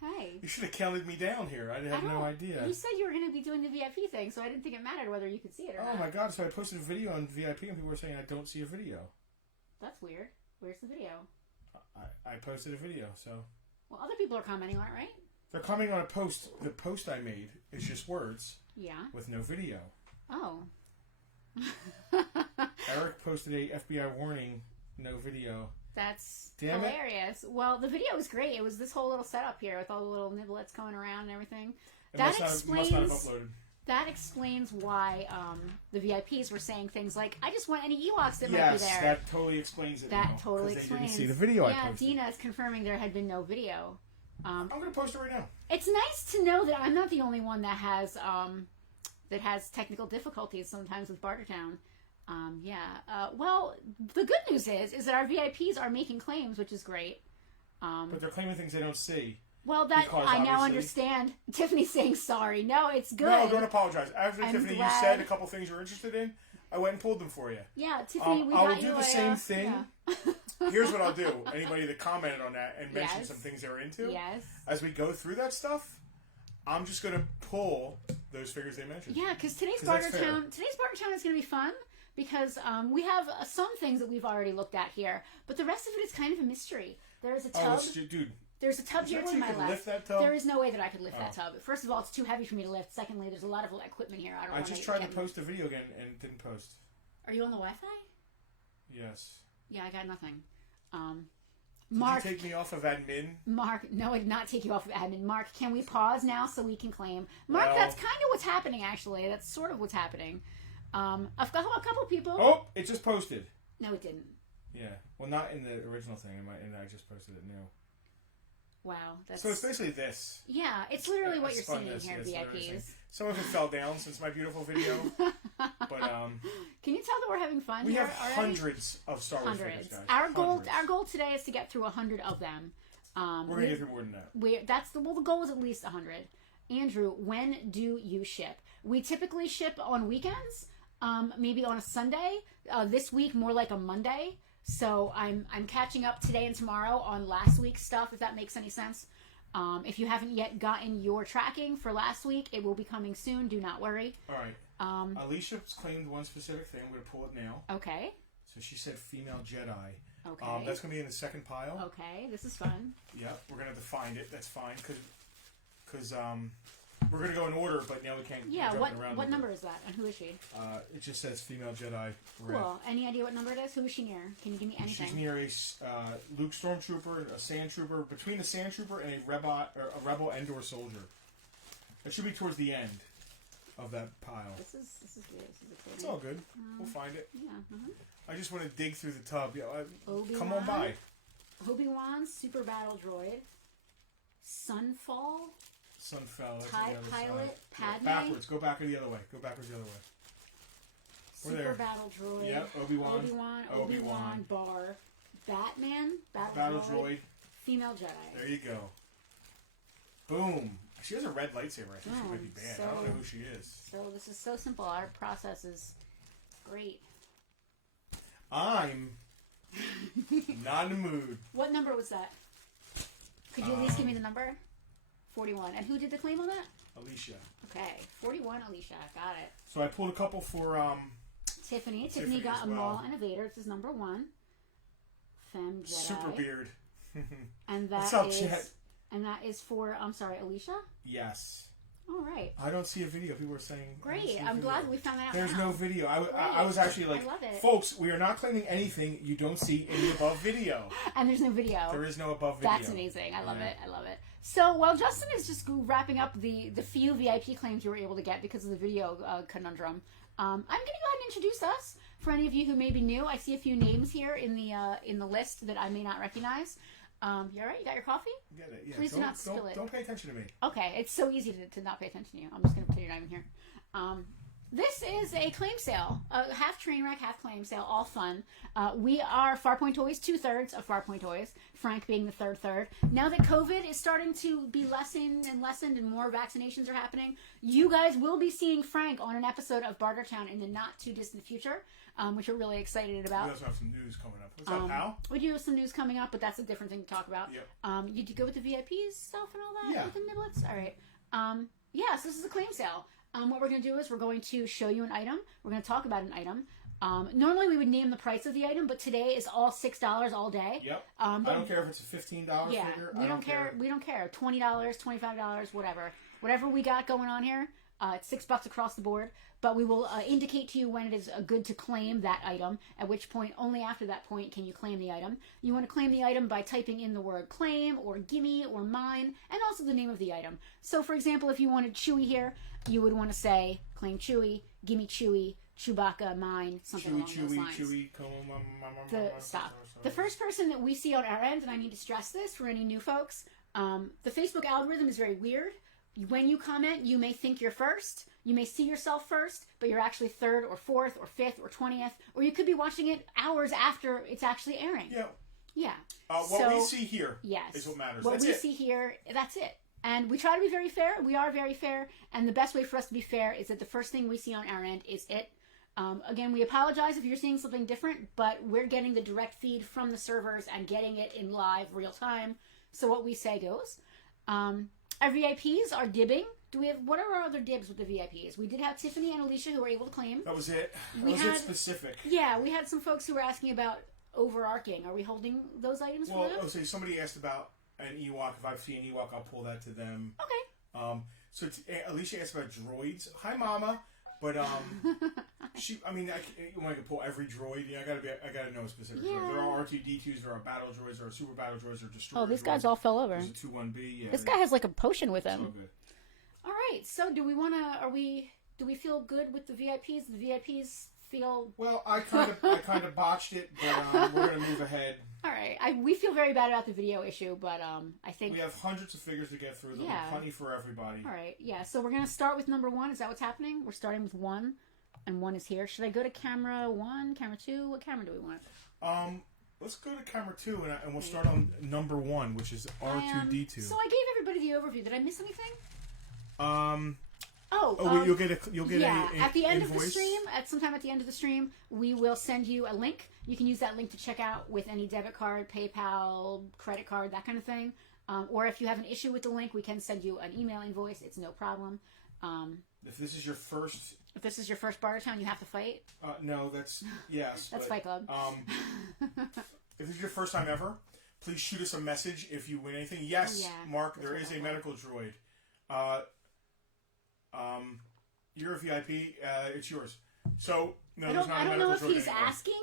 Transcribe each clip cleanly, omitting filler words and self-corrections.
Hey. You should have counted me down here. I had no idea. You said you were going to be doing the VIP thing, so I didn't think it mattered whether you could see it or not. Oh my god, so I posted a video on VIP and people were saying I don't see a video. That's weird. Where's the video? I posted a video, so... Well, other people are commenting on it, right? They're commenting on a post. The post I made is just words. Yeah. With no video. Oh. Eric posted a FBI warning, no video. That's hilarious. Well, the video was great. It was this whole little setup here with all the little niblets going around and everything. That explains why the VIPs were saying things like, "I just want any Ewoks that might be there." Yes, that totally explains it. That totally explains. They didn't see the video I posted. Dina is confirming there had been no video. I'm going to post it right now. It's nice to know that I'm not the only one that has technical difficulties sometimes with Bartertown. Well, the good news is that our VIPs are making claims, which is great. But they're claiming things they don't see. Well, that I now understand. Tiffany's saying sorry. No, it's good. No, don't apologize. After Tiffany, you said a couple things you're interested in. I went and pulled them for you. Yeah, Tiffany, I will do the same thing. Yeah. Here's what I'll do. Anybody that commented on that and mentioned some things they're into, as we go through that stuff, I'm just going to pull those figures they mentioned. Yeah, because today's Bartertown is going to be fun. Because we have some things that we've already looked at here, but the rest of it is kind of a mystery. There's a tub. Dude. There's a tub here to my left. Lift that tub? There is no way that I could lift that tub. First of all, it's too heavy for me to lift. Secondly, there's a lot of equipment here. I just tried to post a video again and didn't post. Are you on the Wi-Fi? Yes. Yeah, I got nothing. Mark, did you take me off of admin? Mark, no, I did not take you off of admin. Mark, can we pause now so we can claim? Mark, that's kind of what's happening, actually. That's sort of what's happening. I've got a couple people. Oh, it just posted. No, it didn't. Yeah. Well, not in the original thing. I just posted it new. Wow. So it's basically this. Yeah, it's literally what you're seeing here, VIPs. Some of it fell down since my beautiful video. But can you tell that we're having fun? We have hundreds of Star Wars figures, guys. Our goal today is to get through 100 of them. We're gonna get through more than that. The goal is at least 100. Andrew, when do you ship? We typically ship on weekends. Maybe on a Sunday. This week, more like a Monday. So I'm catching up today and tomorrow on last week's stuff, if that makes any sense. If you haven't yet gotten your tracking for last week, it will be coming soon. Do not worry. All right. Alicia's claimed one specific thing. I'm going to pull it now. Okay. So she said female Jedi. Okay. That's going to be in the second pile. Okay. This is fun. Yep. We're going to have to find it. That's fine. Because we're going to go in order, but now we can't. Yeah, what number is that? And who is she? It just says female Jedi. Cool. Any idea what number it is? Who is she near? Can you give me anything? She's near a Luke Stormtrooper, a Sand Trooper, between a Sand Trooper and a Rebel Endor soldier. It should be towards the end of that pile. This is good. This is exciting. It's all good. We'll find it. Yeah. I just want to dig through the tub. Obi-Wan, come on by. Obi-Wan, Super Battle Droid, Sunfall. Sunfell. TIE Pilot, Padme. Backwards. Go back the other way. Go backwards the other way. Super Battle Droid. Yep. Obi-Wan. Bar. Batman. Battle Droid. Female Jedi. There you go. Boom. She has a red lightsaber. I think she might be banned. I don't know who she is. So this is so simple. Our process is great. I'm not in the mood. What number was that? Could you at least give me the number? 41. And who did the claim on that? Alicia. Okay. 41, Alicia. Got it. So I pulled a couple for Tiffany. Tiffany got a Maul and a Vader. This is number 1. Femme Jedi. Super beard. And that What's up, is Chet? And that is for, I'm sorry, Alicia? Yes. All right. I don't see a video. People are saying... Great. I'm glad we found that out. There's no video. I was actually like, I love it. Folks, we are not claiming anything you don't see in the above video. And there's no video. There is no above video. That's amazing. I love it. I love it. So while Justin is just wrapping up the few VIP claims you were able to get because of the video conundrum, I'm going to go ahead and introduce us. For any of you who may be new, I see a few names here in the list that I may not recognize. You all right? You got your coffee? Get it. Yeah. Please do not spill it. Don't pay attention to me. Okay. It's so easy to not pay attention to you. I'm just going to pretend you're not even here. This is a claim sale, a half train wreck, half claim sale, all fun. We are Farpoint Toys, 2/3 of Farpoint Toys, Frank being the third. Now that COVID is starting to be lessened and more vaccinations are happening, you guys will be seeing Frank on an episode of Bartertown in the not too distant future, which we're really excited about. We also have some news coming up. What's up, pal? We do have some news coming up, but that's a different thing to talk about. Yep. You go with the VIPs stuff and all that? Yeah. With the niblets? All right. So this is a claim sale. What we're going to do is we're going to show you an item. We're going to talk about an item. Normally we would name the price of the item, but today is all $6 all day. Yep. I don't care if it's a $15 figure. We don't care. We don't care. $20, $25, whatever. Whatever we got going on here, it's $6 across the board. But we will indicate to you when it is good to claim that item, at which point, only after that point can you claim the item. You want to claim the item by typing in the word claim or gimme or mine, and also the name of the item. So, for example, if you wanted Chewy here, you would want to say claim Chewy, gimme Chewy, Chewbacca, mine, something along those lines. Stop. The first person that we see on our end, and I need to stress this for any new folks, the Facebook algorithm is very weird. When you comment, you may think you're first. You may see yourself first, but you're actually third or fourth or fifth or 20th, or you could be watching it hours after it's actually airing. Yeah. Yeah. What we see here is what matters. What we see here, that's it. And we try to be very fair. We are very fair. And the best way for us to be fair is that the first thing we see on our end is it. Again, we apologize if you're seeing something different, but we're getting the direct feed from the servers and getting it in live real time. So what we say goes. Our VIPs are dibbing. What are our other dibs with the VIPs? We did have Tiffany and Alicia who were able to claim. That was it. That was it specific. Yeah, we had some folks who were asking about overarching. Are we holding those items for them? Well, so somebody asked about an Ewok. If I see an Ewok, I'll pull that to them. Okay. So Alicia asked about droids. Hi, Mama. But you want to pull every droid? Yeah, I gotta know specific droids. There are R2-D2s, there are battle droids, there are super battle droids, there are destroyer. Oh, these guys all fell over. There's a 2-1B. Yeah. This guy has like a potion with him. So good. All right. So do we feel good with the VIPs? The VIPs feel. Well, I kind of botched it, but we're gonna move ahead. All right. We feel very bad about the video issue, but I think we have hundreds of figures to get through. There'll be plenty for everybody. All right. Yeah. So we're gonna start with number 1. Is that what's happening? We're starting with 1, and 1 is here. Should I go to camera 1, camera 2? What camera do we want? Let's go to camera 2, and we'll start on number 1, which is R2-D2. So I gave everybody the overview. Did I miss anything? You'll get at the end of the stream, sometime at the end of the stream, we will send you a link. You can use that link to check out with any debit card, PayPal, credit card, that kind of thing. Or if you have an issue with the link, we can send you an email invoice. It's no problem. If this is your first Bartertown, you have to fight. No, yes. That's Fight Club. If this is your first time ever, please shoot us a message if you win anything. Yes, Mark, there is a medical droid. You're a VIP. It's yours. So no, there's not a medical droid. I don't know if he's asking,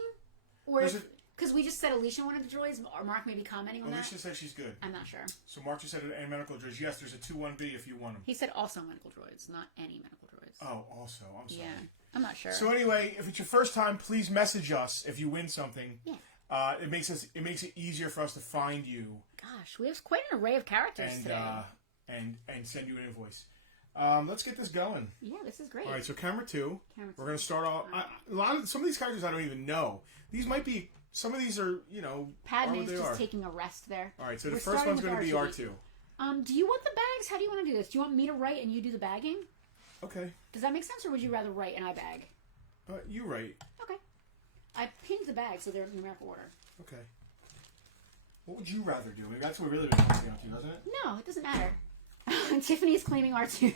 or because we just said Alicia wanted the droids, or Mark may be commenting on that. Alicia said she's good. I'm not sure. So Mark just said any medical droids. Yes, there's a 2-1B if you want them. He said also medical droids, not any medical droids. Oh, also. I'm sorry. Yeah, I'm not sure. So anyway, if it's your first time, please message us if you win something. Yeah. It makes it easier for us to find you. Gosh, we have quite an array of characters today. And send you an invoice. Let's get this going. Yeah, this is great. All right, so camera 2. We're going to start off. Some of these characters I don't even know. These might be. Some of these are, Padme's just taking a rest there. All right, so the first one's going to be R2. Do you want the bags? How do you want to do this? Do you want me to write and you do the bagging? Okay. Does that make sense, or would you rather write and I bag? You write. Okay. I pinned the bags so they're in numerical order. Okay. What would you rather do? Maybe that's what we really been talking about, doesn't it? No, it doesn't matter. Tiffany is claiming R2.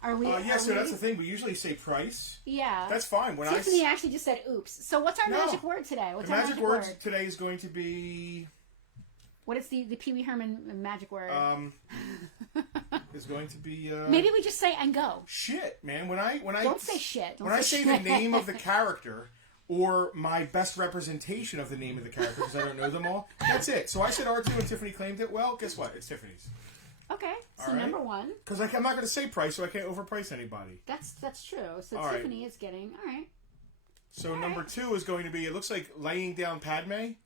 Are we? That's the thing. We usually say price. Yeah. That's fine. Tiffany actually just said oops. So what's our magic word today? The magic word today is going to be... What is the Pee Wee Herman magic word? Is going to be... Maybe we just say and go. Shit, man. When I Don't say shit. When I say the name of the character... or my best representation of the name of the character, because I don't know them all. That's it. So I said R2 and Tiffany claimed it. Well, guess what? It's Tiffany's. Okay. So number 1. Because I'm not going to say price, so I can't overprice anybody. That's true. So all Tiffany is getting... All right. So number 2 is going to be, it looks like laying down Padme.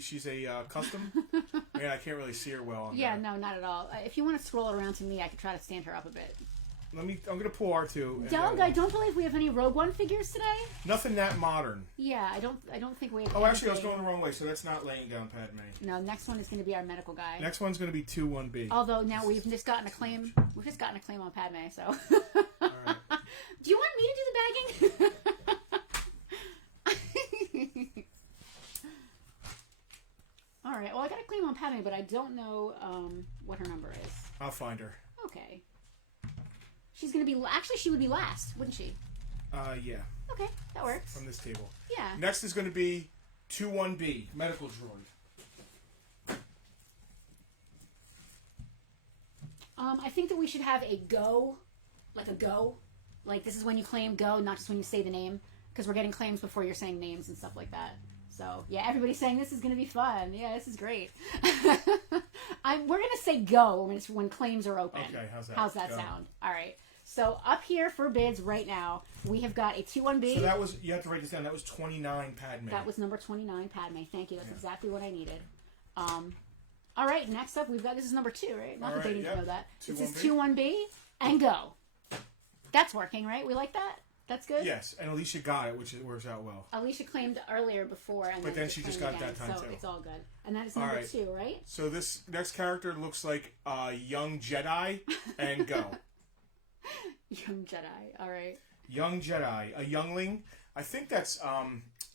She's a custom. Man, I can't really see her well. No, not at all. If you want to scroll around to me, I could try to stand her up a bit. I'm gonna pull R2. Doug, I don't believe we have any Rogue One figures today. Nothing that modern. Yeah, I don't think we have. Oh, actually, I was going the wrong way, so that's not laying down Padme. No, next one is going to be our medical guy. Next one's going to be 2-1B. Although now we've just gotten a claim. We've just gotten a claim on Padme. So. All right. Do you want me to do the bagging? All right. Well, I got a claim on Padme, but I don't know what her number is. I'll find her. Okay. She's gonna be. Actually, she would be last, wouldn't she? Yeah. Okay, that works. From this table. Yeah. Next is going to be 2-1B, medical droid. I think that we should have a go, like a go. Like, this is when you claim go, not just when you say the name. Because we're getting claims before you're saying names and stuff like that. So, yeah, everybody's saying this is going to be fun. Yeah, this is great. We're going to say go when claims are open. Okay, how's that sound? All right. So, up here for bids right now, we have got a 2-1B. So that was, you have to write this down, that was 29 Padme. That was number 29 Padme. Thank you. That's exactly what I needed. All right, next up, we've got, this is number 2, right? Not that they need to know that. This is 2-1B and go. That's working, right? We like that? That's good? Yes, and Alicia got it, which works out well. Alicia claimed earlier before. And but then she just got again, that time, so too. It's all good. And that is number 2, right? So this next character looks like a young Jedi, and go. Young Jedi, all right. Young Jedi, a youngling. I think that's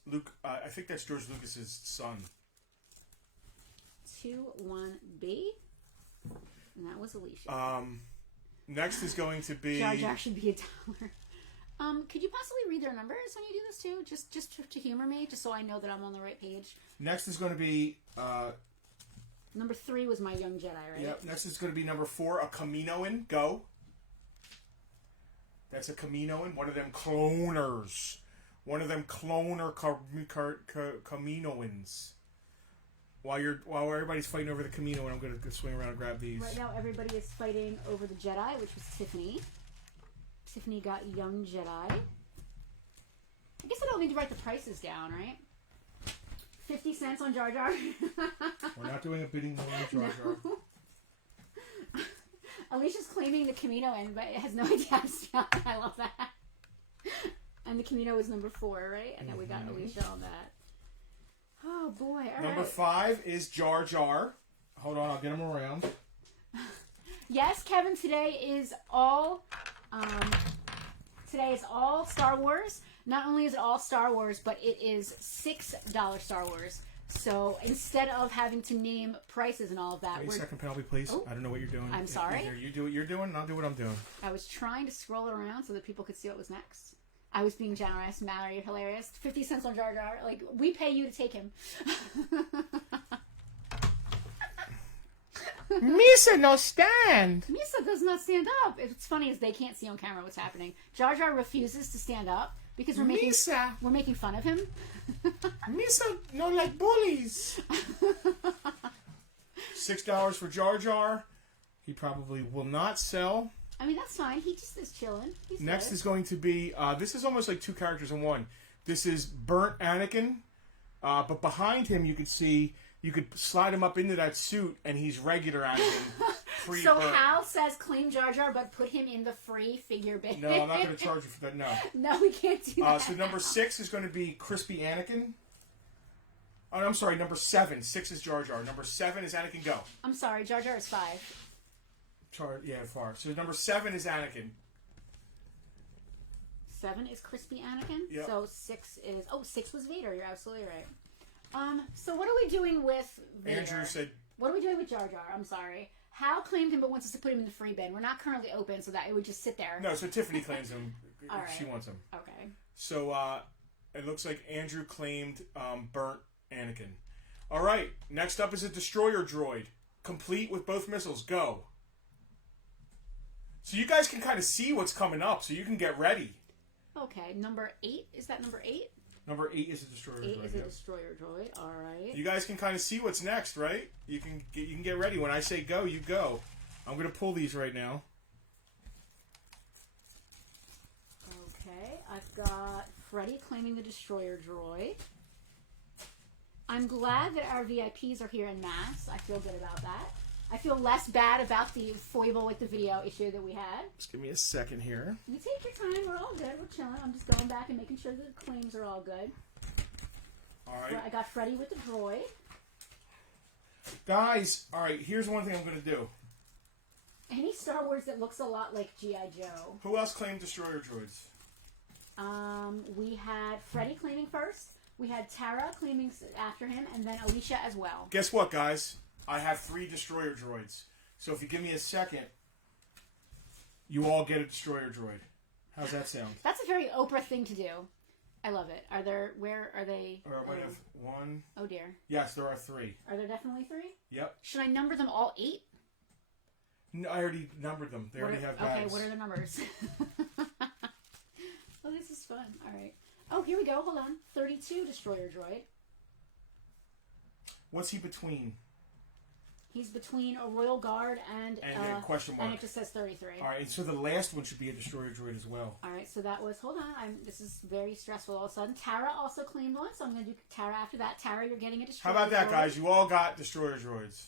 Luke. I think that's George Lucas's son. 2-1B, and that was Alicia. Next is going to be Jar Jar should be $1. Could you possibly read their numbers when you do this too, just to humor me, just so I know that I'm on the right page? Next is going to be number 3 was my young Jedi, right? Yep. Next is going to be number 4, a Kaminoan. Go. That's a Kaminoan. One of them cloners. One of them cloner Kaminoans. While everybody's fighting over the Kamino, I'm going to swing around and grab these. Right now, everybody is fighting over the Jedi, which was Tiffany. Tiffany got young Jedi. I guess I don't need to write the prices down, right? 50 cents on Jar Jar. We're not doing a bidding war on Jar Jar. No. Alicia's claiming the Camino in, but it has no idea how to spell it. I love that. And the Camino was number 4, right? And then we got Alicia on that. Oh boy! All Number right. 5 is Jar Jar. Hold on, I'll get him around. Yes, Kevin. Today is all Star Wars. Not only is it all Star Wars, but it is $6 Star Wars. So instead of having to name prices and all of that, wait a second, Penelope, please. Oh, I don't know what you're doing. I'm sorry. Either you do what you're doing, and I'll do what I'm doing. I was trying to scroll it around so that people could see what was next. I was being generous. Mallory, you're hilarious. 50 cents on Jar Jar. Like, we pay you to take him. Misa no stand. Misa does not stand up. It's funny as they can't see on camera what's happening. Jar Jar refuses to stand up because we're making fun of him. Misa no like bullies. $6 for Jar Jar. He probably will not sell. I mean, that's fine. He just is chilling. He's Next good. is going to be, this is almost like 2 characters in one. This is Burnt Anakin, but behind him you could see, you could slide him up into that suit, and he's regular Anakin. So Hal says claim Jar Jar, but put him in the free figure bid. No, I'm not going to charge you for that, no. No, we can't do that. So number 6 is going to be Crispy Anakin. Oh, I'm sorry, number 7. 6 is Jar Jar. Number 7 is Anakin Go. I'm sorry, Jar Jar is 5. Far. So number 7 is Anakin. 7 is Crispy Anakin. Yep. So 6 is... Oh, 6 was Vader. You're absolutely right. So what are we doing with Vader? Andrew said... What are we doing with Jar Jar? I'm sorry. Hal claimed him but wants us to put him in the free bin. We're not currently open so that it would just sit there. No, so Tiffany claims him. All right. She wants him. Okay. So it looks like Andrew claimed Burnt Anakin. All right. Next up is a Destroyer droid. Complete with both missiles. Go. So you guys can kind of see what's coming up, so you can get ready. Okay, number 8. Is that number 8? Number 8 is a Destroyer droid. 8 is a Destroyer droid. All right. You guys can kind of see what's next, right? You can get ready. When I say go, you go. I'm going to pull these right now. Okay, I've got Freddy claiming the Destroyer droid. I'm glad that our VIPs are here in mass. I feel good about that. I feel less bad about the foible with the video issue that we had. Just give me a second here. You take your time. We're all good. We're chilling. I'm just going back and making sure the claims are all good. All right. I got Freddy with the droid. Guys, all right, here's one thing I'm going to do. Any Star Wars that looks a lot like G.I. Joe. Who else claimed Destroyer Droids? We had Freddy claiming first. We had Tara claiming after him, and then Alicia as well. Guess what, guys? I have 3 Destroyer Droids. So if you give me a second, you all get a Destroyer Droid. How's that sound? That's a very Oprah thing to do. I love it. Where are they? Or I might have 1. Oh, dear. Yes, there are 3. Are there definitely 3? Yep. Should I number them all 8? No, I already numbered them. They already have bags. Okay, what are the numbers? Oh, this is fun. All right. Oh, here we go. Hold on. 32 Destroyer Droid. What's he between? He's between a Royal Guard and a question mark. And it just says 33. All right, and so the last one should be a Destroyer Droid as well. All right, so that was, hold on. This is very stressful all of a sudden. Tara also claimed one, so I'm going to do Tara after that. Tara, you're getting a Destroyer Droid. How about that, guys? You all got Destroyer Droids.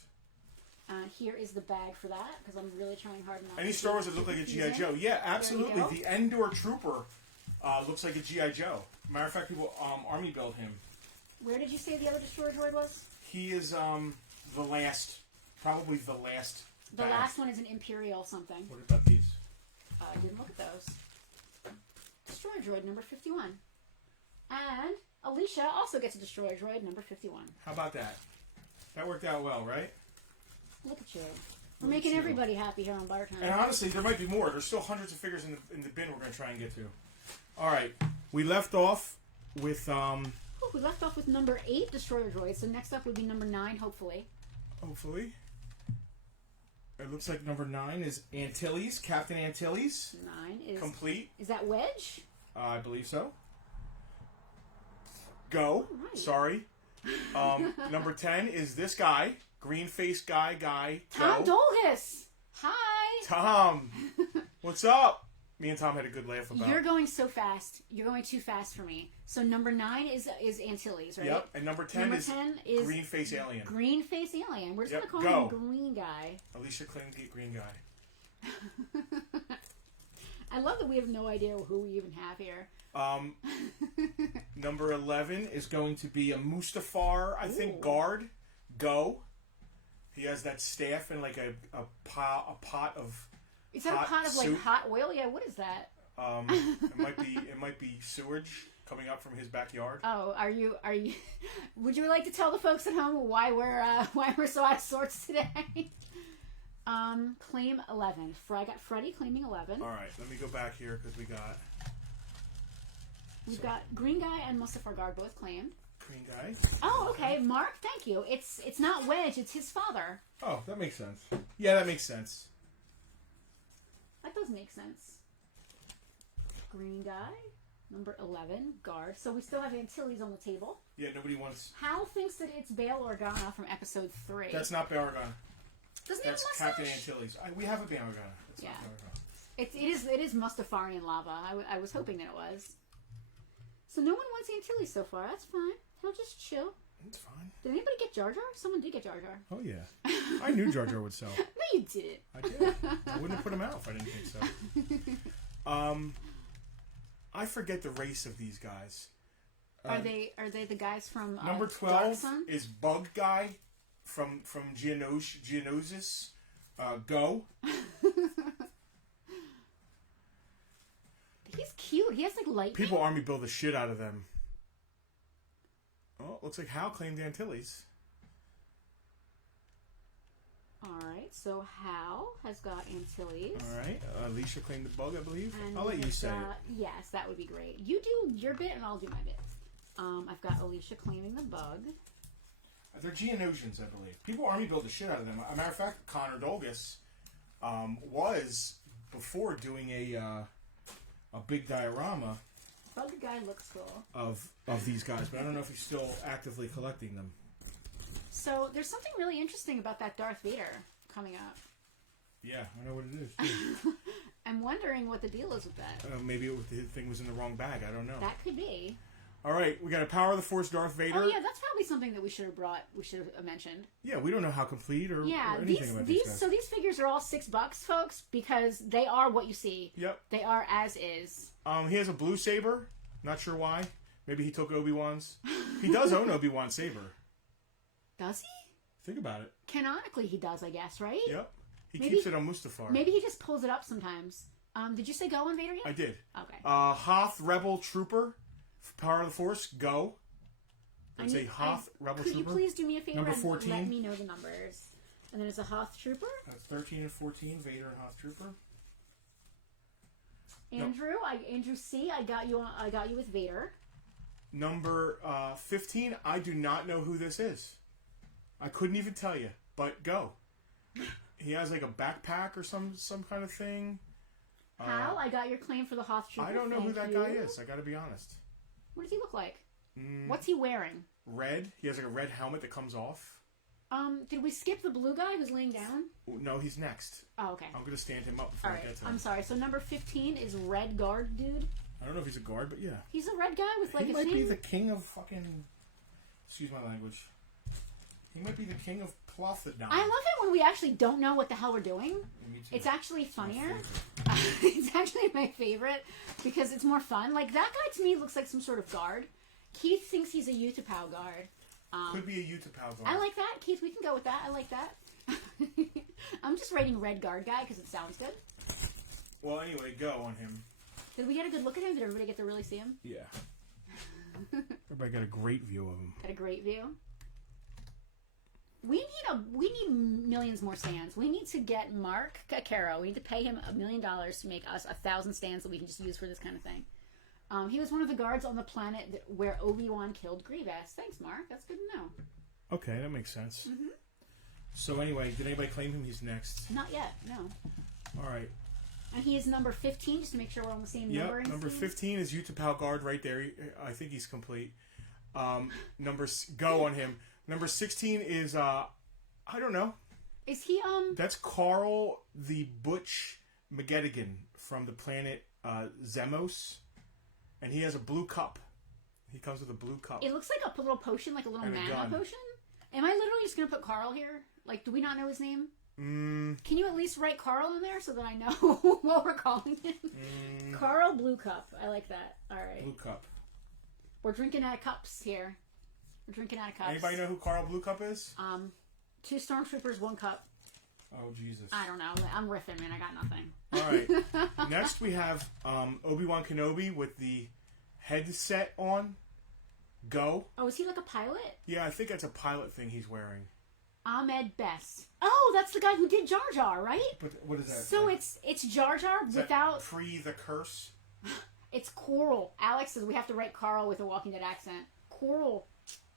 Here is the bag for that, because I'm really trying hard not Any Star Wars that look like a G.I. Joe? Yeah, absolutely. The Endor Trooper looks like a G.I. Joe. Matter of fact, people army build him. Where did you say the other Destroyer Droid was? He is the last, probably the last. The last one is an Imperial something. What about these? I didn't look at those. Destroyer Droid number 51. And Alicia also gets a Destroyer Droid number 51. How about that? That worked out well, right? Look at you. We're making everybody happy here on Bartertown. And honestly, there might be more. There's still hundreds of figures in the bin we're going to try and get to. All right. We left off with... we left off with number 8 Destroyer Droid. So next up would be number 9, hopefully. Hopefully. It looks like number 9 is Antilles, Captain Antilles. 9 is... complete. Is that Wedge? I believe so. Go. Right. Sorry. Number 10 is this guy. Green-faced guy. Tom Dolgus. Hi. Tom. What's up? Me and Tom had a good laugh about. You're going so fast. You're going too fast for me. So number 9 is Antilles, right? Yep. And number 10 is Green-faced Alien. Green-faced Alien. We're just going to call him Green Guy. Alicia claimed the Green Guy. I love that we have no idea who we even have here. Number 11 is going to be a Mustafar, I think, guard. Go. He has that staff and like a pot of. Is that a pot of like hot oil? Yeah. What is that? It might be sewage coming up from his backyard. Oh, are you? Would you like to tell the folks at home why we're so out of sorts today? Claim 11. I got Freddy claiming 11. All right, let me go back here because we've got Green Guy and Mustafar Guard both claimed. Green Guy. Oh, okay. Mark, thank you. It's not Wedge, it's his father. Oh, that makes sense. Yeah, that makes sense. That does make sense. Green Guy, number 11, Guard. So we still have Antilles on the table. Yeah, nobody wants... Hal thinks that it's Bail Organa from episode 3. That's not Bail Organa. Doesn't he have a mustache? Captain Antilles. We have a Bail Organa. Yeah. It is Mustafarian lava. I was hoping that it was. So no one wants Antilles so far. That's fine. He'll just chill. It's fine. Did anybody get Jar Jar? Someone did get Jar Jar. Oh, yeah. I knew Jar Jar would sell. No, you didn't. I did. I wouldn't have put him out if I didn't think so. I forget the race of these guys. Are they the guys from number 12 is Bug Guy from Geonosis. Go. He's cute. He has like lightning. People army build the shit out of them. Oh, looks like Hal claimed Antilles. Alright, so Hal has got Antilles. Alright, Alicia claimed the bug, I believe. And I'll let you say it. Yes, that would be great. You do your bit and I'll do my bit. I've got Alicia claiming the bug. They're Geonosians, I believe. People army build the shit out of them. As a matter of fact, Connor Dolgus was, before doing a big diorama... Bug Guy looks cool. Of these guys, but I don't know if he's still actively collecting them. So there's something really interesting about that Darth Vader coming up. Yeah, I know what it is. I'm wondering what the deal is with that. Maybe the thing was in the wrong bag. I don't know. That could be. All right, we got a Power of the Force Darth Vader. Oh yeah, that's probably something that we should have brought. We should have mentioned. Yeah, we don't know how complete or anything about these guys. So these figures are all $6, folks, because they are what you see. Yep. They are as is. He has a blue saber. Not sure why. Maybe he took Obi-Wan's. He does own Obi-Wan's saber. Does he? Think about it. Canonically, he does, I guess, right? Yep. He keeps it on Mustafar. Maybe he just pulls it up sometimes. Did you say go on Vader yet? I did. Okay. Hoth Rebel Trooper, Power of the Force, go. Let's say Hoth Rebel Trooper. Could you please do me a favor Number and 14. let me know the numbers? And then it's a Hoth Trooper. That's 13 and 14, Vader and Hoth Trooper. Andrew C. I got you with Vader. Number 15. I do not know who this is. I couldn't even tell you. But go. He has like a backpack or some kind of thing. Hal, I got your claim for the Hoth Trooper. I don't know who that guy is. I got to be honest. What does he look like? What's he wearing? Red. He has like a red helmet that comes off. Did we skip the blue guy who's laying down? No, he's next. Oh, okay. I'm gonna stand him up before I get to him. I'm sorry. So number 15 is Red Guard dude. I don't know if he's a guard, but yeah. He's a red guy with like he a might thing. be the king of fucking. Excuse my language. He might be the king of Plothadon. I love it when we actually don't know what the hell we're doing. Me too. It's actually funnier. It's actually my favorite because it's more fun. Like that guy to me looks like some sort of guard. Keith thinks he's a Utapau guard. Could be a Utapau guard. I like that, Keith. We can go with that. I like that. I'm just writing Red Guard guy because it sounds good. Well, anyway, go on him. Did we get a good look at him? Did everybody get to really see him? Yeah. Everybody got a great view of him. Got a great view. We need millions more stands. We need to get Mark Caro. We need to pay him $1 million to make us 1,000 stands that we can just use for this kind of thing. He was one of the guards on the planet where Obi-Wan killed Grievous. Thanks, Mark. That's good to know. Okay, that makes sense. Mm-hmm. So anyway, did anybody claim him? He's next. Not yet. No. All right. And he is number 15, just to make sure we're on the same number. Yep, number 15 is Utapau guard right there. I think he's complete. Go on him. Number 16 is I don't know. Is he That's Carl the Butch McGettigan from the planet Zemos, and he has a blue cup. He comes with a blue cup. It looks like a little potion, like a little mana potion. Am I literally just gonna put Carl here? Like, do we not know his name? Can you at least write Carl in there so that I know what we're calling him? Carl Blue Cup. I like that. All right. Blue Cup. We're drinking out of cups here. We're drinking out of cups. Anybody know who Carl Blue Cup is? 2 stormtroopers, 1 cup. Oh, Jesus. I don't know. I'm riffing, man. I got nothing. All right. Next we have Obi-Wan Kenobi with the headset on. Go. Oh, is he like a pilot? Yeah, I think that's a pilot thing he's wearing. Ahmed Best. Oh, that's the guy who did Jar Jar, right? But what is that? So like, it's Jar Jar without... pre the curse? It's Coral. Alex says we have to write Carl with a Walking Dead accent. Coral.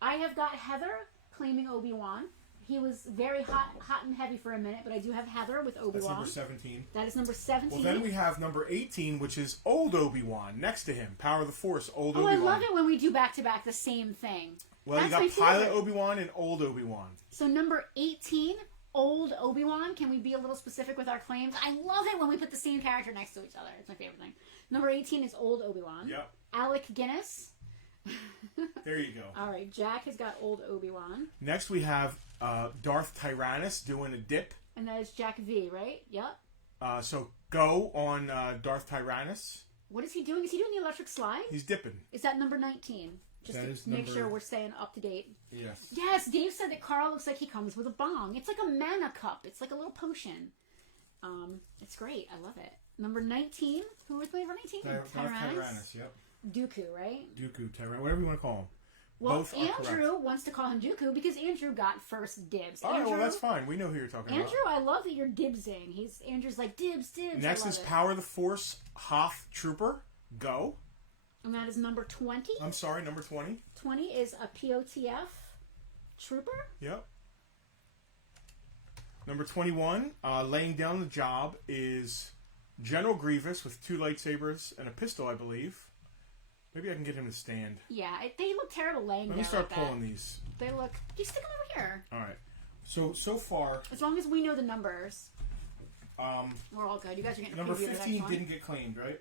I have got Heather claiming Obi-Wan. He was very hot and heavy for a minute, but I do have Heather with Obi-Wan. That's number 17. That is number 17. Well, then we have number 18, which is old Obi-Wan, next to him. Power of the Force, old Obi-Wan. I love it when we do back-to-back the same thing. Well, you got Pilot Obi-Wan and old Obi-Wan. So number 18, old Obi-Wan. Can we be a little specific with our claims? I love it when we put the same character next to each other. It's my favorite thing. Number 18 is old Obi-Wan. Yep. Alec Guinness. There you go. All right, Jack has got old Obi-Wan. Next we have Darth Tyrannus doing a dip. And that is Jack V, right? Yep. So go on Darth Tyrannus. What is he doing? Is he doing the electric slide? He's dipping. Is that number 19? Just to make sure we're staying up to date. Yes. Yes, Dave said that Carl looks like he comes with a bong. It's like a mana cup. It's like a little potion. It's great. I love it. Number 19. Who was number 19? Tyrannus, yep. Dooku, right? Dooku, Tyrannus, whatever you want to call him. Well, both Andrew wants to call him Dooku because Andrew got first dibs. Oh, well, that's fine. We know who you're talking about. Andrew, I love that you're dibsing. Andrew's like, dibs. Next is Power of the Force, Hoth Trooper. Go. And that is number 20. I'm sorry, number 20. 20 is a POTF Trooper. Yep. Number 21, laying down the job, is General Grievous with 2 lightsabers and a pistol, I believe. Maybe I can get him to stand. Yeah, they look terrible laying down. Let me start like pulling these. They look... Just stick them over here. All right. So far... As long as we know the numbers, we're all good. You guys are getting number 15 didn't get claimed, right?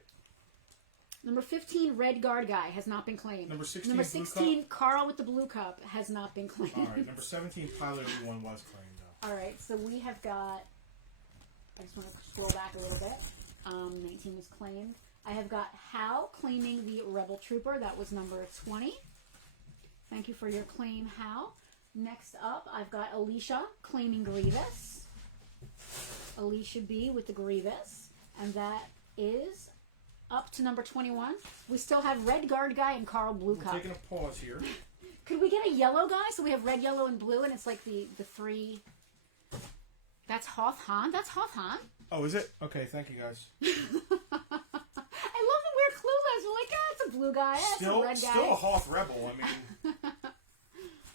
Number 15, Red Guard Guy, has not been claimed. Number 16, Number 16, Carl with the blue cup, has not been claimed. All right, number 17, Pilot 81 was claimed, though. All right, so we have got... I just want to scroll back a little bit. 19 was claimed. I have got Hal claiming the Rebel Trooper. That was number 20. Thank you for your claim, Hal. Next up, I've got Alicia claiming Grievous. Alicia B with the Grievous. And that is up to number 21. We still have Red Guard Guy and Carl Blue Cup. We're taking a pause here. Could we get a yellow guy? So we have red, yellow, and blue, and it's like the three... That's Hoth Han? That's Hoth Han? Oh, is it? Okay, thank you, guys. I love that we're clueless. We're like, it's a blue guy. It's a red guy. Still a Hoth Rebel. I mean,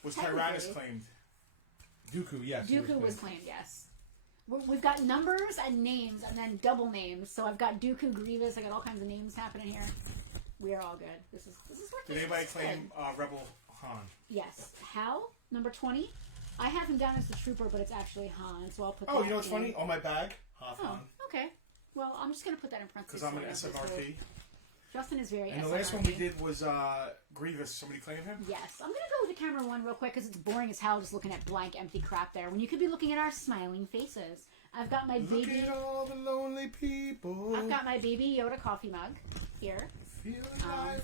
was Tyrannus claimed? Dooku, yes. Dooku was claimed, yes. We've got numbers and names, and then double names. So I've got Dooku, Grievous. I got all kinds of names happening here. We are all good. This is working. Did anybody claim Rebel Han? Yes. Hal, number 20. I have him down as the trooper, but it's actually Han, so I'll put that you know what's funny? On my bag, Han. Okay. Well, I'm just going to put that in parentheses. Because I'm an SMRT. Justin is very SMRT. And the last one we did was Grievous. Somebody claimed him? Yes. I'm going to go with the camera one real quick because it's boring as hell just looking at blank, empty crap there when you could be looking at our smiling faces. I've got my baby... Look at all the lonely people. I've got my baby Yoda coffee mug here.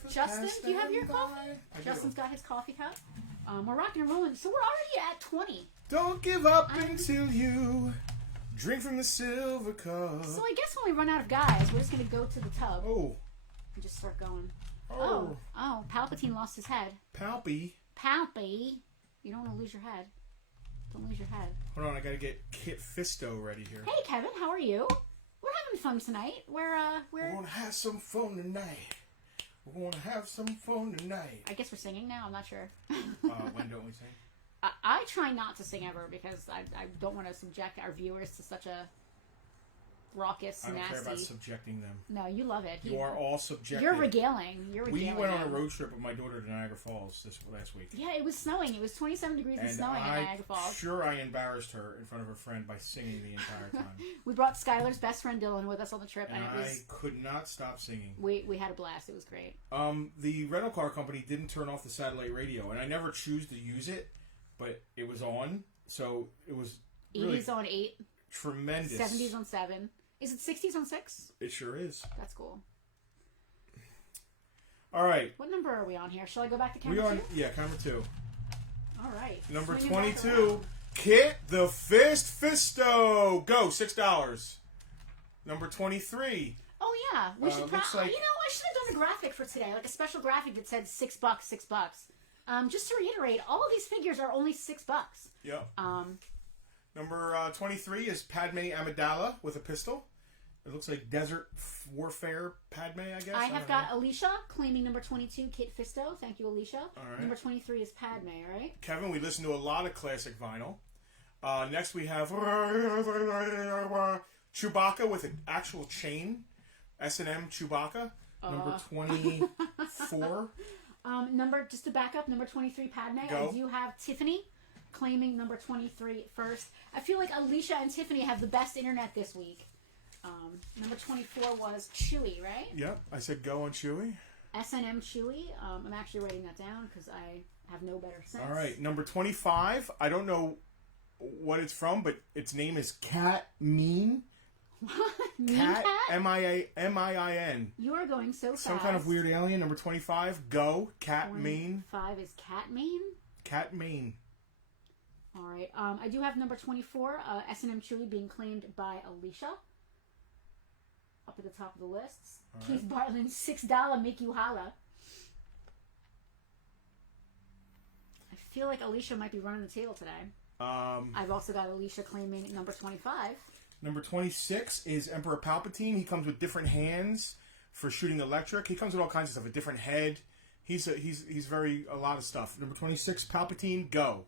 Justin, do you have your coffee? Justin's got his coffee cup. We're rocking and rolling. So we're already at 20. Don't give up until you drink from the silver cup. So I guess when we run out of guys, we're just going to go to the tub. Oh. And just start going. Oh. Oh, Palpatine lost his head. Palpy. You don't want to lose your head. Don't lose your head. Hold on, I got to get Kit Fisto ready here. Hey, Kevin, how are you? We're having fun tonight. We're going to have some fun tonight. We're going to have some fun tonight. I guess we're singing now. I'm not sure. When don't we sing? I try not to sing ever because I don't want to subject our viewers to such a raucous, nasty... I don't care about subjecting them. No, you love it. You are all subjected. You're regaling. We went on a road trip with my daughter to Niagara Falls last week. Yeah, it was snowing. It was 27 degrees and snowing at Niagara Falls. Sure, I embarrassed her in front of her friend by singing the entire time. We brought Skylar's best friend Dylan with us on the trip, and it was... I could not stop singing. We had a blast. It was great. The rental car company didn't turn off the satellite radio, and I never choose to use it, but it was on, so it was really 80s on 8. Tremendous. 70s on 7. Is it 60s on 6? It sure is. That's cool. All right. What number are we on here? Shall I go back to camera 2? Yeah, camera 2. All right. Number 22, Kit the Fisto. Go, $6. Number 23. Oh, yeah. We should probably... like... You know, I should have done a graphic for today, like a special graphic that said $6, $6. Just to reiterate, all of these figures are only $6. Yep. Number 23 is Padme Amidala with a pistol. It looks like Desert Warfare Padme, I guess. I have got Alicia claiming number 22, Kit Fisto. Thank you, Alicia. All right. Number 23 is Padme, all right? Kevin, we listen to a lot of classic vinyl. Next we have Chewbacca with an actual chain. S&M Chewbacca. Number 24. Just to back up, number 23, Padme. Go. I do have Tiffany claiming number 23 first. I feel like Alicia and Tiffany have the best internet this week. Number 24 was Chewie, right? Yep, I said go on Chewie. S&M Chewie. I'm actually writing that down because I have no better sense. All right, number 25. I don't know what it's from, but its name is Cat Mean. What? Mean Cat? M-I-I-N. You are going so fast. Some kind of weird alien. Number 25. Go. Cat Mean. 5 is Cat Mean? Cat Mean. All right. I do have number 24, S&M Chewie being claimed by Alicia. Up at the top of the lists. All Keith right. Bartlin, $6 make you holla. I feel like Alicia might be running the table today. I've also got Alicia claiming number 25. Number 26 is Emperor Palpatine. He comes with different hands for shooting electric. He comes with all kinds of stuff. A different head. He's a lot of stuff. Number 26, Palpatine, go.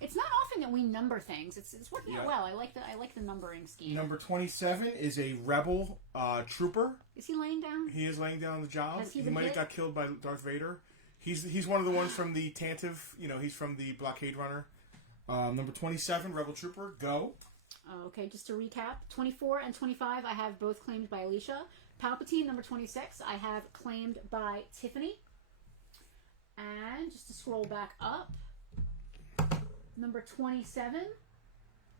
It's not often that we number things. It's working out well. I like the numbering scheme. Number 27 is a rebel trooper. Is he laying down? He is laying down on the job. Has he might have got killed by Darth Vader. He's one of the ones from the Tantive. He's from the Blockade Runner. Number 27, rebel trooper, go. Okay, just to recap, 24 and 25 I have both claimed by Alicia. Palpatine, number 26, I have claimed by Tiffany. And just to scroll back up, number 27,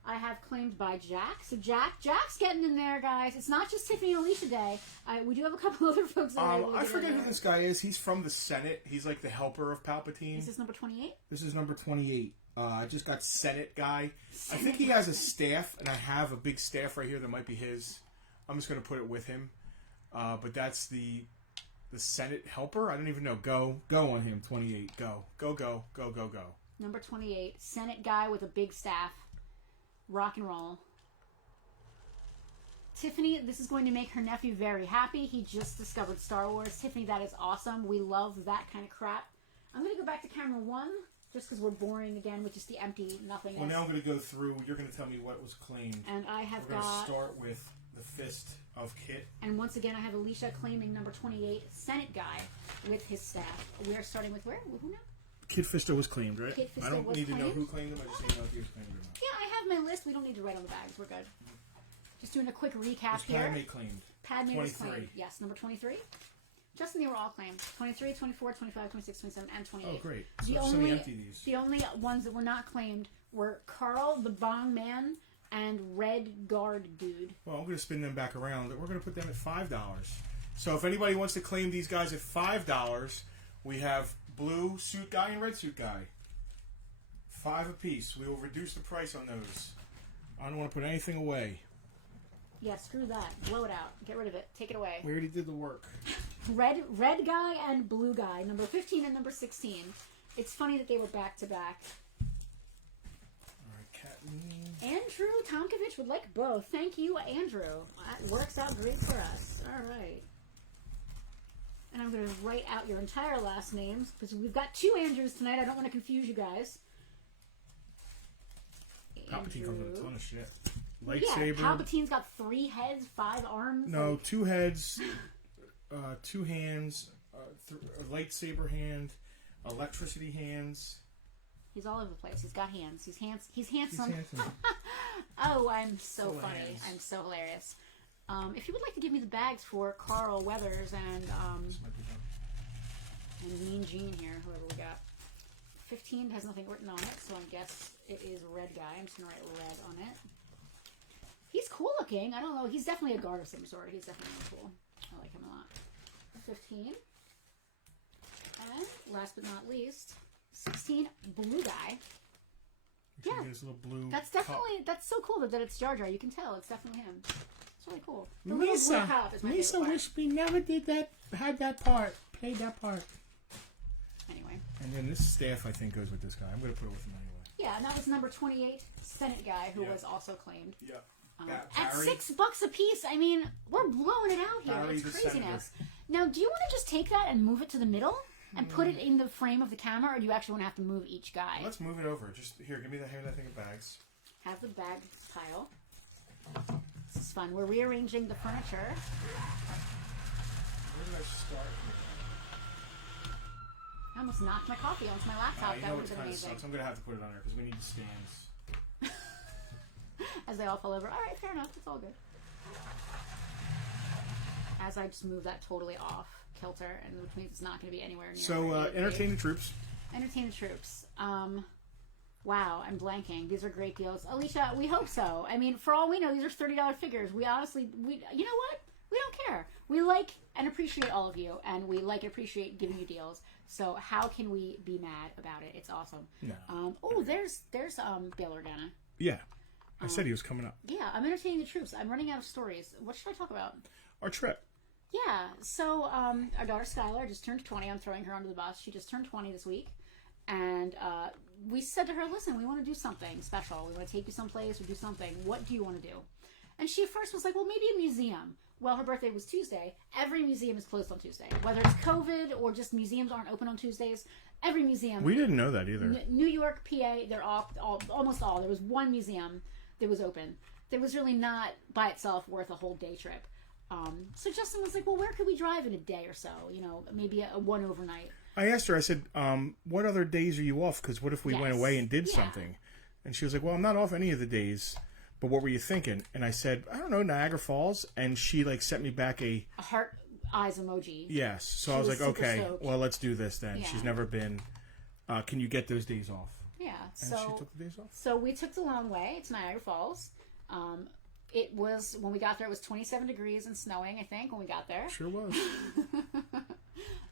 I have claimed by Jack. So Jack's getting in there, guys. It's not just Tiffany and Alicia Day. We do have a couple other folks that I forget who this guy is. He's from the Senate. He's like the helper of Palpatine. Is this number 28? This is number 28. I just got Senate guy. I think he has a staff, and I have a big staff right here that might be his. I'm just going to put it with him. But that's the Senate helper. I don't even know. Go on him. 28. Go. Number 28, Senate guy with a big staff. Rock and roll. Tiffany, this is going to make her nephew very happy. He just discovered Star Wars. Tiffany, that is awesome. We love that kind of crap. I'm going to go back to camera 1, just because we're boring again with just the empty nothingness. Well, now I'm going to go through. You're going to tell me what was claimed. And I have We're going to start with the Fist of Kit. And once again, I have Alicia claiming number 28, Senate guy with his staff. We are starting with where? Who now? Kid Fisto was claimed, right? Kid Fisto I don't need claimed. to know who claimed him. I just need to know if he was claimed or not. Yeah, I have my list. We don't need to write on the bags. We're good. Just doing a quick recap here. Padme claimed? Padme was claimed. Yes, number 23. Justin, they were all claimed. 23, 24, 25, 26, 27, and 28. Oh, great. So somebody empty these. The only ones that were not claimed were Carl, the Bong Man, and Red Guard Dude. Well, I'm going to spin them back around. We're going to put them at $5. So if anybody wants to claim these guys at $5, we have blue suit guy and red suit guy. $5 apiece. We will reduce the price on those. I don't want to put anything away. Yeah, screw that. Blow it out. Get rid of it. Take it away. We already did the work. Red guy and blue guy. Number 15 and number 16. It's funny that they were back to back. Alright, Kathleen. Andrew Tomkovich would like both. Thank you, Andrew. That works out great for us. Alright. And I'm going to write out your entire last names because we've got 2 Andrews tonight. I don't want to confuse you guys. Palpatine comes with a ton of shit. Lightsaber. Yeah, Palpatine's got 3 heads, 5 arms. No, 2 heads, 2 hands, a lightsaber hand, electricity hands. He's all over the place. He's got hands. He's handsome. He's handsome. Oh, I'm so funny. Hands. I'm so hilarious. If you would like to give me the bags for Carl Weathers and Mean Gene here, whoever we got. 15 has nothing written on it, so I guess it is red guy. I'm just going to write red on it. He's cool looking. I don't know. He's definitely a guard of some sort. He's definitely really cool. I like him a lot. 15. And last but not least, 16, blue guy. Yeah. His little blue that's definitely, that's so cool that it's Jar Jar. You can tell. It's definitely him. It's really cool. The Lisa wish we never did that, had that part, played that part. Anyway. And then this staff, I think, goes with this guy. I'm going to put it with him anyway. Yeah, and that was number 28, Senate guy, who was also claimed. Yeah. At $6 a piece, I mean, we're blowing it out here. It's craziness. Now, do you want to just take that and move it to the middle and put it in the frame of the camera, or do you actually want to have to move each guy? Let's move it over. Just here, give me that thing of bags. Have the bag pile. This is fun. We're rearranging the furniture. Where did I start here? I almost knocked my coffee onto my laptop. That would have been amazing. Sucks. I'm going to have to put it on there because we need stands. As they all fall over. All right, fair enough. It's all good. As I just move that totally off kilter, and which means it's not going to be anywhere near. So, entertain the troops. Entertain the troops. Wow, I'm blanking. These are great deals. Alicia, we hope so. I mean, for all we know, these are $30 figures. We honestly, you know what? We don't care. We like and appreciate all of you, and we like and appreciate giving you deals. So how can we be mad about it? It's awesome. No. There's Bail Organa. Yeah. I said he was coming up. Yeah, I'm entertaining the troops. I'm running out of stories. What should I talk about? Our trip. Yeah, so our daughter Skylar just turned 20. I'm throwing her under the bus. She just turned 20 this week. And we said to her, listen, we want to do something special. We want to take you someplace or do something. What do you want to do? And she at first was like, well, maybe a museum. Well, her birthday was Tuesday. Every museum is closed on Tuesday. Whether it's COVID or just museums aren't open on Tuesdays, every museum. We didn't know that either. New York, PA, they're almost all. There was one museum that was open. That was really not by itself worth a whole day trip. So Justin was like, well, where could we drive in a day or so? You know, maybe a one overnight. I asked her, I said, what other days are you off? Because what if we went away and did something? And she was like, well, I'm not off any of the days. but what were you thinking? And I said, I don't know, Niagara Falls. And she like sent me back a heart eyes emoji. Yes. So I was like, okay, stoked. Well, let's do this then. Yeah. She's never been. Can you get those days off? Yeah. And so she took the days off. So we took the long way to Niagara Falls. It was, when we got there, it was 27 degrees and snowing, I think, when we got there. Sure was.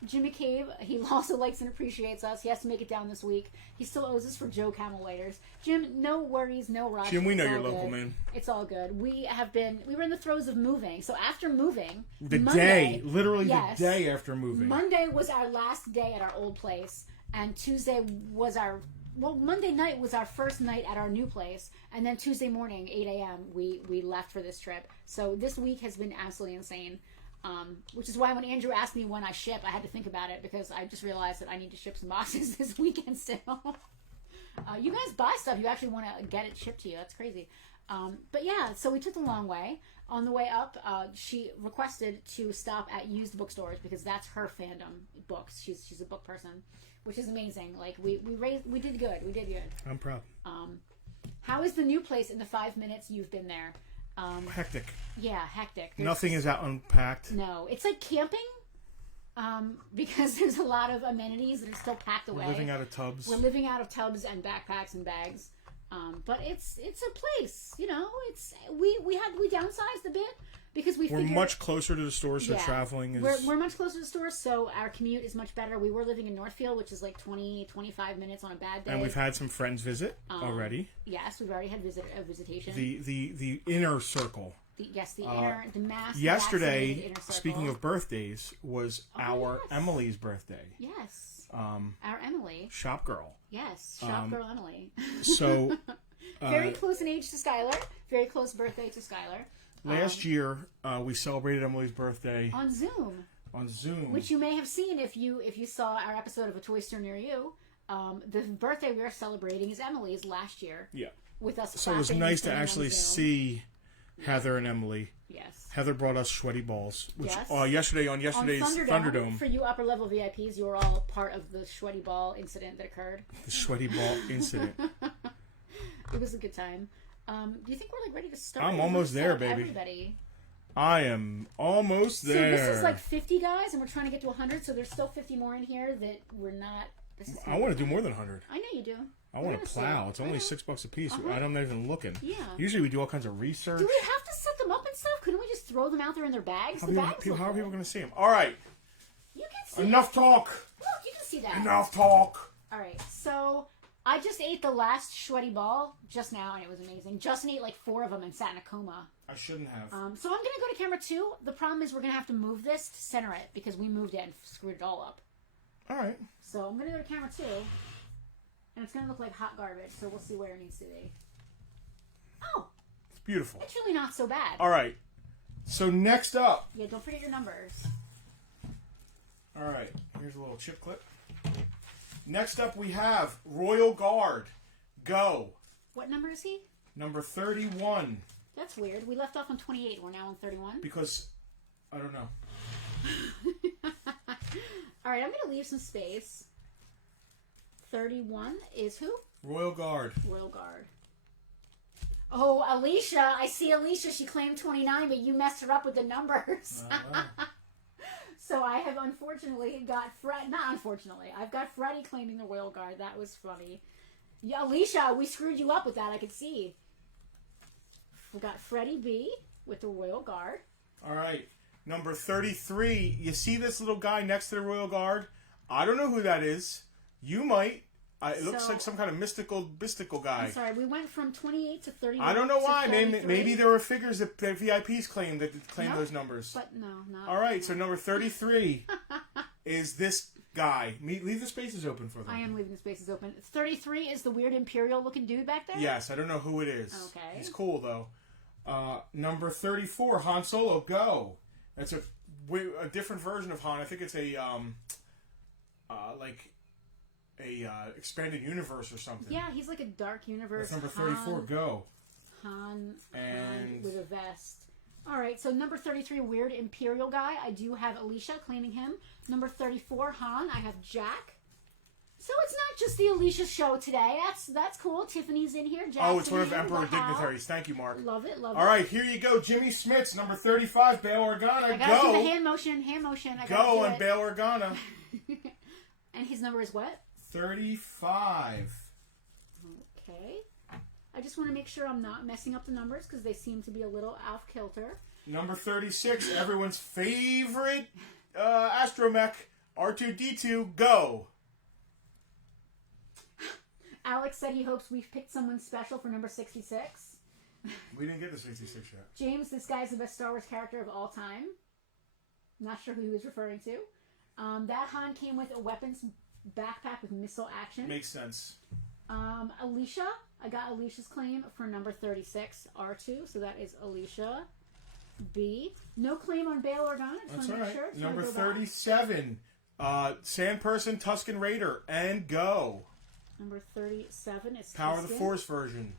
Jim McCabe, he also likes and appreciates us. He has to make it down this week. He still owes us for Joe Camel Waders. Jim, no worries, no rush. Jim, we know you're local, man. It's all good. We were in the throes of moving. So after moving, Monday, the day after moving. Monday was our last day at our old place, and Tuesday was Monday night was our first night at our new place, and then Tuesday morning, 8 a.m., we left for this trip. So this week has been absolutely insane, which is why when Andrew asked me when I ship, I had to think about it, because I just realized that I need to ship some boxes this weekend still. You guys buy stuff, you actually want to get it shipped to you. That's crazy. But yeah, so we took the long way. On the way up, she requested to stop at used bookstores, because that's her fandom, books. She's a book person, which is amazing. Like we did good. We did good. I'm proud. How is the new place in the 5 minutes you've been there? Hectic. Yeah, hectic. Nothing is out unpacked. No, it's like camping. Because there's a lot of amenities that are still packed away. We're living out of tubs. We're living out of tubs and backpacks and bags. But it's a place, you know. It's we downsized a bit because we're much closer to the stores. So traveling is we're much closer to the stores, so our commute is much better. We were living in Northfield, which is like 25 minutes on a bad day. And we've had some friends visit already. Yes, we've already had visitation. The inner circle. The mass. Yesterday, inner circle. Speaking of birthdays, was our Emily's birthday. Yes. Our Emily. Shop girl. Yes, shop girl Emily. So very close in age to Skylar. Very close birthday to Skylar. Last year, we celebrated Emily's birthday on Zoom. Which you may have seen if you saw our episode of A Toy Store Near You. The birthday we are celebrating is Emily's last year. Yeah. With us. So it was nice to actually see Heather and Emily. Yes. Heather brought us sweaty balls, which yes. Yesterday's Thunderdome. For you upper level VIPs, you were all part of the sweaty ball incident that occurred. The sweaty ball incident. It was a good time. Do you think we're ready to start? I'm almost there, baby. Everybody. I am almost there. So this is 50 guys, and we're trying to get to 100. So there's still 50 more in here that we're not. I want to do more than 100. I know you do. I want to plow. It's only $6 a piece. I'm not even looking. Yeah. Usually we do all kinds of research. Do we have to set them up and stuff? Couldn't we just throw them out there in their bags? How are people going to see them? All right. You can see. Enough talk. Look, you can see that. Enough talk. All right. So I just ate the last sweaty ball just now, and it was amazing. Justin ate 4 of them and sat in a coma. I shouldn't have. So I'm going to go to camera 2. The problem is we're going to have to move this to center it because we moved it and screwed it all up. All right. So I'm going to go to camera 2. And it's going to look like hot garbage, so we'll see where it needs to be. Oh! It's beautiful. It's really not so bad. All right. So next up... Yeah, don't forget your numbers. All right. Here's a little chip clip. Next up we have Royal Guard. Go. What number is he? Number 31. That's weird. We left off on 28. We're now on 31. Because... I don't know. All right, I'm going to leave some space. 31 is who? Royal Guard. Royal Guard. Oh, Alicia. I see Alicia. She claimed 29, but you messed her up with the numbers. So I have unfortunately got not unfortunately. I've got Freddie claiming the Royal Guard. That was funny. Yeah, Alicia, we screwed you up with that. I could see. We got Freddie B with the Royal Guard. All right. Number 33. You see this little guy next to the Royal Guard? I don't know who that is. You might. It looks like some kind of mystical guy. I'm sorry, we went from 28 to 31. I don't know why. Maybe there were figures that VIPs claimed those numbers. But no, not. All right, so number 33 is this guy. Leave the spaces open for them. I am leaving the spaces open. 33 is the weird Imperial-looking dude back there? Yes, I don't know who it is. Okay. He's cool, though. Number 34, Han Solo, go. That's a different version of Han. I think it's a expanded universe or something. Yeah, he's like a dark universe. That's number 34, go. Han with a vest. All right, so number 33, weird Imperial guy. I do have Alicia claiming him. Number 34, Han. I have Jack. So it's not just the Alicia show today. That's cool. Tiffany's in here. Oh, it's one of Emperor Dignitaries. Thank you, Mark. Love it. All right, here you go. Jimmy Smits, number 35, Bail Organa. I gotta do the hand motion. Go on Bail Organa. And his number is what? 35. Okay. I just want to make sure I'm not messing up the numbers because they seem to be a little off kilter. Number 36, everyone's favorite astromech, R2-D2, go. Alex said he hopes we've picked someone special for number 66. We didn't get the 66 yet. James, this guy's the best Star Wars character of all time. Not sure who he was referring to. That Han came with a weapons backpack with missile action. Makes sense. Alicia, I got Alicia's claim for number 36, R2, so that is Alicia B. No claim on Bail Organa. That's all right. Number 37, Sandperson, Tusken Raider, and go. Number 37 is Power of the Force version.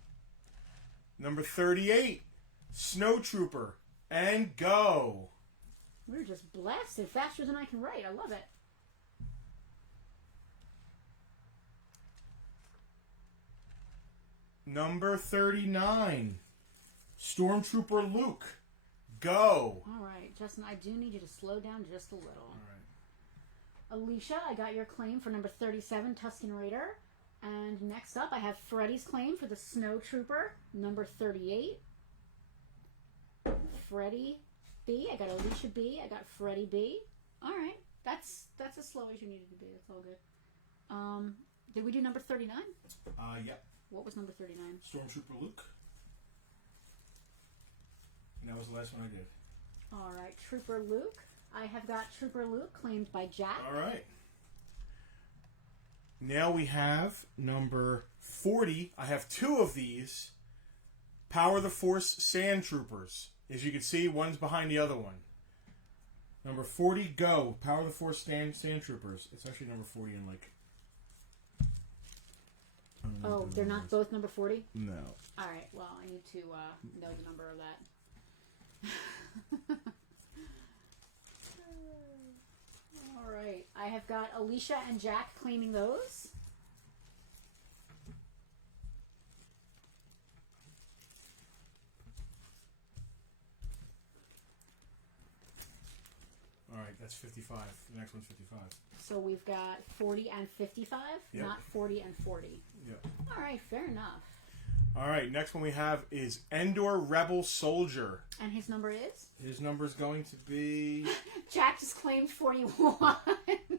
Number 38, Snow Trooper, and go. We're just blasted faster than I can write. I love it. Number 39, Stormtrooper Luke, go. All right, Justin, I do need you to slow down just a little. All right. Alicia, I got your claim for number 37, Tusken Raider. And next up, I have Freddie's claim for the Snow Trooper, number 38. Freddie B. I got Alicia B. I got Freddie B. All right. That's as slow as you needed to be. That's all good. Did we do number 39? Yep. What was number 39? Stormtrooper Luke. And that was the last one I did. All right. Trooper Luke. I have got Trooper Luke claimed by Jack. All right. Now we have number 40. I have two of these. Power of the Force Sand Troopers. As you can see, one's behind the other one. Number 40, go. Power of the Force Sand Troopers. It's actually number 40 in like... Oh, they're not both number 40? No. All right. Well, I need to know the number of that. All right. I have got Alicia and Jack claiming those. All right, that's 55. The next one's 55. So we've got 40 and 55, yep. Not 40 and 40. Yep. All right, fair enough. All right, next one we have is Endor Rebel Soldier. And his number is? His number is going to be... Jack just claimed 41.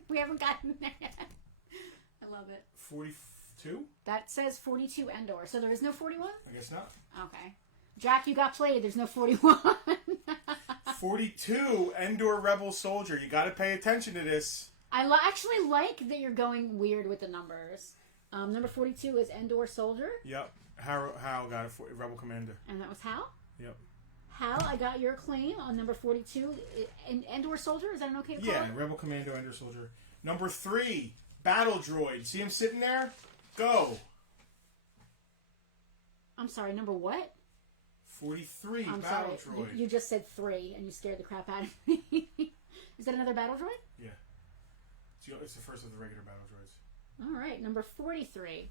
We haven't gotten there yet. I love it. 42? That says 42 Endor, so there is no 41? I guess not. Okay. Jack, you got played. There's no 41. 42, Endor Rebel Soldier. You got to pay attention to this. I actually like that you're going weird with the numbers. Number 42 is Endor Soldier. Yep. Hal got it for Rebel Commander. And that was Hal? Yep. Hal, I got your claim on number 42. Endor Soldier? Is that an okay call? Yeah, Rebel Commando, Endor Soldier. Number 3, Battle Droid. See him sitting there? Go. I'm sorry, number what? 43, I'm Battle sorry. Droid. You just said 3 and you scared the crap out of me. Is that another Battle Droid? Yeah. It's the first of the regular Battle Droids. All right, number 43.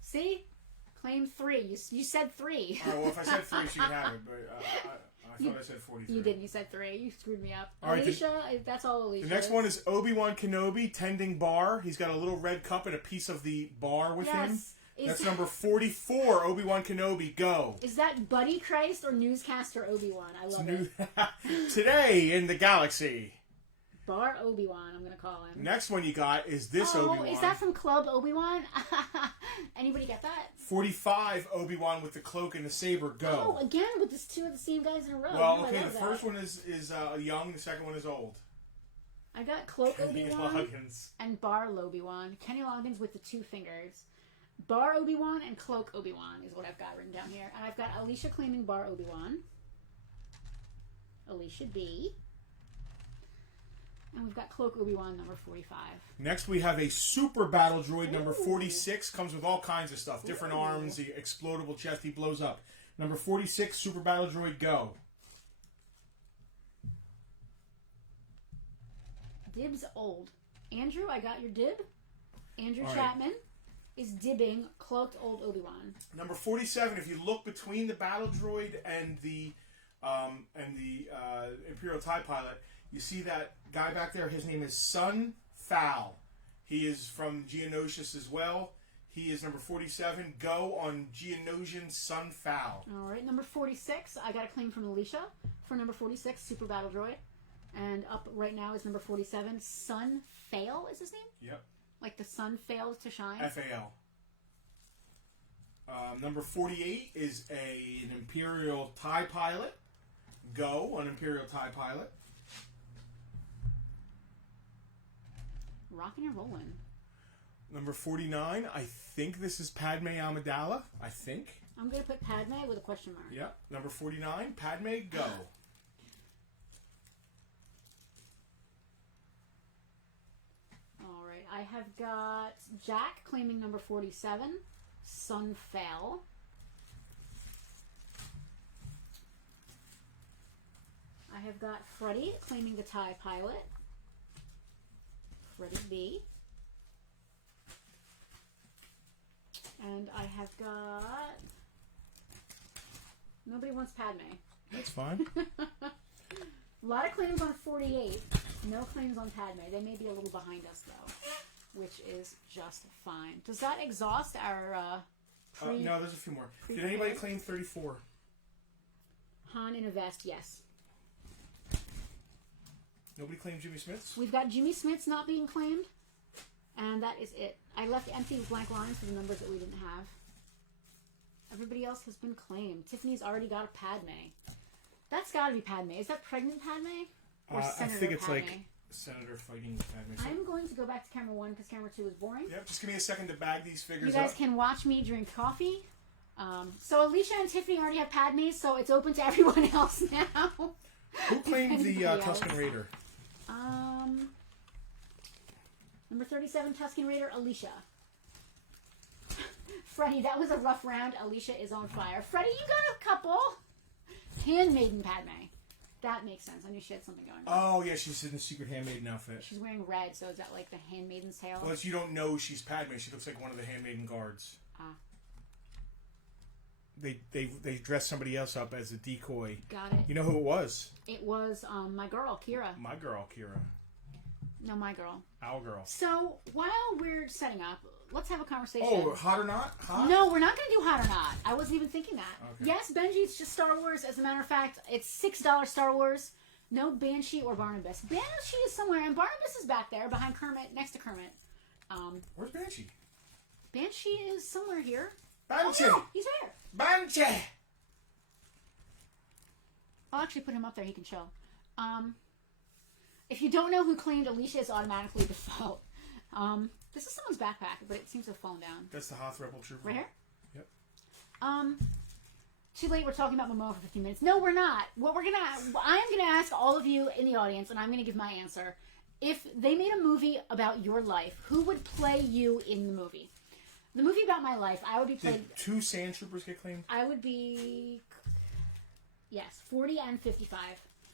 See? Claim 3. You said 3. All right, well, if I said 3, she can have it, but I thought I said 43. You didn't. You said 3. You screwed me up. All right, Alicia, that's all Alicia. The next one is Obi-Wan Kenobi tending bar. He's got a little red cup and a piece of the bar with him. That's number 44, Obi-Wan Kenobi. Go. Is that Buddy Christ or newscaster Obi-Wan? I love it. Today in the galaxy. Bar Obi-Wan, I'm going to call him. Next one you got is this Obi-Wan. Is that from Club Obi-Wan? Anybody get that? 45, Obi-Wan with the cloak and the saber. Go. Oh, again with this two of the same guys in a row. Well, okay, the first one is young, the second one is old. I got Cloak Kenny Obi-Wan Loggins. and Bar Obi-Wan. Kenny Loggins with the 2 fingers. Bar Obi-Wan and Cloak Obi-Wan is what I've got written down here. And I've got Alicia claiming Bar Obi-Wan. Alicia B. And we've got Cloak Obi-Wan number 45. Next we have a Super Battle Droid number 46. Comes with all kinds of stuff. Different arms, the explodable chest he blows up. Number 46, Super Battle Droid, go. Dib's old. Andrew, I got your dib. Andrew Chapman is dibbing cloaked old Obi-Wan. Number 47. If you look between the battle droid and the Imperial TIE pilot, you see that guy back there. His name is Sun Fowl. He is from Geonosius as well. He is number 47. Go on Geonosian Sun Fowl. All right, number 46. I got a claim from Alicia for number 46, Super Battle Droid. And up right now is number 47, Sun Fail is his name? Yep. Like the sun fails to shine? F-A-L. Number 48 is an Imperial TIE pilot. Go on Imperial TIE pilot. Rocking and rolling. Number 49, I think this is Padme Amidala. I think. I'm going to put Padme with a question mark. Yeah. Number 49, Padme, go. All right. I have got Jack claiming number 47, Sunfell. I have got Freddie claiming the TIE pilot. Freddie B. And I have got... Nobody wants Padme. That's fine. A lot of claims on 48. No claims on Padme. They may be a little behind us, though, which is just fine. Does that exhaust our... no, there's a few more. Did anybody claim 34? Han in a vest, yes. Nobody claimed Jimmy Smith's? We've got Jimmy Smith's not being claimed. And that is it. I left empty blank lines for the numbers that we didn't have. Everybody else has been claimed. Tiffany's already got a Padme. That's got to be Padme. Is that pregnant Padme? Or Senator I think it's Padme? Like Senator fighting Padme. I'm going to go back to camera 1 because camera 2 is boring. Yep, just give me a second to bag these figures up. You guys can watch me drink coffee. So Alicia and Tiffany already have Padme, so it's open to everyone else now. Who claimed the Tusken Raider? Number 37, Tusken Raider, Alicia. Freddie, that was a rough round. Alicia is on fire. Freddie, you got a couple. Handmaiden Padme. That makes sense. I knew she had something going on. Oh, yeah, she's in the secret Handmaiden outfit. She's wearing red, so is that like the Handmaiden's tale? Well, you don't know she's Padme. She looks like one of the Handmaiden guards. They dressed somebody else up as a decoy. Got it. You know who it was? It was my girl, Kira. My girl, Kira. No, my girl. Our girl. So, while we're setting up, let's have a conversation. Oh, hot or not? Hot? No, we're not going to do hot or not. I wasn't even thinking that. Okay. Yes, Benji's just Star Wars. As a matter of fact, it's $6 Star Wars. No Banshee or Barnabas. Banshee is somewhere, and Barnabas is back there behind Kermit, next to Kermit. Where's Banshee? Banshee is somewhere here. Banshee! Oh, no, he's there. Banshee! I'll actually put him up there. He can chill. If you don't know who claimed Alicia is automatically default. This is someone's backpack, but it seems to have fallen down. That's the Hoth Rebel Trooper. Right here? Yep. Too late. We're talking about Momoa for 15 minutes. No, we're not. I'm gonna ask all of you in the audience, and I'm gonna give my answer. If they made a movie about your life, who would play you in the movie? The movie about my life, I would be played... Did 2 Sand Troopers get claimed? I would be... Yes, 40 and 55.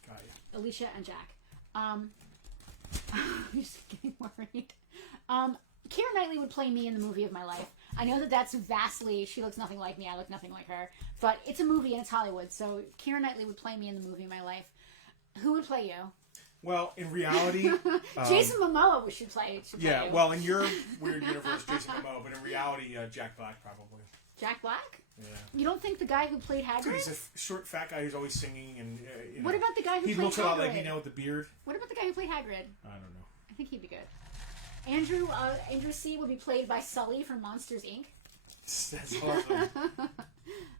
Got you. Alicia and Jack. I'm just getting worried. Keira Knightley would play me in the movie of my life. I know that that's vastly... She looks nothing like me. I look nothing like her. But it's a movie and it's Hollywood. So Keira Knightley would play me in the movie of my life. Who would play you? Well, in reality... Jason Momoa should play you. Well, in your weird universe, Jason Momoa. But in reality, Jack Black, probably. Jack Black? Yeah. You don't think the guy who played Hagrid? He's a short, fat guy who's always singing. And What about the guy who played Hagrid? He looks a lot like me now with the beard. What about the guy who played Hagrid? I don't know. I think he'd be good. Andrew C. would be played by Sully from Monsters, Inc. That's awesome.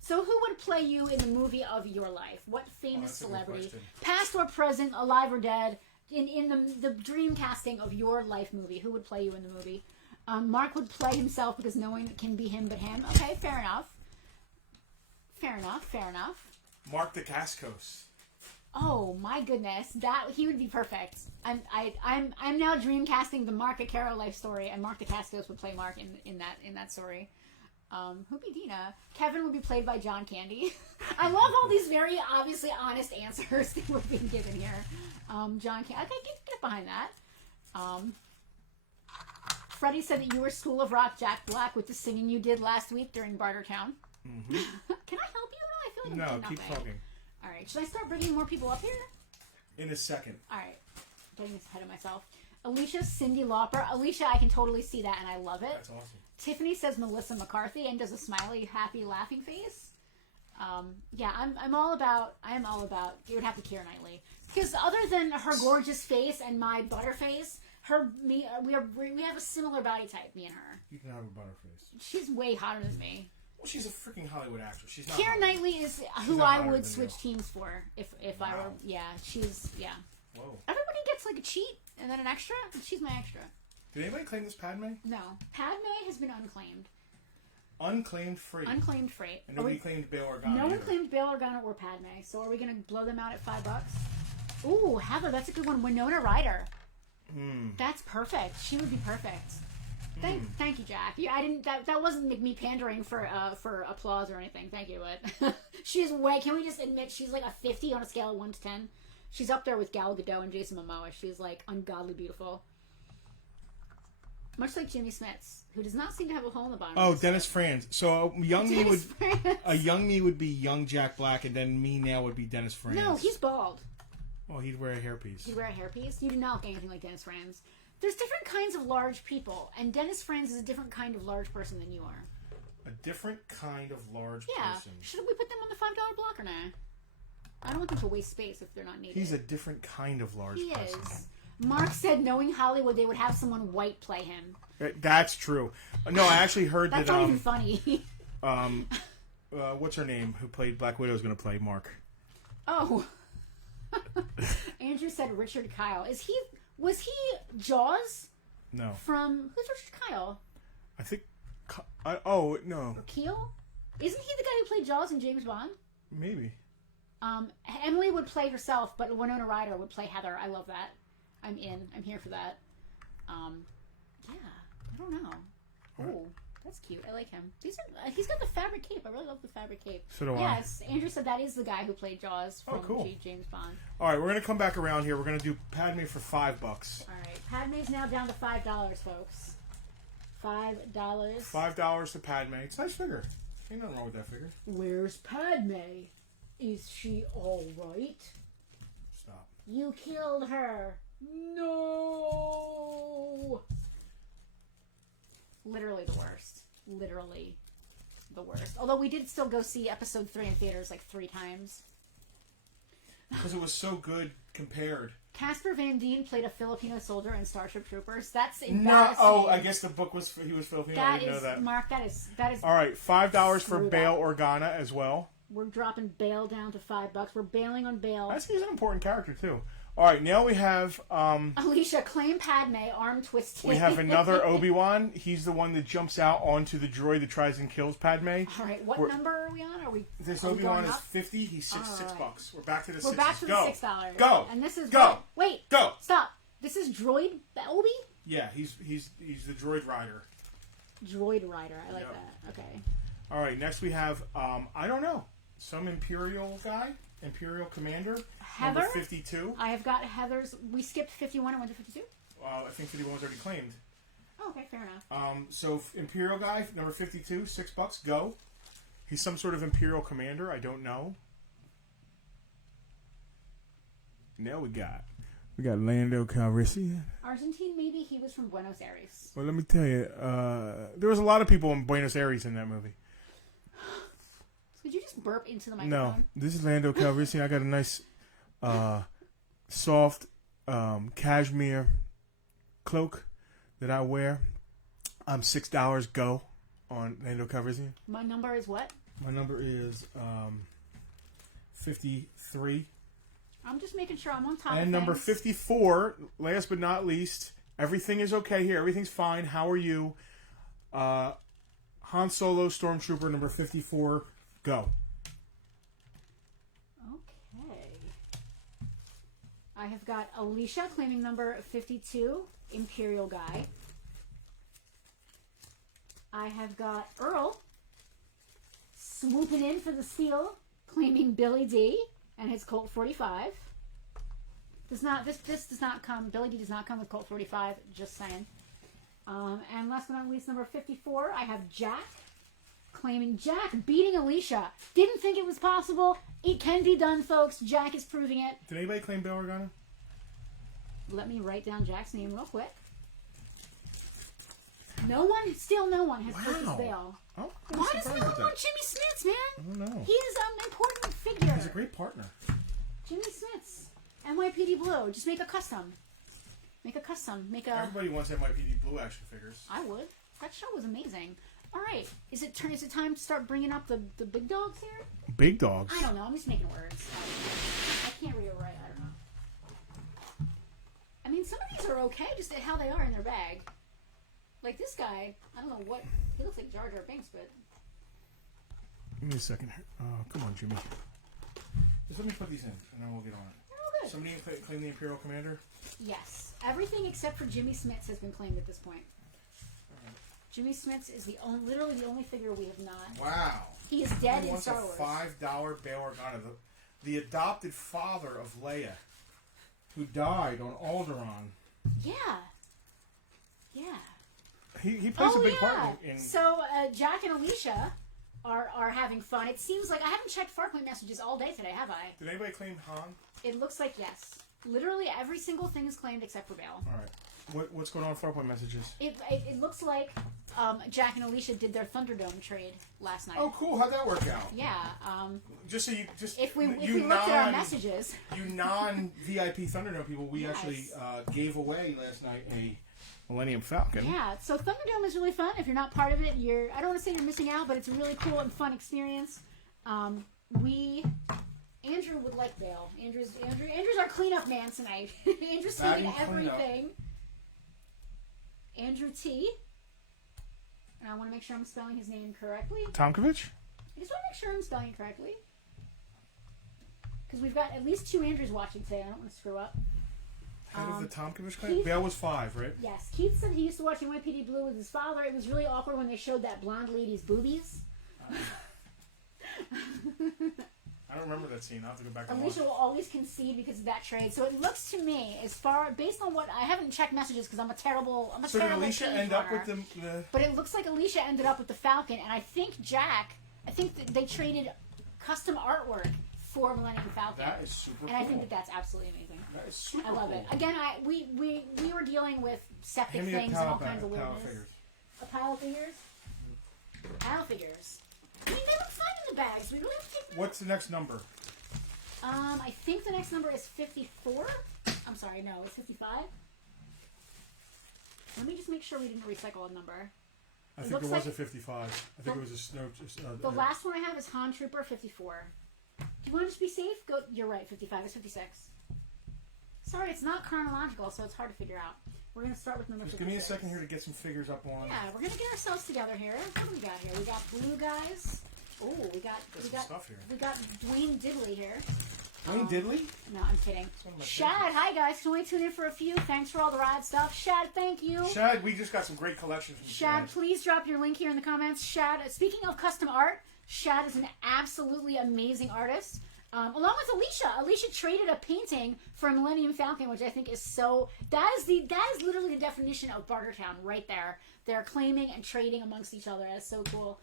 So who would play you in the movie of your life? What famous celebrity, past or present, alive or dead, in the dream casting of your life movie, who would play you in the movie? Mark would play himself because no one can be him but him. Okay, fair enough. Fair enough. Mark Dacascos. Oh my goodness, he would be perfect. I'm now dream casting the Mark Acaro life story, and Mark Dacascos would play Mark in that story. Who'd be Dina? Kevin would be played by John Candy. I love all these very obviously honest answers that were being given here. John Candy. Okay, get behind that. Freddie said that you were School of Rock Jack Black with the singing you did last week during Bartertown. Mm-hmm. Can I help you at all? I feel like I'm no, doing keep nothing. talking. All right. Should I start bringing more people up here? In a second. All right. Getting ahead of myself. Alicia, Cyndi Lauper. Alicia, I can totally see that, and I love it. That's awesome. Tiffany says Melissa McCarthy and does a smiley, happy, laughing face. Yeah, I'm all about. I am all about. You would have to Keira Knightley, because other than her gorgeous face and my butter face, we have a similar body type. Me and her. You can have a butter face. She's way hotter than me. Well, she's a freaking Hollywood actress. She's not. Keira Knightley is who I would switch teams for if I were. Yeah, she's Whoa. Everybody gets like a cheat and then an extra. She's my extra. Did anybody claim this Padme? No, Padme has been unclaimed. Unclaimed freight. Unclaimed freight. And nobody claimed Bail Organa. No one claimed Bail Organa or Padme. So are we going to blow them out at $5? Ooh, Heather, that's a good one. Winona Ryder. That's perfect. She would be perfect. Thank you, Jack. I didn't. That wasn't me pandering for applause or anything. Thank you, but she's way. Can we just admit she's like a 50 on a scale of 1 to 10? She's up there with Gal Gadot and Jason Momoa. She's like ungodly beautiful. Much like Jimmy Smits, who does not seem to have a hole in the bottom. Oh, Dennis Franz. So a young me would be young Jack Black, and then me now would be Dennis Franz. No, he's bald. Well, he'd wear a hairpiece. He'd wear a hairpiece. You do not look anything like Dennis Franz. There's different kinds of large people, and Dennis Franz is a different kind of large person than you are. A different kind of large person. Should we put them on the $5 block or not? I don't want them to waste space if they're not needed. He's a different kind of large person. He is. Mark said, knowing Hollywood, they would have someone white play him. That's true. No, I actually heard That's not even funny. What's her name? Who played Black Widow is going to play Mark. Oh. Andrew said Richard Kyle. Was he Jaws? No. Who's Richard Kyle? I think. No. Or Keel? Isn't he the guy who played Jaws in James Bond? Maybe. Emily would play herself, but Winona Ryder would play Heather. I love that. I'm in. I'm here for that. Yeah. I don't know. Oh, that's cute. I like him. He's got the fabric cape. I really love the fabric cape. So do I. Yes, Andrew said that is the guy who played Jaws from James Bond. All right, we're gonna come back around here. We're gonna do Padme for $5. All right, Padme's now down to $5, folks. $5. $5 to Padme. It's a nice figure. Ain't nothing wrong with that figure. Where's Padme? Is she all right? Stop. You killed her. No. Literally the worst. Literally the worst. Although we did still go see episode 3 in theaters like 3 times. Because it was so good compared. Casper Van Dien played a Filipino soldier in Starship Troopers. That's embarrassing. No, I guess the book was he was Filipino. I didn't know that. Mark, that is. All right, $5 for Bail Organa as well. We're dropping Bail down to $5. We're bailing on Bail. He's an important character too. All right, now we have Alicia, claim Padme, arm twisted. We have another Obi-Wan. He's the one that jumps out onto the droid that tries and kills Padme. All right, what number are we on? This Obi-Wan is 50. He's $6. We're back to the $6. We're back to the $6. Go. And this is go. Wait. Go. Stop. This is Droid Obi? Yeah, he's the droid rider. Droid rider. I like that. Okay. All right, next we have I don't know, some Imperial guy. Imperial Commander, Heather? number 52. I have got Heather's. We skipped 51 and went to 52? I think 51 was already claimed. Oh, okay, fair enough. So Imperial guy, number 52, $6. Go. He's some sort of Imperial Commander. I don't know. Now we got Lando Calrissian. Argentine, maybe he was from Buenos Aires. Well, let me tell you, there was a lot of people in Buenos Aires in that movie. Could you just burp into the microphone? No, this is Lando Calrissian. I got a nice, soft cashmere cloak that I wear. I'm $6. Go on Lando Calrissian. My number is what? My number is 53. I'm just making sure I'm on top of And things. number 54, last but not least, everything is okay here. Everything's fine. How are you? Han Solo, Stormtrooper, number 54. Go. Okay. I have got Alicia claiming number 52, Imperial Guy. I have got Earl swooping in for the steal, claiming Billy D and his Colt 45. This does not come. Billy D does not come with Colt 45. Just saying. And last but not least, number 54, I have Jack. Claiming Jack beating Alicia. Didn't think it was possible. It can be done, folks. Jack is proving it. Did anybody claim Bail Organa? Let me write down Jack's name real quick. No one has purchased Bail. Oh, why does no one want Jimmy Smits, man? I don't know. He is an important figure. He's a great partner. Jimmy Smits. NYPD Blue. Just make a custom. Everybody wants NYPD Blue action figures. I would. That show was amazing. All right. Is it time to start bringing up the big dogs here? Big dogs? I don't know. I'm just making words. I can't read or write. I don't know. I mean, some of these are okay, just how they are in their bag. Like this guy, I don't know what... He looks like Jar Jar Binks, but... Give me a second here. Come on, Jimmy. Just let me put these in, and then we'll get on it. They're all good. Somebody claim the Imperial Commander? Yes. Everything except for Jimmy Smits has been claimed at this point. Jimmy Smits is literally the only figure we have not. Wow. He is dead in Star Wars. $5 Bail Organa, the adopted father of Leia, who died on Alderaan. Yeah. Yeah. He plays a big part in... So Jack and Alicia are having fun. It seems like I haven't checked Farpoint messages all day today, have I? Did anybody claim Han? It looks like yes. Literally every single thing is claimed except for Bail. All right. What's going on with Farpoint messages? It looks like Jack and Alicia did their Thunderdome trade last night. Oh, cool! How'd that work out? Yeah. If we looked at our messages, you non-VIP Thunderdome people, we actually gave away last night a Millennium Falcon. Yeah. So Thunderdome is really fun. If you're not part of it, I don't want to say you're missing out, but it's a really cool and fun experience. Andrew would like Bail. Andrew's our cleanup man tonight. Andrew's taking everything. Andrew T. And I want to make sure I'm spelling his name correctly. Tomkovich? I just want to make sure I'm spelling it correctly. Because we've got at least 2 Andrews watching today. I don't want to screw up. Head of the Tomkovich claim? Bail was 5, right? Yes. Keith said he used to watch NYPD Blue with his father. It was really awkward when they showed that blonde lady's boobies. I don't remember that scene. I'll have to go back and Alicia will always concede because of that trade. So it looks to me, based on what I haven't checked messages because I'm a terrible. So did Alicia end up with the? But it looks like Alicia ended up with the Falcon, and I think Jack. I think that they traded custom artwork for Millennium Falcon. That is super cool. And I think that's absolutely amazing. That is super I love it. Again, we were dealing with septic things and all kinds of weirdness. A pile of figures. Pile of figures. I mean, they look fine in the bags. We really have to take them. What's the next number? I think the next number is 54. I'm sorry, no, it's 55. Let me just make sure we didn't recycle a number. I think it was a 55. I think it was a snow. The last one I have is Han Trooper 54. Do you want to just be safe? Go. You're right. 55 is 56. Sorry, it's not chronological, so it's hard to figure out. We're going to start with number 56. Give me a second here to get some figures up on. Yeah, we're going to get ourselves together here. What do we got here? We got blue guys. Oh, we got stuff here. We got Dwayne Diddley here. Dwayne Diddley? No, I'm kidding. Shad, hi guys. Can we tune in for a few? Thanks for all the rad stuff. Shad, thank you. Shad, we just got some great collections from Shad, please drop your link here in the comments. Shad, speaking of custom art, Shad is an absolutely amazing artist. Along with Alicia. Alicia traded a painting for a Millennium Falcon, which I think is so... That is literally the definition of Bartertown right there. They're claiming and trading amongst each other. That's so cool.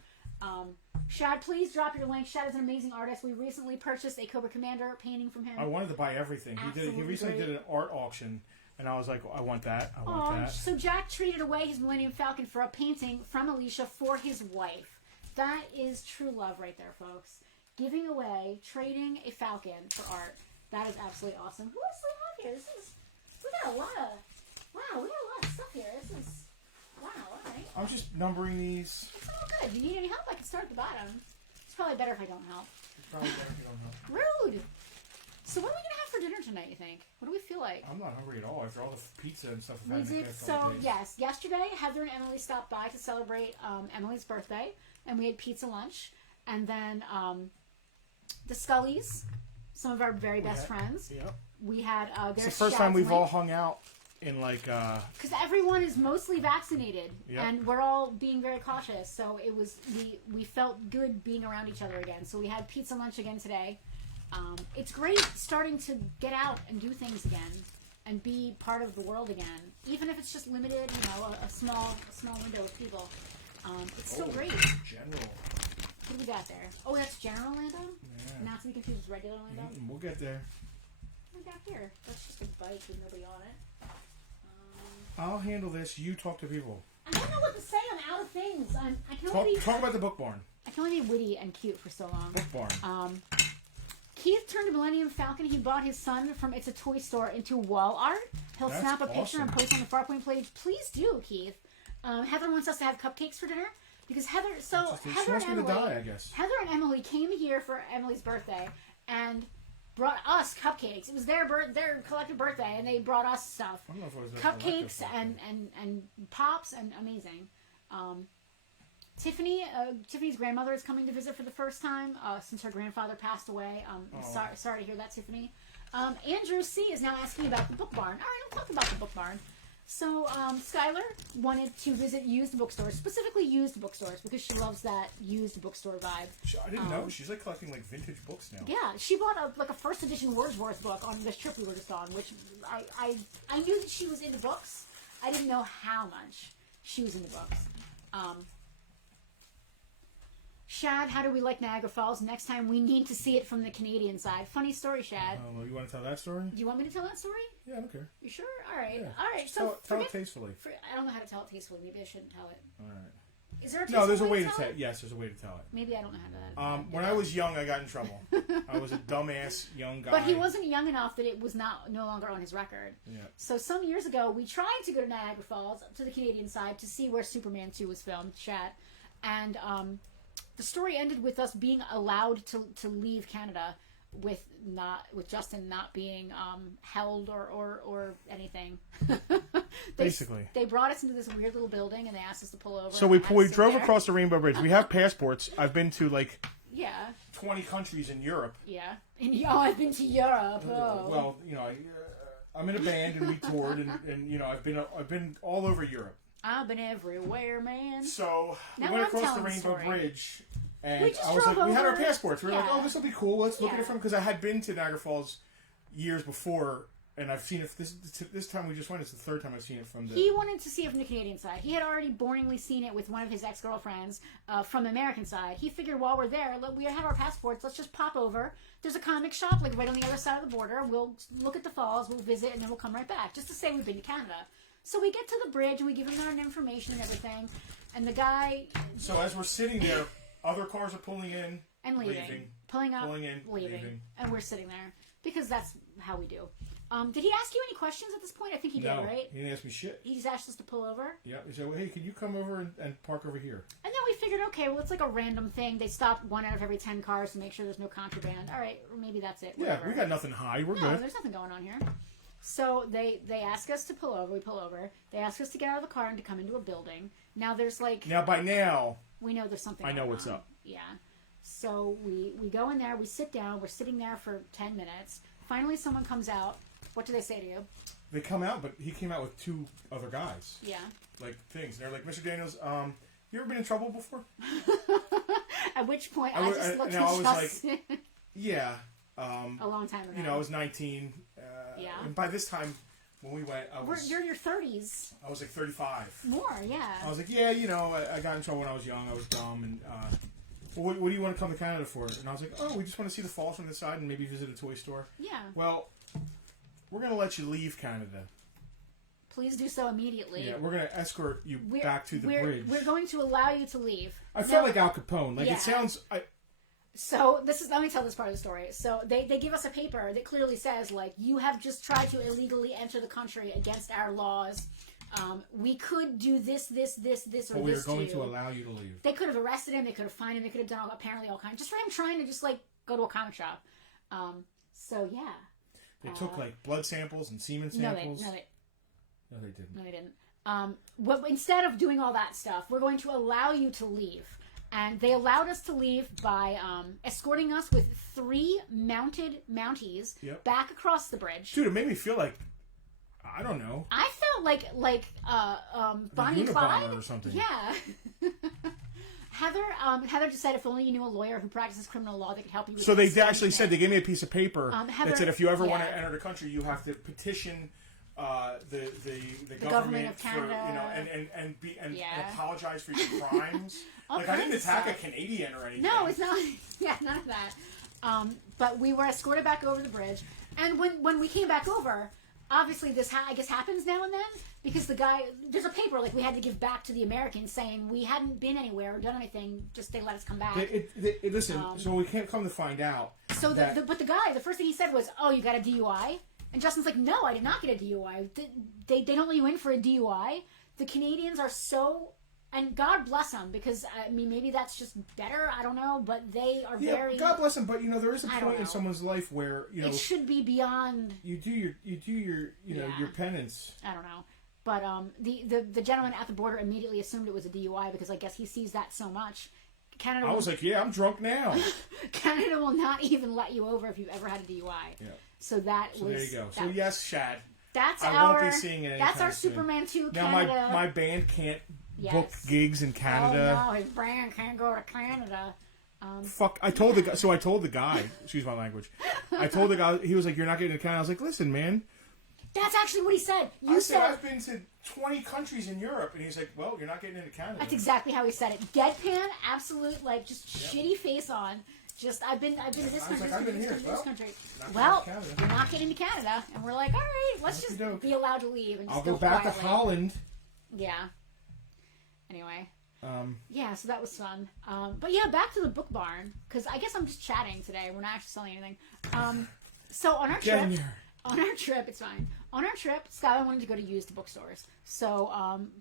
Shad, please drop your link. Shad is an amazing artist. We recently purchased a Cobra Commander painting from him. I wanted to buy everything. He recently did an art auction, and I was like, I want that. I want that. So Jack traded away his Millennium Falcon for a painting from Alicia for his wife. That is true love right there, folks. Giving away, trading a Falcon for art. That is absolutely awesome. Who else do we have here? We got a lot of stuff here. Wow, alright. I'm just numbering these. It's all good. If you need any help, I can start at the bottom. It's probably better if I don't help. It's probably better if you don't help. Rude! So what are we going to have for dinner tonight, you think? What do we feel like? I'm not hungry at all after all the pizza and stuff. We did. So, yes. Yesterday, Heather and Emily stopped by to celebrate Emily's birthday, and we had pizza lunch. And then the Scullys, some of our very best friends. Yep. We had it's the first time we've all hung out in like because everyone is mostly vaccinated, and we're all being very cautious. So it was we felt good being around each other again. So we had pizza lunch again today. It's great starting to get out and do things again and be part of the world again, even if it's just limited, a small window of people. It's still great. General. What do we got there? Oh, that's General Orlando? Yeah. Not to be confused with regular Orlando? We'll get there. What do we got here? That's just a bike with nobody on it. I'll handle this. You talk to people. I don't know what to say. I'm out of things. Talk about the book barn. I can only be witty and cute for so long. Book barn. Keith turned a Millennium Falcon. He bought his son from It's a Toy Store into wall art. He'll snap a picture and post on the Farpoint page. Please do, Keith. Heather wants us to have cupcakes for dinner because Heather and Emily came here for Emily's birthday and brought us cupcakes. It was their collective birthday, and they brought us stuff. I don't know if it was cupcakes and pops and amazing. Tiffany's grandmother is coming to visit for the first time since her grandfather passed away. Sorry to hear that, Tiffany. Andrew C. is now asking about the book barn. All right, I'll talk about the book barn. So, Skylar wanted to visit used bookstores, specifically used bookstores, because she loves that used bookstore vibe. I didn't know. She's like collecting like vintage books now. Yeah, she bought a first edition Wordsworth book on this trip we were just on, which I knew that she was into books. I didn't know how much she was into books. Shad, how do we like Niagara Falls? Next time we need to see it from the Canadian side. Funny story, Shad. You want to tell that story? Do you want me to tell that story? Yeah, I don't care. You sure? All right. Yeah. All right. So tell it tastefully. I don't know how to tell it tastefully. Maybe I shouldn't tell it. All right. Is there a No, there's a way to tell it. Yes, there's a way to tell it. Maybe I don't know how to. When I was young, I got in trouble. I was a dumbass young guy. But he wasn't young enough that it was no longer on his record. Yeah. So some years ago, we tried to go to Niagara Falls, to the Canadian side, to see where Superman 2 was filmed, Shad. And the story ended with us being allowed to leave Canada with Justin not being held or anything. Basically, they brought us into this weird little building and they asked us to pull over. So we drove across the Rainbow Bridge. We have passports. I've been to 20 countries in Europe. Yeah, I've been to Europe. Oh. Well, I'm in a band and we toured and I've been all over Europe. I've been everywhere, man. So we went across the Rainbow Bridge, and we had our passports. We were like, oh, this will be cool. Let's look at it from, because I had been to Niagara Falls years before, and I've seen it. This time we just went. It's the third time I've seen it from the. He wanted to see it from the Canadian side. He had already boringly seen it with one of his ex-girlfriends from the American side. He figured while we're there, we have our passports. Let's just pop over. There's a comic shop right on the other side of the border. We'll look at the falls. We'll visit, and then we'll come right back, just to say we've been to Canada. So we get to the bridge, and we give him our information and everything, and the guy... So as we're sitting there, other cars are pulling in, and leaving. Pulling up, pulling in, leaving. And we're sitting there, because that's how we do. Did he ask you any questions at this point? I think he did, right? He didn't ask me shit. He just asked us to pull over? Yeah, he said, hey, can you come over and park over here? And then we figured, okay, well, it's like a random thing. They stop 1 out of every 10 cars to make sure there's no contraband. All right, maybe that's it. Whatever. Yeah, we got nothing high. We're good. No, there's nothing going on here. So they ask us to pull over. We pull over. They ask us to get out of the car and to come into a building. Now there's by now... We know there's something I know going what's on. up. Yeah. So we go in there. We sit down. We're sitting there for 10 minutes. Finally, someone comes out. What do they say to you? They come out, but he came out with 2 other guys. Yeah. Things. And they're like, Mr. Daniels, you ever been in trouble before? At which point, I just looked at I was like, yeah. A long time ago. I was 19. Yeah. And by this time, when we went, you're in your 30s. I was like 35. More, yeah. I was like, yeah, I got in trouble when I was young. I was dumb. And what do you want to come to Canada for? And I was like, oh, we just want to see the falls from the side and maybe visit a toy store. Yeah. Well, we're going to let you leave Canada. Please do so immediately. Yeah, we're going to escort you back to the bridge. We're going to allow you to leave. I felt like Al Capone. It sounds... So let me tell this part of the story. So they give us a paper that clearly says, you have just tried to illegally enter the country against our laws. We could do this, or this to you. But we are going to allow you to leave. They could have arrested him. They could have fined him. They could have done apparently all kinds. Just for him trying to just go to a comic shop. So yeah. They took blood samples and semen samples. No, they didn't. No, they didn't. Instead of doing all that stuff, we're going to allow you to leave. And they allowed us to leave by escorting us with 3 mounted Mounties back across the bridge. Dude, it made me feel like, I don't know. I felt like Bonnie and Clyde or something. Yeah. Heather just said if only you knew a lawyer who practices criminal law that could help you with So they actually said, they gave me a piece of paper Heather, that said if you ever want to enter the country, you have to petition the government of Canada for and apologize for your crimes. Like I didn't attack a Canadian or anything. No, it's not. Yeah, none of that. But we were escorted back over the bridge, and when we came back over, obviously this I guess happens now and then because the guy there's a paper like we had to give back to the Americans saying we hadn't been anywhere or done anything, just they let us come back. Listen, so we can't come to find out. So but the guy, the first thing he said was, "Oh, you got a DUI." And Justin's like, no, I did not get a DUI. They don't let you in for a DUI. The Canadians are so... And God bless them, because, I mean, maybe that's just better. I don't know. But they are very... God bless them. But, there is a point in someone's life where, it should be beyond... You do your your penance. I don't know. But the gentleman at the border immediately assumed it was a DUI because I guess he sees that so much. Canada I was like, yeah, I'm drunk now. Canada will not even let you over if you've ever had a DUI. Yeah. So that was... there you go. So yes, Shad. I won't be seeing it anytime That's our soon. Superman 2 now Canada. my band can't book gigs in Canada. Oh no, his band can't go to Canada. Fuck! I told the guy. So I told the guy. Excuse my language. I told the guy. He was like, "You're not getting to Canada." I was like, "Listen, man." That's actually what he said. I said I've been to 20 countries in Europe, and he's like, "Well, you're not getting into Canada." That's exactly how he said it. Deadpan, absolute, like just shitty face on. Just I've been to this country, this country. Well, you're not getting into Canada, and we're like, all right, let's just be allowed to leave and just go back quietly. to Holland. Yeah. Anyway. Yeah, so that was fun. But yeah, back to the book barn because I guess I'm just chatting today. We're not actually selling anything. So on our trip, it's fine. On our trip, Skylar wanted to go to used bookstores. So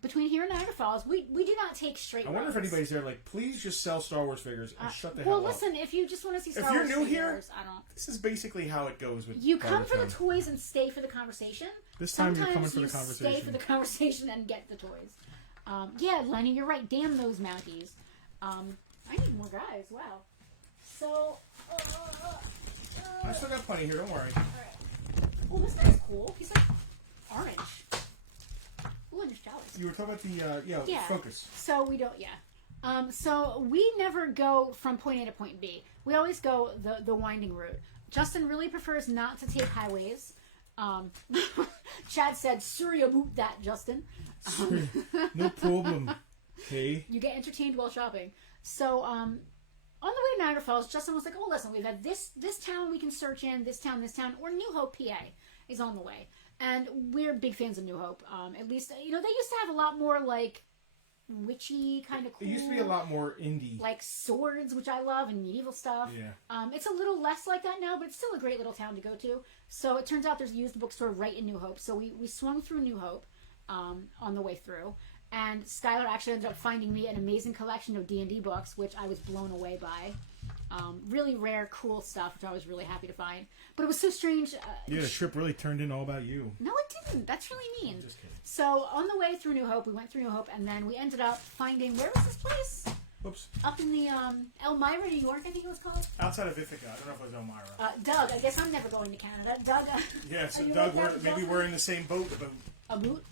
between here and Niagara Falls, we do not take straight. I wonder if anybody's there. Like, please just sell Star Wars figures and shut the hell up. Well, listen, if you just want to see Star Wars figures, if you're new here, I don't. This is basically how it goes with. You come for the toys and stay for the conversation. This time you're coming for the conversation. Stay for the conversation and get the toys. Yeah, Lenny, you're right. Damn those Mounties. I need more guys. Wow. So. I still got plenty here. Don't worry. All right. Oh, this guy's cool. He's like orange. Ooh, I'm just jealous. You were talking about the focus. So we don't. Yeah. So we never go from point A to point B. We always go the winding route. Justin really prefers not to take highways. Chad said, "Sorry about that, Justin." No problem. Okay. You get entertained while shopping. So, on the way to Niagara Falls, Justin was like, "Oh, listen, we've had this town we can search in, this town, or New Hope, PA, is on the way." And we're big fans of New Hope. At least, they used to have a lot more like witchy kind of cool. It used to be a lot more indie. Like swords, which I love, and medieval stuff. Yeah. It's a little less like that now, but it's still a great little town to go to. So it turns out there's a used bookstore right in New Hope. So we swung through New Hope on the way through. And Skylar actually ended up finding me an amazing collection of D&D books, which I was blown away by. Really rare, cool stuff, which I was really happy to find. But it was so strange. The trip really turned in all about you. No, it didn't. That's really mean. I'm just kidding. So on the way through New Hope, we went through New Hope, and then we ended up finding, where was this place? Whoops. Up in the Elmira, New York, I think it was called. Outside of Ithaca. I don't know if it was Elmira. Doug, I guess I'm never going to Canada. Doug. Yeah, so Doug, maybe we're in the same boat. A boot?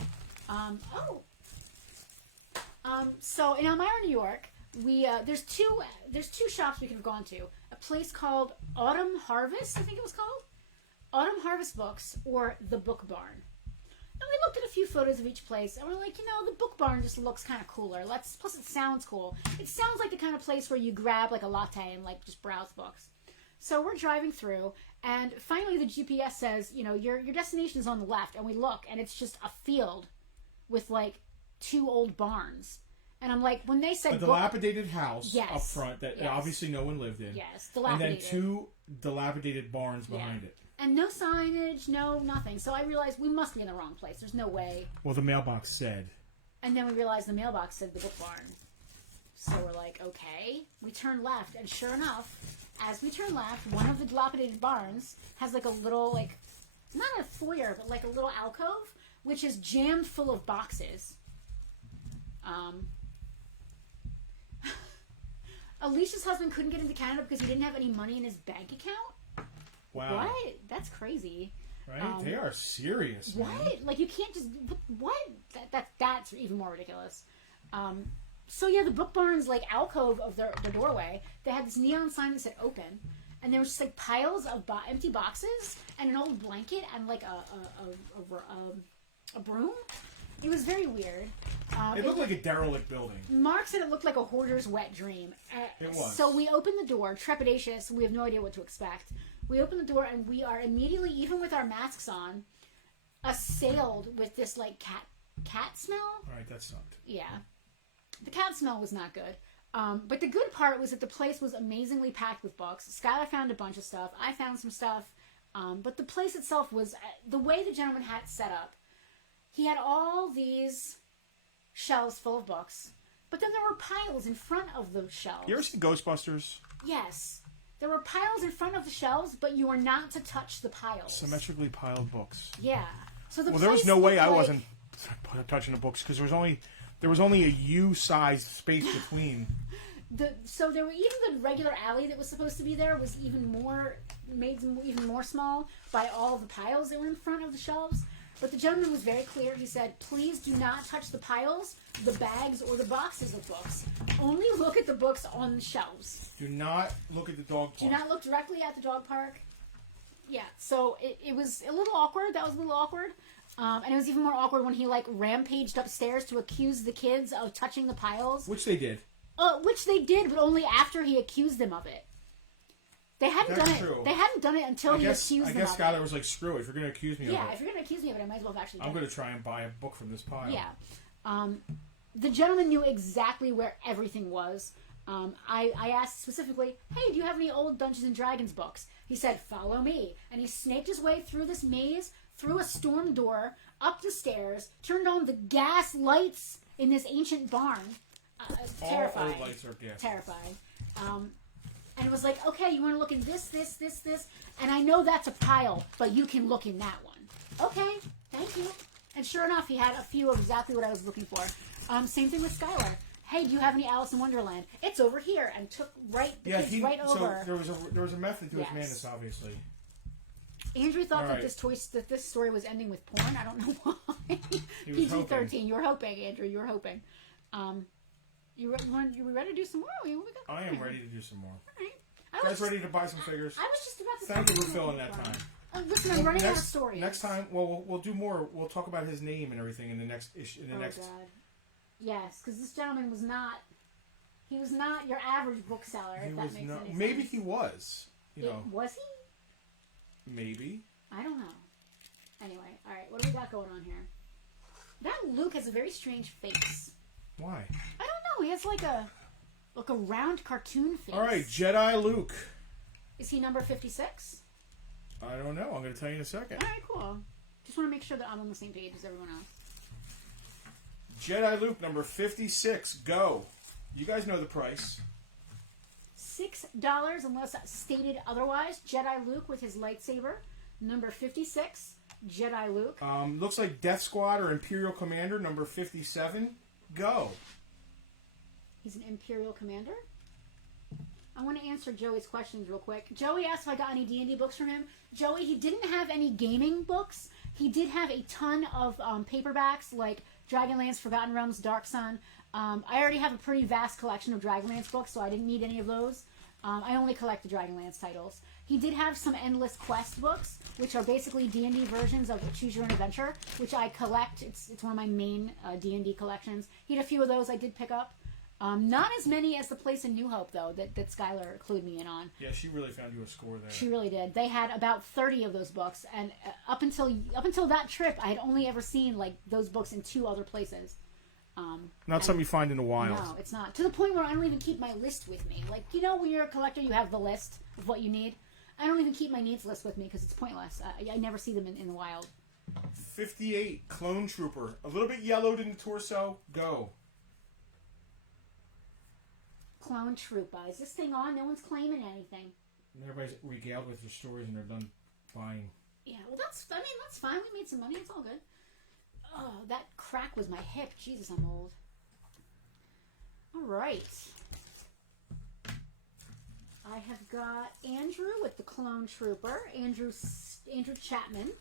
So in Elmira, New York, we there's two shops we could have gone to. A place called Autumn Harvest, I think it was called. Autumn Harvest Books, or the Book Barn. And we looked at a few photos of each place, and we're like, the Book Barn just looks kind of cooler. Plus it sounds cool. It sounds like the kind of place where you grab like a latte and like just browse books. So we're driving through, and finally the GPS says, your destination is on the left, and we look, and it's just a field with like two old barns. And I'm like, when they said a dilapidated house up front that obviously no one lived in. Yes, dilapidated. And then two dilapidated barns behind it. And no signage, no nothing. So I realized we must be in the wrong place. There's no way. Well, the mailbox said. And then we realized the mailbox said the Book Barn. So we're like, okay. We turn left, and sure enough, as we turn left, one of the dilapidated barns has like a little, like, not a foyer, but like a little alcove, which is jammed full of boxes. Alicia's husband couldn't get into Canada because he didn't have any money in his bank account. Wow. What? That's crazy. Right? They are serious. What? Man. Like, you can't just... What? That's even more ridiculous. So, yeah, the Book Barn's, like, alcove of the doorway, they had this neon sign that said open, and there was just, like, piles of empty boxes and an old blanket and, like, a broom. It was very weird. It looked like a derelict building. Mark said it looked like a hoarder's wet dream. It was. So we opened the door, trepidatious. We have no idea what to expect. We open the door, and we are immediately, even with our masks on, assailed with this like cat smell. All right, that sucked. Yeah, the cat smell was not good. But the good part was that the place was amazingly packed with books. Skylar found a bunch of stuff. I found some stuff. But the place itself was the way the gentleman had it set up. He had all these shelves full of books, but then there were piles in front of the shelves. You ever seen Ghostbusters? Yes. There were piles in front of the shelves, but you were not to touch the piles. Symmetrically piled books. Yeah. So there was no way I wasn't touching the books because there was only a U-sized space between. So there were even the regular alley that was supposed to be there was made even more small by all the piles that were in front of the shelves. But the gentleman was very clear. He said, please do not touch the piles, the bags, or the boxes of books. Only look at the books on the shelves. Do not look at the dog park. Do not look directly at the dog park. Yeah, so it was a little awkward. That was a little awkward. And it was even more awkward when he, rampaged upstairs to accuse the kids of touching the piles. Which they did. Which they did, but only after he accused them of it. They hadn't done it. True. They hadn't done it until he accused them of it. I guess Skylar was like, screw it. If you're going to accuse me of it. Yeah, if you're going to accuse me of it, I might as well have actually done it. I'm going to try and buy a book from this pile. Yeah. The gentleman knew exactly where everything was. I asked specifically, hey, do you have any old Dungeons & Dragons books? He said, follow me. And he snaked his way through this maze, through a storm door, up the stairs, turned on the gas lights in this ancient barn. Terrifying. All old lights are gas. Terrifying. And it was like, okay, you want to look in this, and I know that's a pile, but you can look in that one. Okay, thank you. And sure enough, he had a few of exactly what I was looking for. Same thing with Skylar. Hey, do you have any Alice in Wonderland? It's over here, and took right over. So there was a method to his madness, obviously. Andrew thought that this story was ending with porn. I don't know why. PG-13. You were hoping, Andrew. You were hoping. You ready to do some more? I am ready to do some more. All right. You guys ready to buy some figures? I was just about to. Thank you for filling that time. Listen, I'm running out of stories. Next time, we'll do more. We'll talk about his name and everything in the next issue. God. Yes, because this gentleman was not. He was not your average bookseller. If that makes any sense. Maybe he was. Was he? Maybe. I don't know. Anyway, all right. What do we got going on here? That Luke has a very strange face. Why? I don't know. He has like a round cartoon face. All right, Jedi Luke. Is he number 56? I don't know. I'm going to tell you in a second. All right, cool. Just want to make sure that I'm on the same page as everyone else. Jedi Luke number 56. Go. You guys know the price. $6 unless stated otherwise. Jedi Luke with his lightsaber. Number 56. Jedi Luke. Looks like Death Squad or Imperial Commander number 57. Go. He's an Imperial Commander. I want to answer Joey's questions real quick. Joey asked if I got any D&D books from him. Joey, he didn't have any gaming books. He did have a ton of paperbacks like Dragonlance, Forgotten Realms, Dark Sun. I already have a pretty vast collection of Dragonlance books, so I didn't need any of those. I only collect the Dragonlance titles. He did have some Endless Quest books, which are basically D&D versions of Choose Your Own Adventure, which I collect. It's one of my main D&D collections. He had a few of those I did pick up. Not as many as the place in New Hope, though, that Skylar clued me in on. Yeah, she really found you a score there. She really did. They had about 30 of those books, and up until that trip, I had only ever seen those books in 2 other places. Not something you find in the wild. No, it's not. To the point where I don't even keep my list with me. When you're a collector, you have the list of what you need. I don't even keep my needs list with me because it's pointless. I never see them in the wild. 58, Clone Trooper. A little bit yellowed in the torso. Go. Clone Trooper. Is this thing on? No one's claiming anything. Everybody's regaled with their stories and they're done buying. Yeah, well, that's fine. We made some money. It's all good. Oh, that crack was my hip. Jesus, I'm old. All right. I have got Andrew with the Clone Trooper. Andrew Chapman.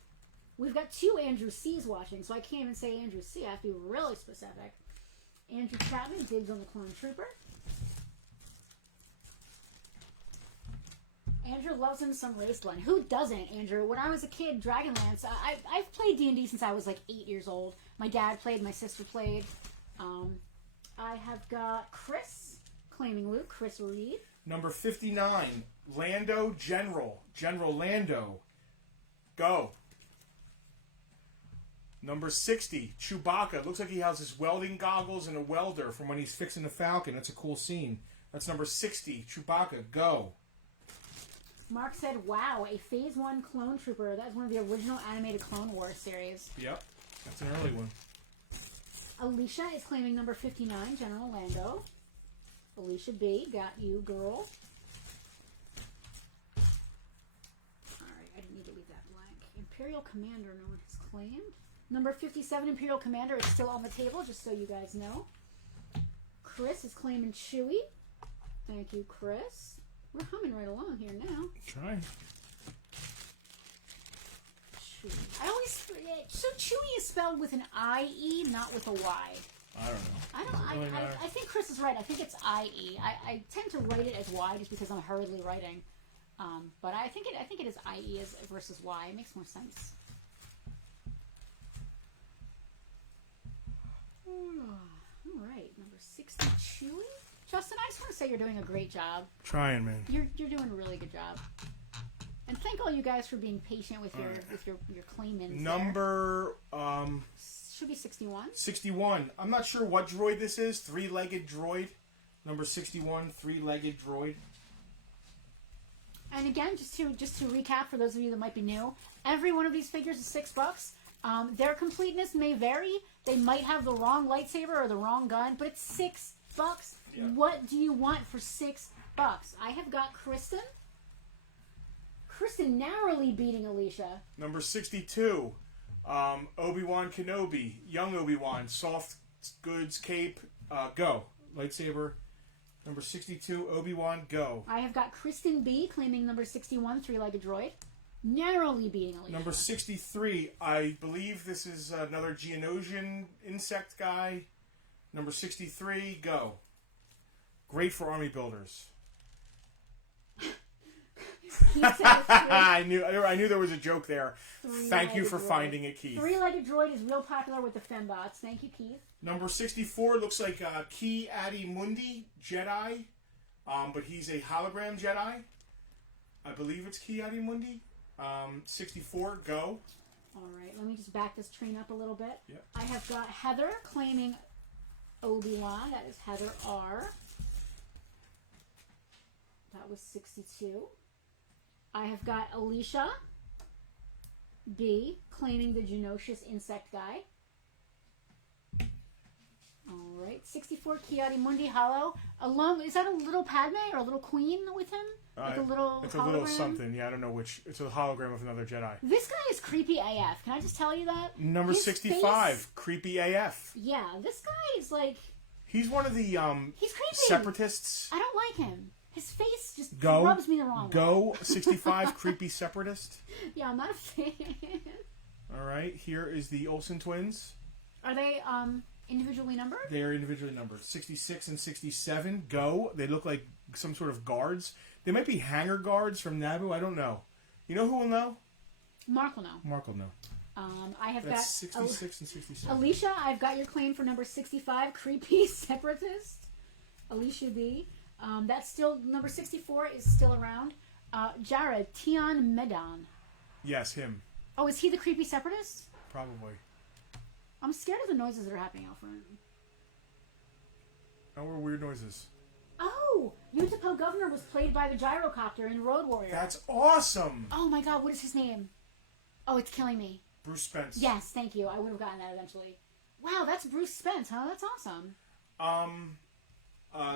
We've got 2 Andrew C's watching, so I can't even say Andrew C. I have to be really specific. Andrew Chapman digs on the Clone Trooper. Andrew loves him some Raceland. Who doesn't, Andrew? When I was a kid, Dragonlance, I've played D&D since I was like 8 years old. My dad played, my sister played. I have got Chris claiming Luke, Chris Reed. Number 59, Lando General. General Lando. Go. Number 60, Chewbacca. Looks like he has his welding goggles and a welder from when he's fixing the Falcon. That's a cool scene. That's number 60, Chewbacca. Go. Mark said, wow, a Phase 1 clone trooper. That's one of the original animated Clone Wars series. Yep, that's an early one. Alicia is claiming number 59, General Lando. Alicia B, got you, girl. Alright, I didn't need to leave that blank. Imperial Commander, no one has claimed. Number 57, Imperial Commander, is still on the table, just so you guys know. Chris is claiming Chewie. Thank you, Chris. We're humming right along here now. Try. Chewie. I always forget. So Chewie is spelled with an I-E, not with a Y. I don't know. I think Chris is right. I think it's I-E. I tend to write it as Y just because I'm hurriedly writing. But I think it is I-E versus Y. It makes more sense. All right, number 60, Chewie. Justin, I just want to say you're doing a great job. Trying, man. You're doing a really good job. And thank all you guys for being patient with your claimants. Number should be 61. 61. I'm not sure what droid this is. 3-legged droid. Number 61, 3-legged droid. And again, just to recap for those of you that might be new, every one of these figures is $6. Their completeness may vary. They might have the wrong lightsaber or the wrong gun, but it's $6. Yeah. What do you want for $6? I have got Kristen. Kristen narrowly beating Alicia. Number 62, Obi-Wan Kenobi, young Obi-Wan, soft goods cape, go. Lightsaber. Number 62, Obi-Wan, go. I have got Kristen B claiming number 61, 3-legged droid. Narrowly beating Alicia. Number 63, I believe this is another Geonosian insect guy. Number 63, go. Great for army builders. I knew there was a joke there. Thank you for finding it, Keith. 3-legged droid is real popular with the fembots. Thank you, Keith. Number 64 looks like Ki Adi Mundi Jedi, but he's a hologram Jedi. I believe it's Ki Adi Mundi. 64, go. All right, let me just back this train up a little bit. Yep. I have got Heather claiming Obi-Wan. That is Heather R. That was 62. I have got Alicia B claiming the Geonosius insect guy. All right, 64 Ki-Adi Mundi Hollow. Is that a little Padme or a little Queen with him? Like a little It's hologram? a little something. Yeah, I don't know which. It's a hologram of another Jedi. This guy is creepy AF. Can I just tell you that? Number His 65, face, creepy AF. Yeah, this guy is like... He's one of the he's creepy. separatists. I don't like him. His face just rubs me the wrong way. Go, 65, creepy separatist. Yeah, I'm not a fan. All right, here is the Olsen twins. Are they individually numbered? They are individually numbered. 66 and 67, go. They look like some sort of guards. They might be hangar guards from Naboo. I don't know. You know who will know? Mark will know. Mark will know. I have That's got 66 and 67. Alicia, I've got your claim for number 65, creepy separatist. Alicia B. That's still number 64 is still around. Jared Tian Medan. Yes, him. Oh, is he the creepy separatist? Probably. I'm scared of the noises that are happening out front. Oh, what are weird noises? Oh, Utapau Governor was played by the gyrocopter in Road Warrior. That's awesome. Oh my God, what is his name? Oh, it's killing me. Bruce Spence. Yes, thank you. I would have gotten that eventually. Wow, that's Bruce Spence, huh? That's awesome.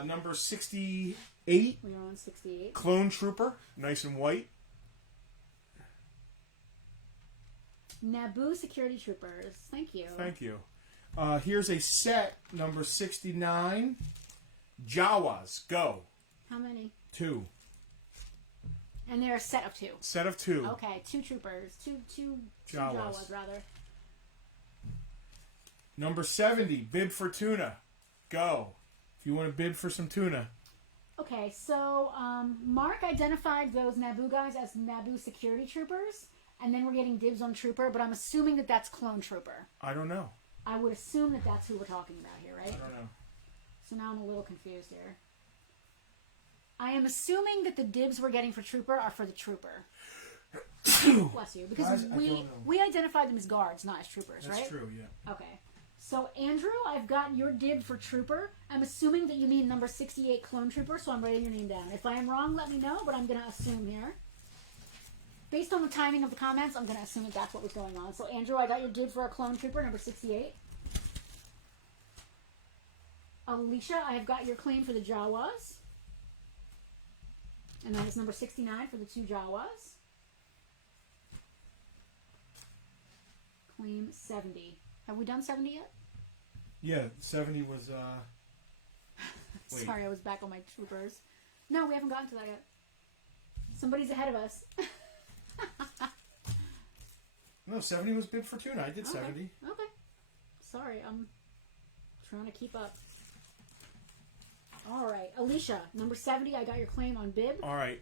Number 68. We're on 68. Clone Trooper, nice and white. Naboo Security Troopers. Thank you. Thank you. Here's a set, number 69. Jawas, go. How many? 2. And they're a set of 2. Set of 2. Okay, 2 troopers. Two Jawas. Jawas, rather. Number 70, Bib for Tuna. Go. If you want to bid for some tuna. Okay, so Mark identified those Naboo guys as Naboo security troopers, and then we're getting dibs on Trooper, but I'm assuming that that's Clone Trooper. I don't know. I would assume that that's who we're talking about here, right? I don't know. So now I'm a little confused here. I am assuming that the dibs we're getting for Trooper are for the Trooper. Bless you. Because we identified them as guards, not as troopers, right? That's true, yeah. Okay. So, Andrew, I've got your dib for Trooper. I'm assuming that you mean number 68 Clone Trooper, so I'm writing your name down. If I am wrong, let me know, but I'm going to assume here. Based on the timing of the comments, I'm going to assume that that's what was going on. So, Andrew, I got your dib for a Clone Trooper, number 68. Alicia, I have got your claim for the Jawas. And that is number 69 for the 2 Jawas. Claim 70. Have we done 70 yet? Yeah, 70 was, Sorry, I was back on my troopers. No, we haven't gotten to that yet. Somebody's ahead of us. No, 70 was bid for tuna. I did 70. Okay. Sorry, I'm trying to keep up. All right, Alicia, number 70. I got your claim on bib. All right.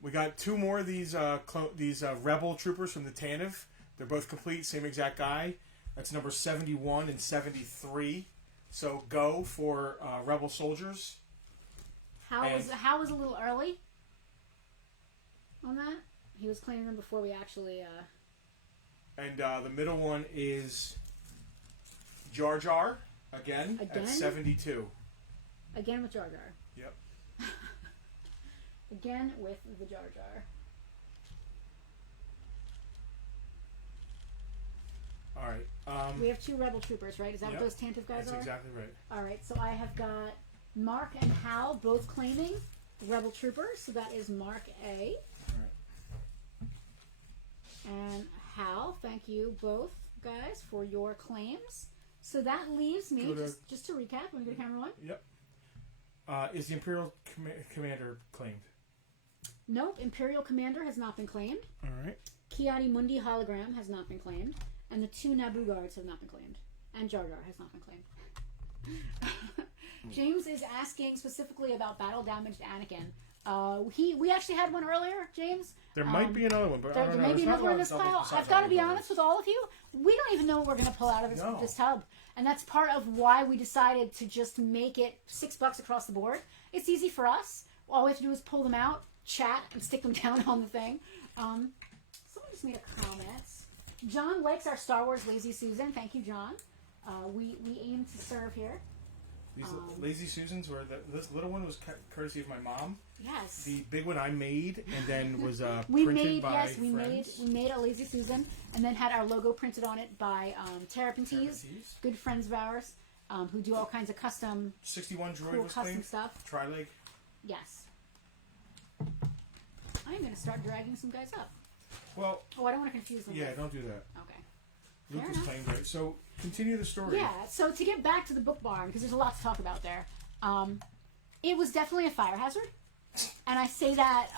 We got 2 more of these rebel troopers from the Tantive. They're both complete, same exact guy. That's number 71 and 73. So go for rebel soldiers. How was a little early on that? He was claiming them before we actually. And the middle one is Jar Jar again? At 72. Again with Jar Jar. Yep. Again with the Jar Jar. All right. We have 2 rebel troopers, right? Is that what those Tantive guys are? That's exactly right. All right. So I have got Mark and Hal both claiming rebel troopers. So that is Mark A. All right. And Hal, thank you both guys for your claims. So that leaves me, just to recap, want to go to camera 1? Yep. Is the Imperial Commander claimed? Nope. Imperial Commander has not been claimed. All right. Kiadi Mundi Hologram has not been claimed. And the 2 Naboo guards have not been claimed. And Jar Jar has not been claimed. James is asking specifically about battle damaged Anakin. We actually had one earlier, James. There might be another one, but there may be another one in this pile. I've got to be honest with all of you. We don't even know what we're going to pull out of this tub. And that's part of why we decided to just make it $6 across the board. It's easy for us. All we have to do is pull them out, chat, and stick them down on the thing. Someone just made a comment. John likes our Star Wars Lazy Susan. Thank you, John. We aim to serve here. These Lazy Susans this little one was courtesy of my mom. Yes. The big one I made and then was printed by friends. We made a Lazy Susan and then had our logo printed on it by Terrapintees, good friends of ours, who do all kinds of custom 61 droid cool was custom claimed. stuff. Tri-leg. Yes. I'm going to start dragging some guys up. Well. Oh, I don't want to confuse them. Yeah, don't do that. Okay. Luke is claimed right. So continue the story. Yeah. So to get back to the book barn, because there's a lot to talk about there. It was definitely a fire hazard, and I say that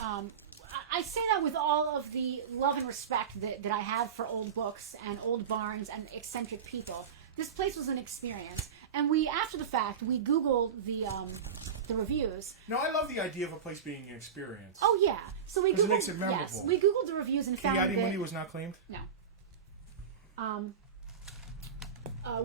with all of the love and respect that I have for old books and old barns and eccentric people. This place was an experience, and after the fact we Googled the reviews. No, I love the idea of a place being an experience. Oh yeah, so we Googled. It makes it memorable. Yes, we Googled the reviews and found Kiadi Mundi was not claimed. No.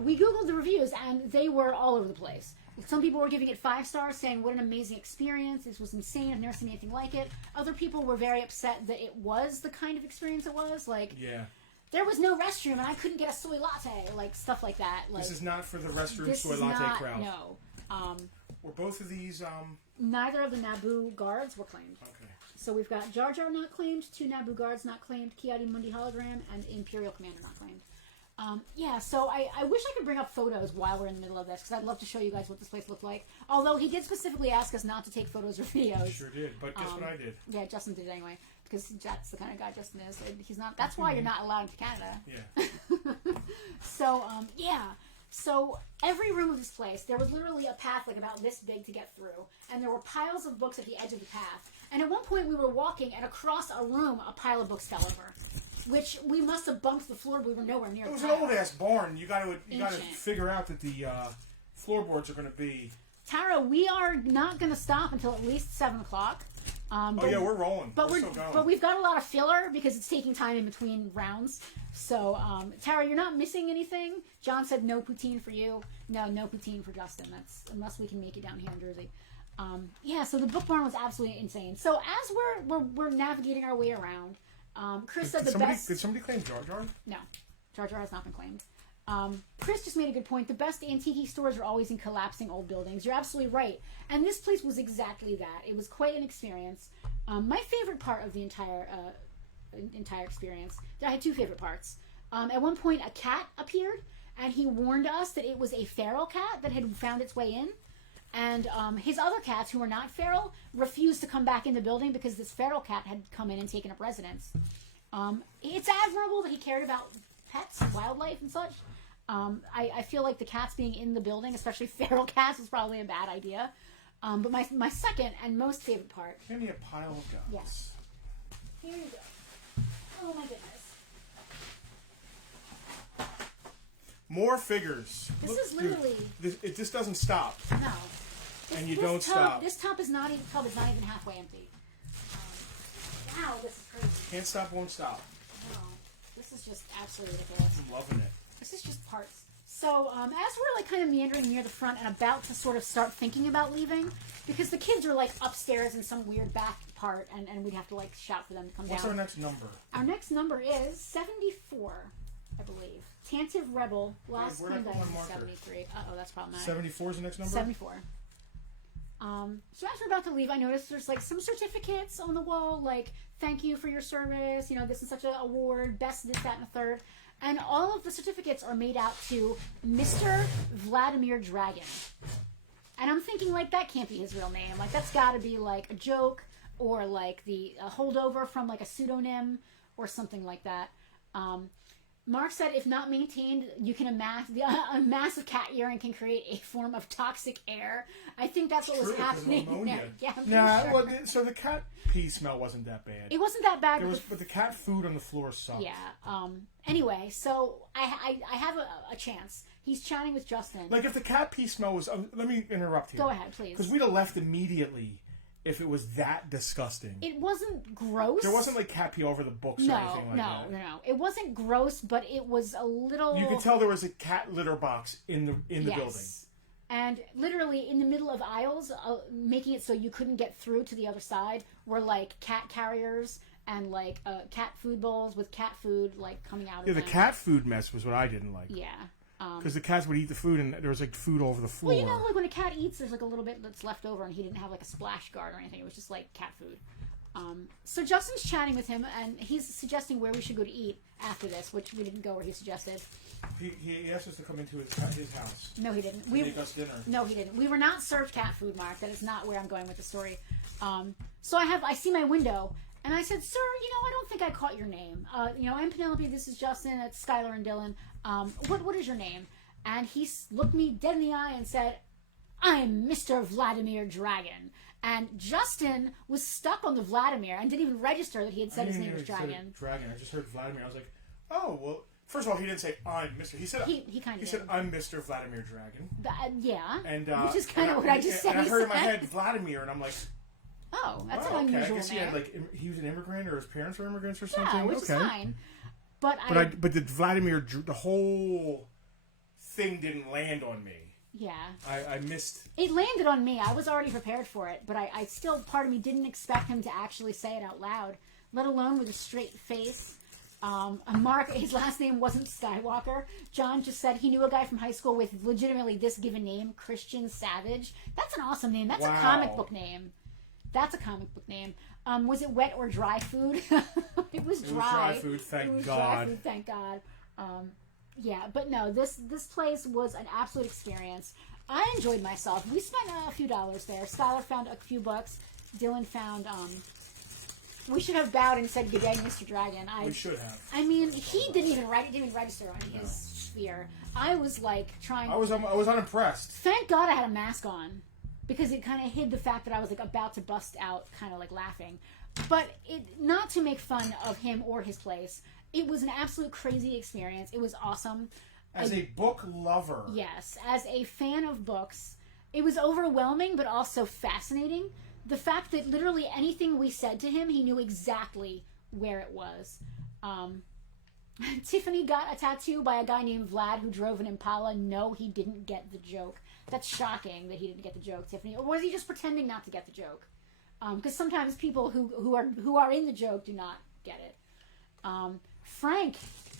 We Googled the reviews, and they were all over the place. Some people were giving it 5 stars, saying, what an amazing experience. This was insane. I've never seen anything like it. Other people were very upset that it was the kind of experience it was. Like, there was no restroom, and I couldn't get a soy latte. Like, stuff like that. Like, this is not for the restroom soy latte crowd. No. Were both of these... Neither of the Naboo guards were claimed. Okay. So we've got Jar Jar not claimed, 2 Naboo guards not claimed, Kiadi Mundi Hologram, and Imperial Commander not claimed. So I wish I could bring up photos while we're in the middle of this, because I'd love to show you guys what this place looked like. Although he did specifically ask us not to take photos or videos. Sure did, but guess what I did? Yeah, Justin did it anyway, because that's the kind of guy Justin is. He's not. That's why you're not allowed into Canada. Yeah. So every room of this place, there was literally a path like about this big to get through, and there were piles of books at the edge of the path. And at one point we were walking, and across a room, a pile of books fell over. Which we must have bumped the floor, but we were nowhere near. It was an old ass barn. You got to figure out that the floorboards are going to be Tara, we are not going to stop until at least 7 o'clock. We're rolling. But we've got a lot of filler because it's taking time in between rounds. So, Tara, you're not missing anything. John said no poutine for you. No poutine for Justin. That's unless we can make it down here in Jersey. So the book barn was absolutely insane. So as we're navigating our way around, Chris said best. Did somebody claim Jar Jar? No, Jar Jar has not been claimed. Chris just made a good point. The best antique stores are always in collapsing old buildings. You're absolutely right. And this place was exactly that. It was quite an experience. My favorite part of the entire experience, I had two favorite parts. At one point, a cat appeared, and he warned us that it was a feral cat that had found its way in. And his other cats, who were not feral, refused to come back in the building because this feral cat had come in and taken up residence. It's admirable that he cared about pets, wildlife, and such. I feel like the cats being in the building, especially feral cats, was probably a bad idea. But my second and most favorite part... Give me a pile of guns. Yes. Here you go. Oh my goodness. More figures. This is literally... This doesn't stop. No. And you don't stop. This tub is not even halfway empty. Wow, this is crazy. Can't stop, won't stop. No. This is just absolutely ridiculous. I'm loving it. This is just parts. So, as we're like kind of meandering near the front and about to sort of start thinking about leaving, because the kids are like upstairs in some weird back part, and we'd have to like shout for them to come down. What's our next number? Our next number is 74, I believe. Tantive Rebel. Last claimed item is 73. Uh-oh, that's problematic. 74 is the next number? 74. So as we're about to leave, I noticed there's like some certificates on the wall, like, thank you for your service, this is such an award, best this, that, and the third. And all of the certificates are made out to Mr. Vladimir Dragon. And I'm thinking, like, that can't be his real name. Like, that's got to be, like, a joke or, like, the holdover from, like, a pseudonym or something like that. Mark said, if not maintained, you can amass... a massive cat urine can create a form of toxic air. I think that's what was happening there. Yeah, well, so the cat pee smell wasn't that bad. It wasn't that bad. But the cat food on the floor sucked. Yeah. Anyway, so I have a chance. He's chatting with Justin. Like, if the cat pee smell was... let me interrupt here. Go ahead, please. Because we'd have left immediately if it was that disgusting. It wasn't gross. There wasn't, like, cat pee over the books or anything like that. No. It wasn't gross, but it was a little... You could tell there was a cat litter box in the building. And literally in the middle of aisles, making it so you couldn't get through to the other side, were, like, cat carriers and, like, cat food bowls with cat food, like, coming out of them. Yeah, the cat food mess was what I didn't like. Yeah. Because the cats would eat the food and there was, like, food all over the floor. Well, like, when a cat eats, there's, like, a little bit that's left over, and he didn't have, like, a splash guard or anything. It was just, like, cat food. So Justin's chatting with him, and he's suggesting where we should go to eat after this, which we didn't go where he suggested. He asked us to come into his house. No, he didn't. Make us dinner. No, he didn't. We were not served cat food, Mark. That is not where I'm going with the story. So I see my window, and I said, sir, I don't think I caught your name. I'm Penelope. This is Justin. It's Skylar and Dylan. What is your name? And he looked me dead in the eye and said, I'm Mr. Vladimir Dragon. And Justin was stuck on the Vladimir and didn't even register that he had said his name was Dragon. Dragon. I just heard Vladimir. I was like, oh, well, first of all, he didn't say I'm Mr. He said he kind of said I'm Mr. Vladimir Dragon. Yeah. And which is kind of what I just said. And I heard in my head Vladimir, and I'm like, oh, that's an unusual name. I guess he was an immigrant, or his parents were immigrants or something. Yeah, which is fine. But the Vladimir, the whole thing didn't land on me. Yeah. I missed... It landed on me. I was already prepared for it, but I still, part of me didn't expect him to actually say it out loud, let alone with a straight face. Mark, his last name wasn't Skywalker. John just said he knew a guy from high school with legitimately this given name, Christian Savage. That's an awesome name. That's a comic book name. That's a comic book name. Was it wet or dry food? It was dry. It was dry food, thank God. Yeah, but no, this place was an absolute experience. I enjoyed myself. We spent a few dollars there. Skylar found a few books. Dylan found, we should have bowed and said, good day, Mr. Dragon. We should have. I mean, he didn't even register on his sphere. I was, like, trying... I was unimpressed. Thank God I had a mask on, because it kind of hid the fact that I was, like, about to bust out, kind of, like, laughing. But not to make fun of him or his place... It was an absolute crazy experience. It was awesome. As a book lover. Yes. As a fan of books, It was overwhelming, but also fascinating. The fact that literally anything we said to him, he knew exactly where it was. Tiffany got a tattoo by a guy named Vlad who drove an Impala. No, he didn't get the joke. That's shocking that he didn't get the joke, Tiffany. Or was he just pretending not to get the joke? Because sometimes people who are in the joke do not get it. Frank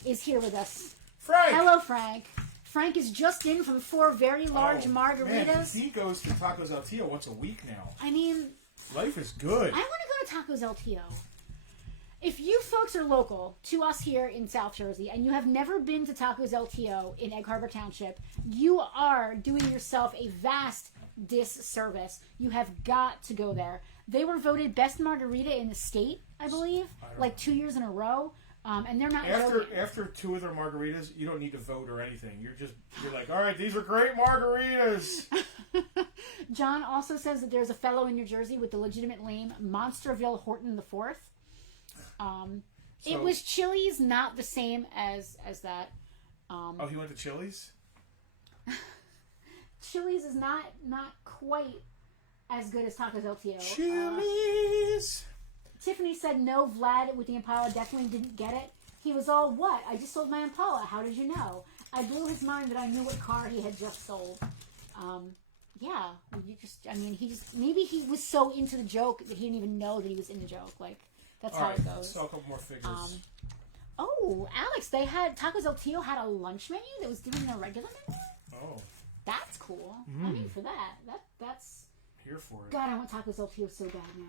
is here with us. Frank! Hello, Frank. Frank is just in from 4 very large margaritas. Man, he goes to Tacos El Tío once a week now. I mean... Life is good. I want to go to Tacos El Tío. If you folks are local to us here in South Jersey and you have never been to Tacos El Tío in Egg Harbor Township, you are doing yourself a vast disservice. You have got to go there. They were voted best margarita in the state, I believe, like 2 years in a row. And they're not after 2 of their margaritas, you don't need to vote or anything. You're like, all right, these are great margaritas. John also says that there's a fellow in New Jersey with the legitimate name Monsterville Horton IV. It was Chili's, not the same as that. He went to Chili's? Chili's is not quite as good as Tacos El Tío. Chili's! Tiffany said no, Vlad with the Impala definitely didn't get it. He was all, what? I just sold my Impala. How did you know? I blew his mind that I knew what car he had just sold. Yeah. Maybe he was so into the joke that he didn't even know that he was in the joke. Like, that's how it goes. Let's saw a couple more figures. Alex, Tacos El Tío had a lunch menu that was different than a regular menu? Oh. That's cool. I mean, for that. That's... Here for it. God, I want Tacos El Tío so bad now.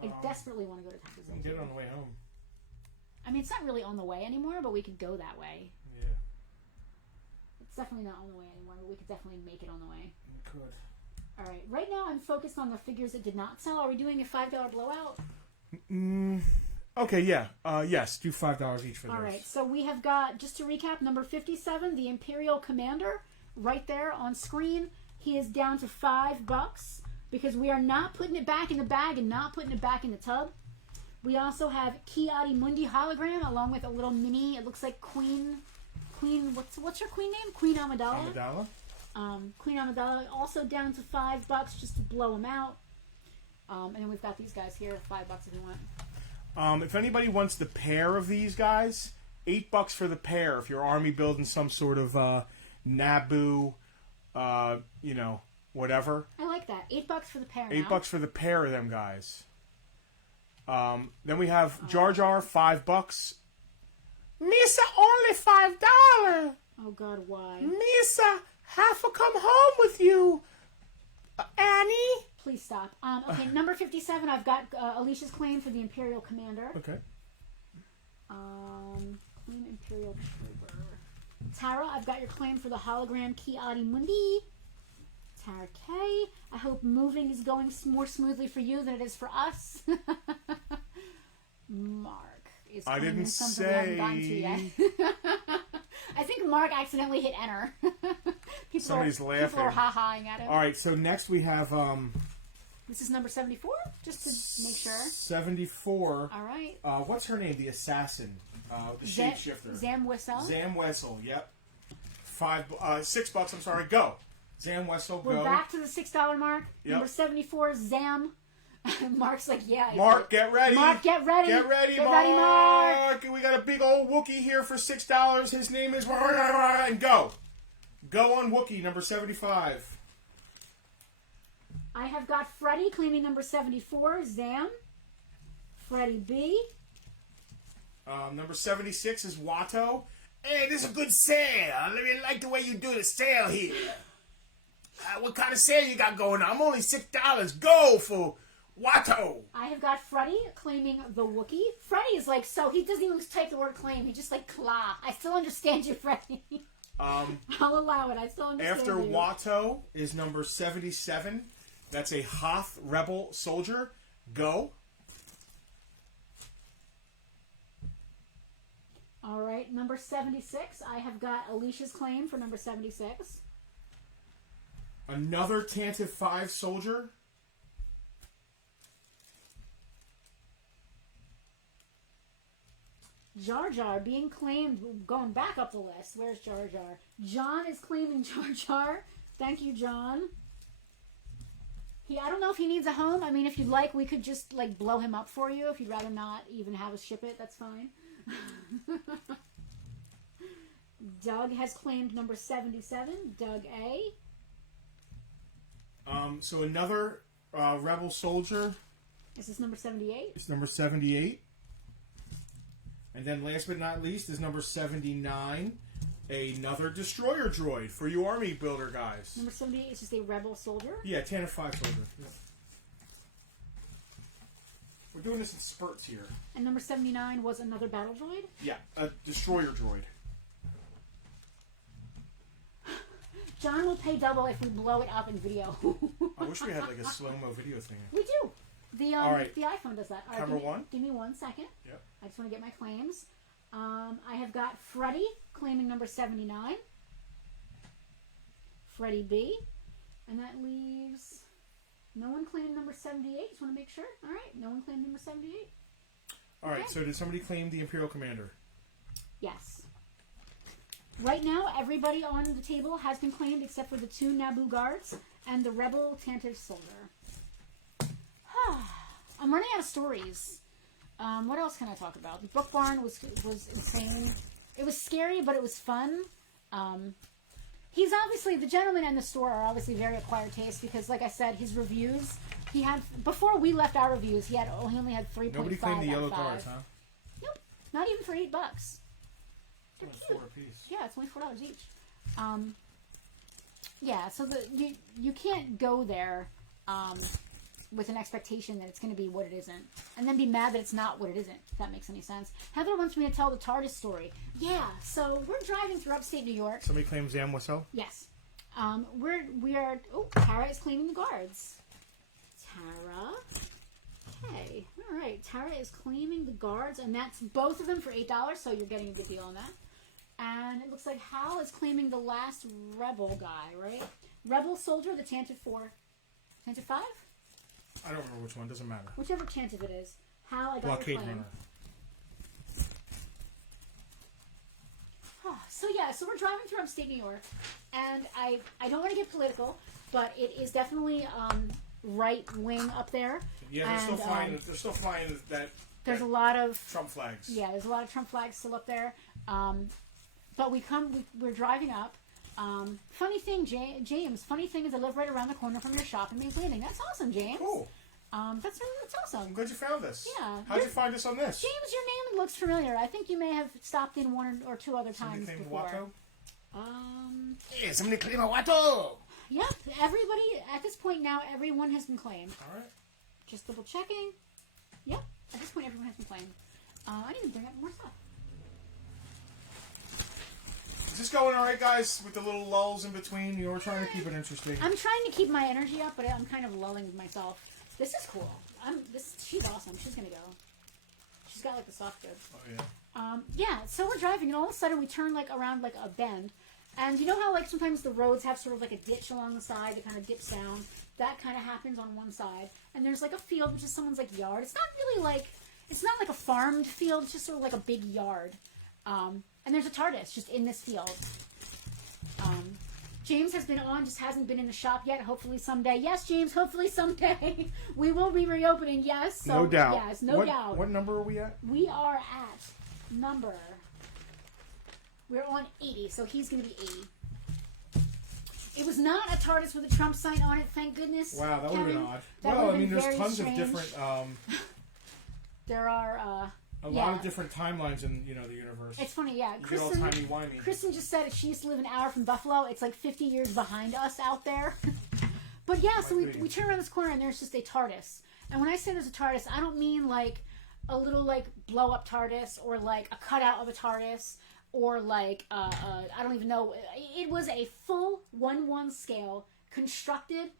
I desperately want to go to Tacos El Tío. Get it on the way home. I mean, it's not really on the way anymore, but we could go that way. Yeah. It's definitely not on the way anymore, but we could definitely make it on the way. We could. All right. Right now, I'm focused on the figures that did not sell. Are we doing a $5 blowout? Okay, yeah. Yes, do $5 each for those. All right. So we have got, just to recap, number 57, the Imperial Commander, right there on screen. He is down to $5 because we are not putting it back in the bag and not putting it back in the tub. We also have Kiadi Mundi hologram along with a little mini. It looks like Queen. What's your queen name? Queen Amidala. Queen Amidala also down to $5 just to blow them out. And then we've got these guys here, $5 if you want. If anybody wants the pair of these guys, $8 for the pair. If you're army building some sort of Naboo, whatever. I like that. $8 for the pair. $8 for the pair of them guys. Then we have Jar Jar, $5. Misa, only $5. Oh God, why? Misa, have to come home with you, Annie. Please stop. Okay, number 57. I've got Alicia's claim for the Imperial Commander. Okay. Queen Imperial Trooper. Tara, I've got your claim for the hologram Kiadi Mundi. Tara K. I hope moving is going more smoothly for you than it is for us. Mark is claiming something we haven't gotten to yet. I think Mark accidentally hit enter. Somebody's laughing. People are ha-haing at him. All right, so next we have... this is number 74, just to make sure. 74. All right. What's her name? The assassin. The shapeshifter. Zam Wessel. Zam Wessel, yep. $6, I'm sorry, go. Zam Wessel, go. We're back to the $6 mark. Yep. Number 74, Zam. Mark's like, yeah. Mark, get ready. Mark, get ready. Get ready, Mark. Ready, Mark. We got a big old Wookiee here for $6. His name is... And go. Go on Wookiee, number 75. I have got Freddy claiming number 74, Zam. Freddy B. Number 76 is Watto. Hey, this is a good sale. I really like the way you do the sale here. What kind of sale you got going on? I'm only $6. Go for Watto. I have got Freddy claiming the Wookiee. Freddy is like, so he doesn't even type the word claim. He just like, Kla. I still understand you, Freddy. I'll allow it. I still understand After you. Watto is number 77. That's a Hoth Rebel soldier. Go. All right, number 76. I have got Alicia's claim for number 76. Another Tantive 5 soldier. Jar Jar being claimed, going back up the list. Where's Jar Jar? John is claiming Jar Jar Thank you, John. I don't know if he needs a home. I mean, if you'd like, we could just, like, blow him up for you. If you'd rather not even have us ship it, that's fine. Doug has claimed number 77. Doug A. So another Rebel Soldier. Is this number 78? It's number 78. And then last but not least is number 79. Another Destroyer Droid for you Army Builder guys. Number 78 is just a Rebel Soldier? Yeah, Tantive 5 Soldier. Yeah. We're doing this in spurts here. And number 79 was another Battle Droid? Yeah, a Destroyer Droid. John will pay double if we blow it up in video. I wish we had like a slow-mo video thing. We do. All right. The iPhone does that. All right, Number 1. Give me 1 second. Yep. I just want to get my claims. I have got Freddie claiming number 79. Freddie B. And that leaves... No one claimed number 78. Just want to make sure. All right. No one claimed number 78. All right. Okay. So did somebody claim the Imperial Commander? Yes. Right now, everybody on the table has been claimed except for the 2 Naboo guards and the Rebel Tantive Soldier. I'm running out of stories. What else can I talk about? The Book Barn was insane. It was scary, but it was fun. He's obviously, the gentleman and the store are obviously very acquired taste because, like I said, his reviews, he had, before we left our reviews, he only had 3.5. Nobody claimed the yellow cards, huh? Nope. Not even for $8. They're only $4 a piece. Yeah, it's only $4 each. Yeah, so you can't go there with an expectation that it's going to be what it isn't, and then be mad that it's not what it isn't. If that makes any sense. Heather wants me to tell the TARDIS story. Yeah, so we're driving through upstate New York. Somebody claims Zam Wassell? Yes. We are. Oh, Tara is claiming the guards. Tara. Okay. All right. Tara is claiming the guards, and that's both of them for $8. So you're getting a good deal on that. And it looks like Hal is claiming the last Rebel guy, right? Rebel Soldier, the Tantive 4. Tantive 5? I don't remember which one. Doesn't matter. Whichever Tantive it is. Hal, I got Blockade your claim. Runner. So we're driving through upstate New York, and I don't want to get political, but it is definitely right wing up there. Yeah, they're still flying that. There's a lot of Trump flags. Yeah, there's a lot of Trump flags still up there. But we're driving up. Funny thing, James. Funny thing is, I live right around the corner from your shop in Mays Landing. That's awesome, James. Cool. That's awesome. I'm glad you found this. Yeah. How'd you find us on this? James, your name looks familiar. I think you may have stopped in 1 or 2 other times somebody before. Watto? Yeah, somebody claim a Watto! Yep. Everybody, at this point now, everyone has been claimed. All right. Just double checking. Yep. At this point, everyone has been claimed. I didn't even bring up more stuff. Is this going all right, guys? With the little lulls in between, you know, we're trying to keep it interesting. I'm trying to keep my energy up, but I'm kind of lulling with myself. This is cool. She's awesome. She's gonna go. She's got like the soft goods. Oh yeah. Yeah. So we're driving, and all of a sudden we turn like around like a bend, and you know how like sometimes the roads have sort of like a ditch along the side that kind of dips down. That kind of happens on one side, and there's like a field which is someone's like yard. It's not really like a farmed field. It's just sort of like a big yard. And there's a TARDIS just in this field. James has been on, just hasn't been in the shop yet. Hopefully someday. Yes, James, hopefully someday. We will be reopening, yes. So, no doubt. Yes, no doubt. What number are we at? We are at number... We're on 80, so he's going to be 80. It was not a TARDIS with a Trump sign on it, thank goodness. Wow, that would have been odd. Well, I mean, there's tons of different... there are... a lot of different timelines in, the universe. It's funny, yeah. You get all timey-wimey. Kristen just said if she used to live an hour from Buffalo, it's like 50 years behind us out there. But yeah, so we turn around this corner and there's just a TARDIS. And when I say there's a TARDIS, I don't mean like a little like blow-up TARDIS or like a cutout of a TARDIS or like, I don't even know. It was a full 1:1 scale, constructed,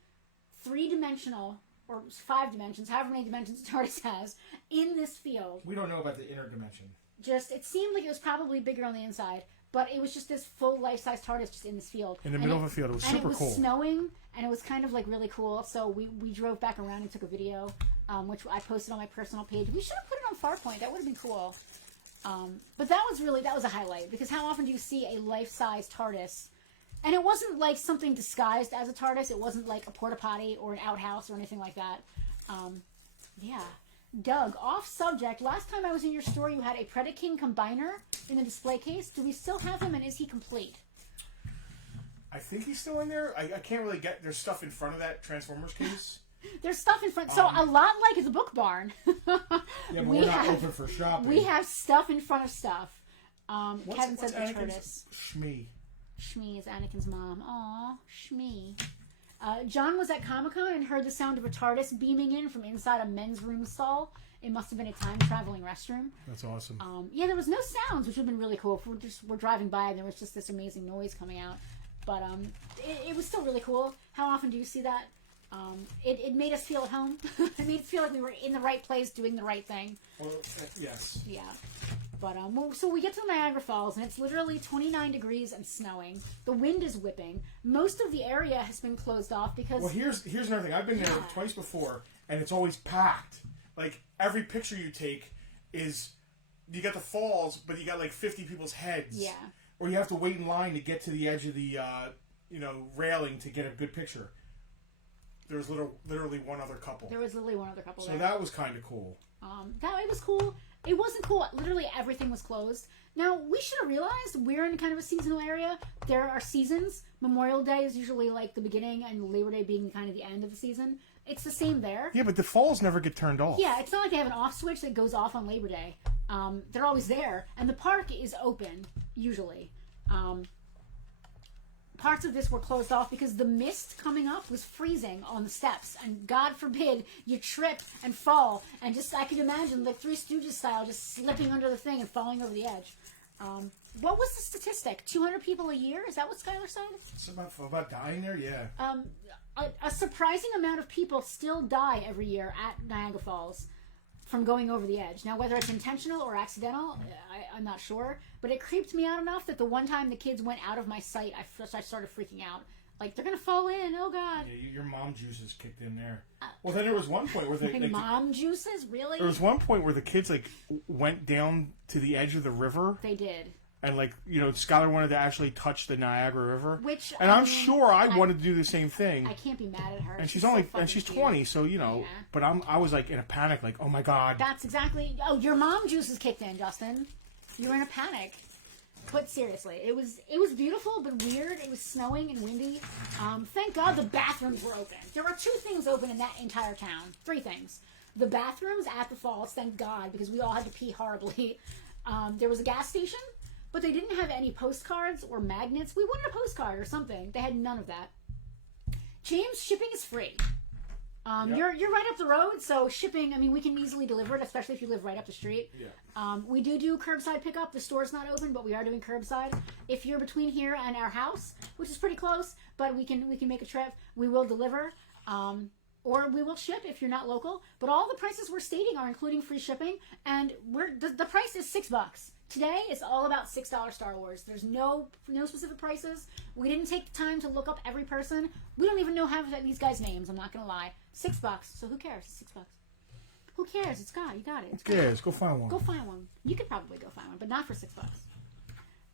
3-dimensional, or 5 dimensions, however many dimensions the TARDIS has, in this field. We don't know about the inner dimension. It seemed like it was probably bigger on the inside, but it was just this full life-size TARDIS just in this field. In the middle of a field. It was super cool. And it was snowing, and it was kind of like really cool, so we drove back around and took a video, which I posted on my personal page. We should have put it on Farpoint. That would have been cool. But that was a highlight, because how often do you see a life-size TARDIS And it wasn't like something disguised as a TARDIS. It wasn't like a porta potty or an outhouse or anything like that. Yeah. Doug, off subject. Last time I was in your store, you had a Predaking Combiner in the display case. Do we still have him, and is he complete? I think he's still in there. I can't really get... There's stuff in front of that Transformers case. There's stuff in front. So a lot like the book barn. Yeah, but we're not open for shopping. We have stuff in front of stuff. Kevin said the Anakin's Shmi. Shmi is Anakin's mom. Aw, Shmi. John was at Comic-Con and heard the sound of a TARDIS beaming in from inside a men's room stall. It must have been a time-traveling restroom. That's awesome. Yeah, there was no sounds, which would have been really cool. If we're driving by and there was just this amazing noise coming out. But it was still really cool. How often do you see that? It made us feel at home. It made us feel like we were in the right place doing the right thing. Well, yes. Yeah. But so we get to Niagara Falls, and it's literally 29 degrees and snowing. The wind is whipping. Most of the area has been closed off because... Well, here's another thing. I've been there twice before, and it's always packed. Like, every picture you take is... You got the falls, but you got, like, 50 people's heads. Yeah. Or you have to wait in line to get to the edge of the, railing to get a good picture. There was literally one other couple. So that was kind of cool. It was cool. It wasn't cool. Literally everything was closed. Now, we should have realized we're in kind of a seasonal area. There are seasons. Memorial Day is usually like the beginning, and Labor Day being kind of the end of the season. It's the same there. Yeah, but the falls never get turned off. Yeah, it's not like they have an off switch that goes off on Labor Day. They're always there. And the park is open, usually. Parts of this were closed off because the mist coming up was freezing on the steps, and God forbid you trip and fall, and just I could imagine like Three Stooges style, just slipping under the thing and falling over the edge. What was the statistic? 200 people a year? Is that what Skylar said? It's about dying there, yeah. A surprising amount of people still die every year at Niagara Falls from going over the edge. Now, whether it's intentional or accidental, I'm not sure. But it creeped me out enough that the one time the kids went out of my sight, I started freaking out. Like, they're going to fall in. Oh, God. Yeah, your mom juices kicked in there. Well, then there was one point where my mom juices? Really? There was one point where the kids, like, went down to the edge of the river. They did. And, like, Skylar wanted to actually touch the Niagara River. Which, and I'm sure I wanted to do the same thing. I can't be mad at her. And she's 20, so, Yeah. But I was, like, in a panic, like, oh, my God. That's exactly... Oh, your mom juices kicked in, Justin. You were in a panic. But seriously, it was beautiful, but weird. It was snowing and windy. Thank God the bathrooms were open. There were 2 things open in that entire town. 3 things. The bathrooms at the falls, thank God, because we all had to pee horribly. There was a gas station, but they didn't have any postcards or magnets. We wanted a postcard or something. They had none of that. James, shipping is free. Yep. You're right up the road, so shipping, I mean, we can easily deliver it, especially if you live right up the street. Yeah. We do curbside pickup. The store's not open, but we are doing curbside. If you're between here and our house, which is pretty close, but we can make a trip, we will deliver. Or we will ship if you're not local. But all the prices we're stating are including free shipping, and the price is $6. Today is all about $6 Star Wars. There's no specific prices. We didn't take the time to look up every person. We don't even know half of these guys' names. I'm not gonna lie. $6. So who cares? It's $6. Who cares? It's God. You got it. Who cares? Go find one. Go find one. You could probably go find one, but not for $6.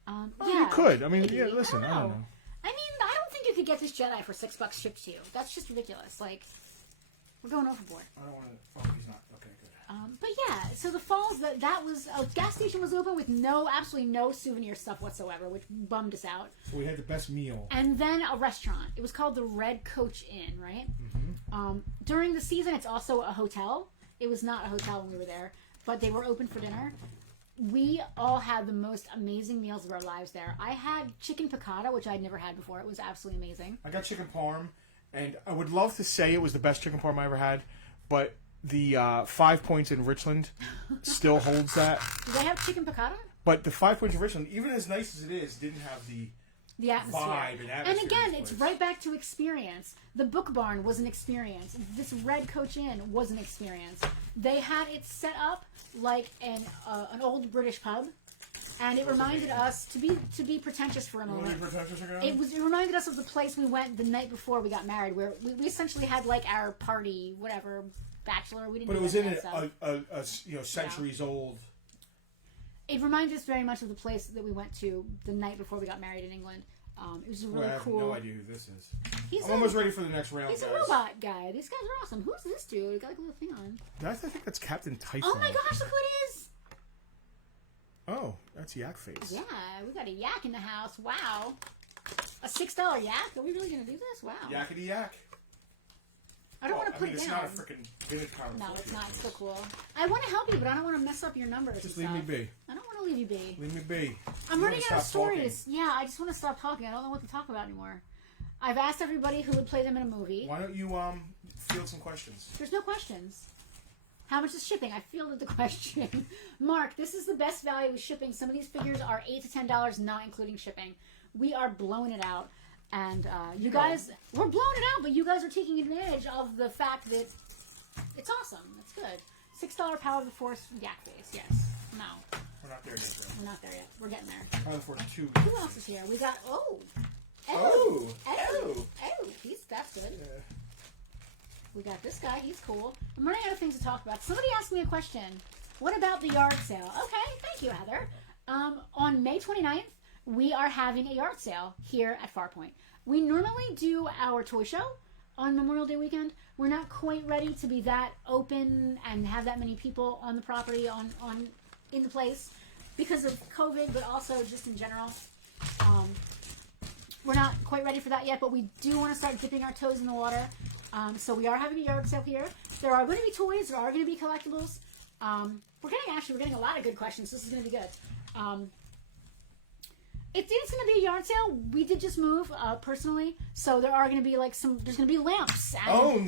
Yeah. You could. I mean, yeah. Listen, I don't know. I mean, I don't think you could get this Jedi for $6 shipped to you. That's just ridiculous. Like, we're going overboard. I don't want to. Oh, he's not. Okay, good. But yeah, so the falls, that was a gas station was open with absolutely no souvenir stuff whatsoever, which bummed us out. So we had the best meal. And then a restaurant. It was called the Red Coach Inn, right? Mm-hmm. During the season, it's also a hotel. It was not a hotel when we were there, but they were open for dinner. We all had the most amazing meals of our lives there. I had chicken piccata, which I'd never had before. It was absolutely amazing. I got chicken parm, and I would love to say it was the best chicken parm I ever had, but the 5 Points in Richland still holds that. Do they have chicken piccata? But the 5 Points in Richland, even as nice as it is, didn't have the atmosphere. Vibe and atmosphere. And again, it's right back to experience. The Book Barn was an experience. This Red Coach Inn was an experience. They had it set up like an old British pub, and it reminded us to be pretentious for a moment. It reminded us of the place we went the night before we got married, where we essentially had like our party, whatever. Bachelor, we didn't. But it was in a centuries old. It reminded us very much of the place that we went to the night before we got married in England. It was really cool. I have no idea who this is. I'm almost ready for the next round, He's guys. a robot guy. These guys are awesome. Who's this dude? He got like a little thing on. I think that's Captain Typhon. Oh my gosh, look who it is! Oh, that's Yak Face. Yeah, we got a yak in the house. Wow. A $6 yak? Are we really going to do this? Wow. Yakety yak. I don't want to put it down. It's not a freaking vintage comic. No, it's not. It's so cool. I want to help you, but I don't want to mess up your numbers. Just leave me be. I don't want to leave you be. Leave me be. I'm running out of stories. Yeah, I just want to stop talking. I don't know what to talk about anymore. I've asked everybody who would play them in a movie. Why don't you field some questions? There's no questions. How much is shipping? I fielded the question. Mark, this is the best value with shipping. Some of these figures are $8 to $10, not including shipping. We are blowing it out. And you guys, we're blowing it out, but you guys are taking advantage of the fact that it's awesome. It's good. $6 Power of the Force Yak Face. Yes. No. We're not there yet, though. We're not there yet. We're getting there. Power of the Force 2. Who else is here? We got, that's good. Yeah. We got this guy. He's cool. I'm running out of things to talk about. Somebody asked me a question. What about the yard sale? Okay, thank you, Heather. On May 29th, we are having a yard sale here at Farpoint. We normally do our toy show on Memorial Day weekend. We're not quite ready to be that open and have that many people on the property, in the place, because of COVID, but also just in general. We're not quite ready for that yet, but we do want to start dipping our toes in the water. So we are having a yard sale here. There are going to be toys. There are going to be collectibles. We're getting a lot of good questions. This is going to be good. It's going to be a yard sale. We did just move, personally. So there are going to be there's going to be lamps.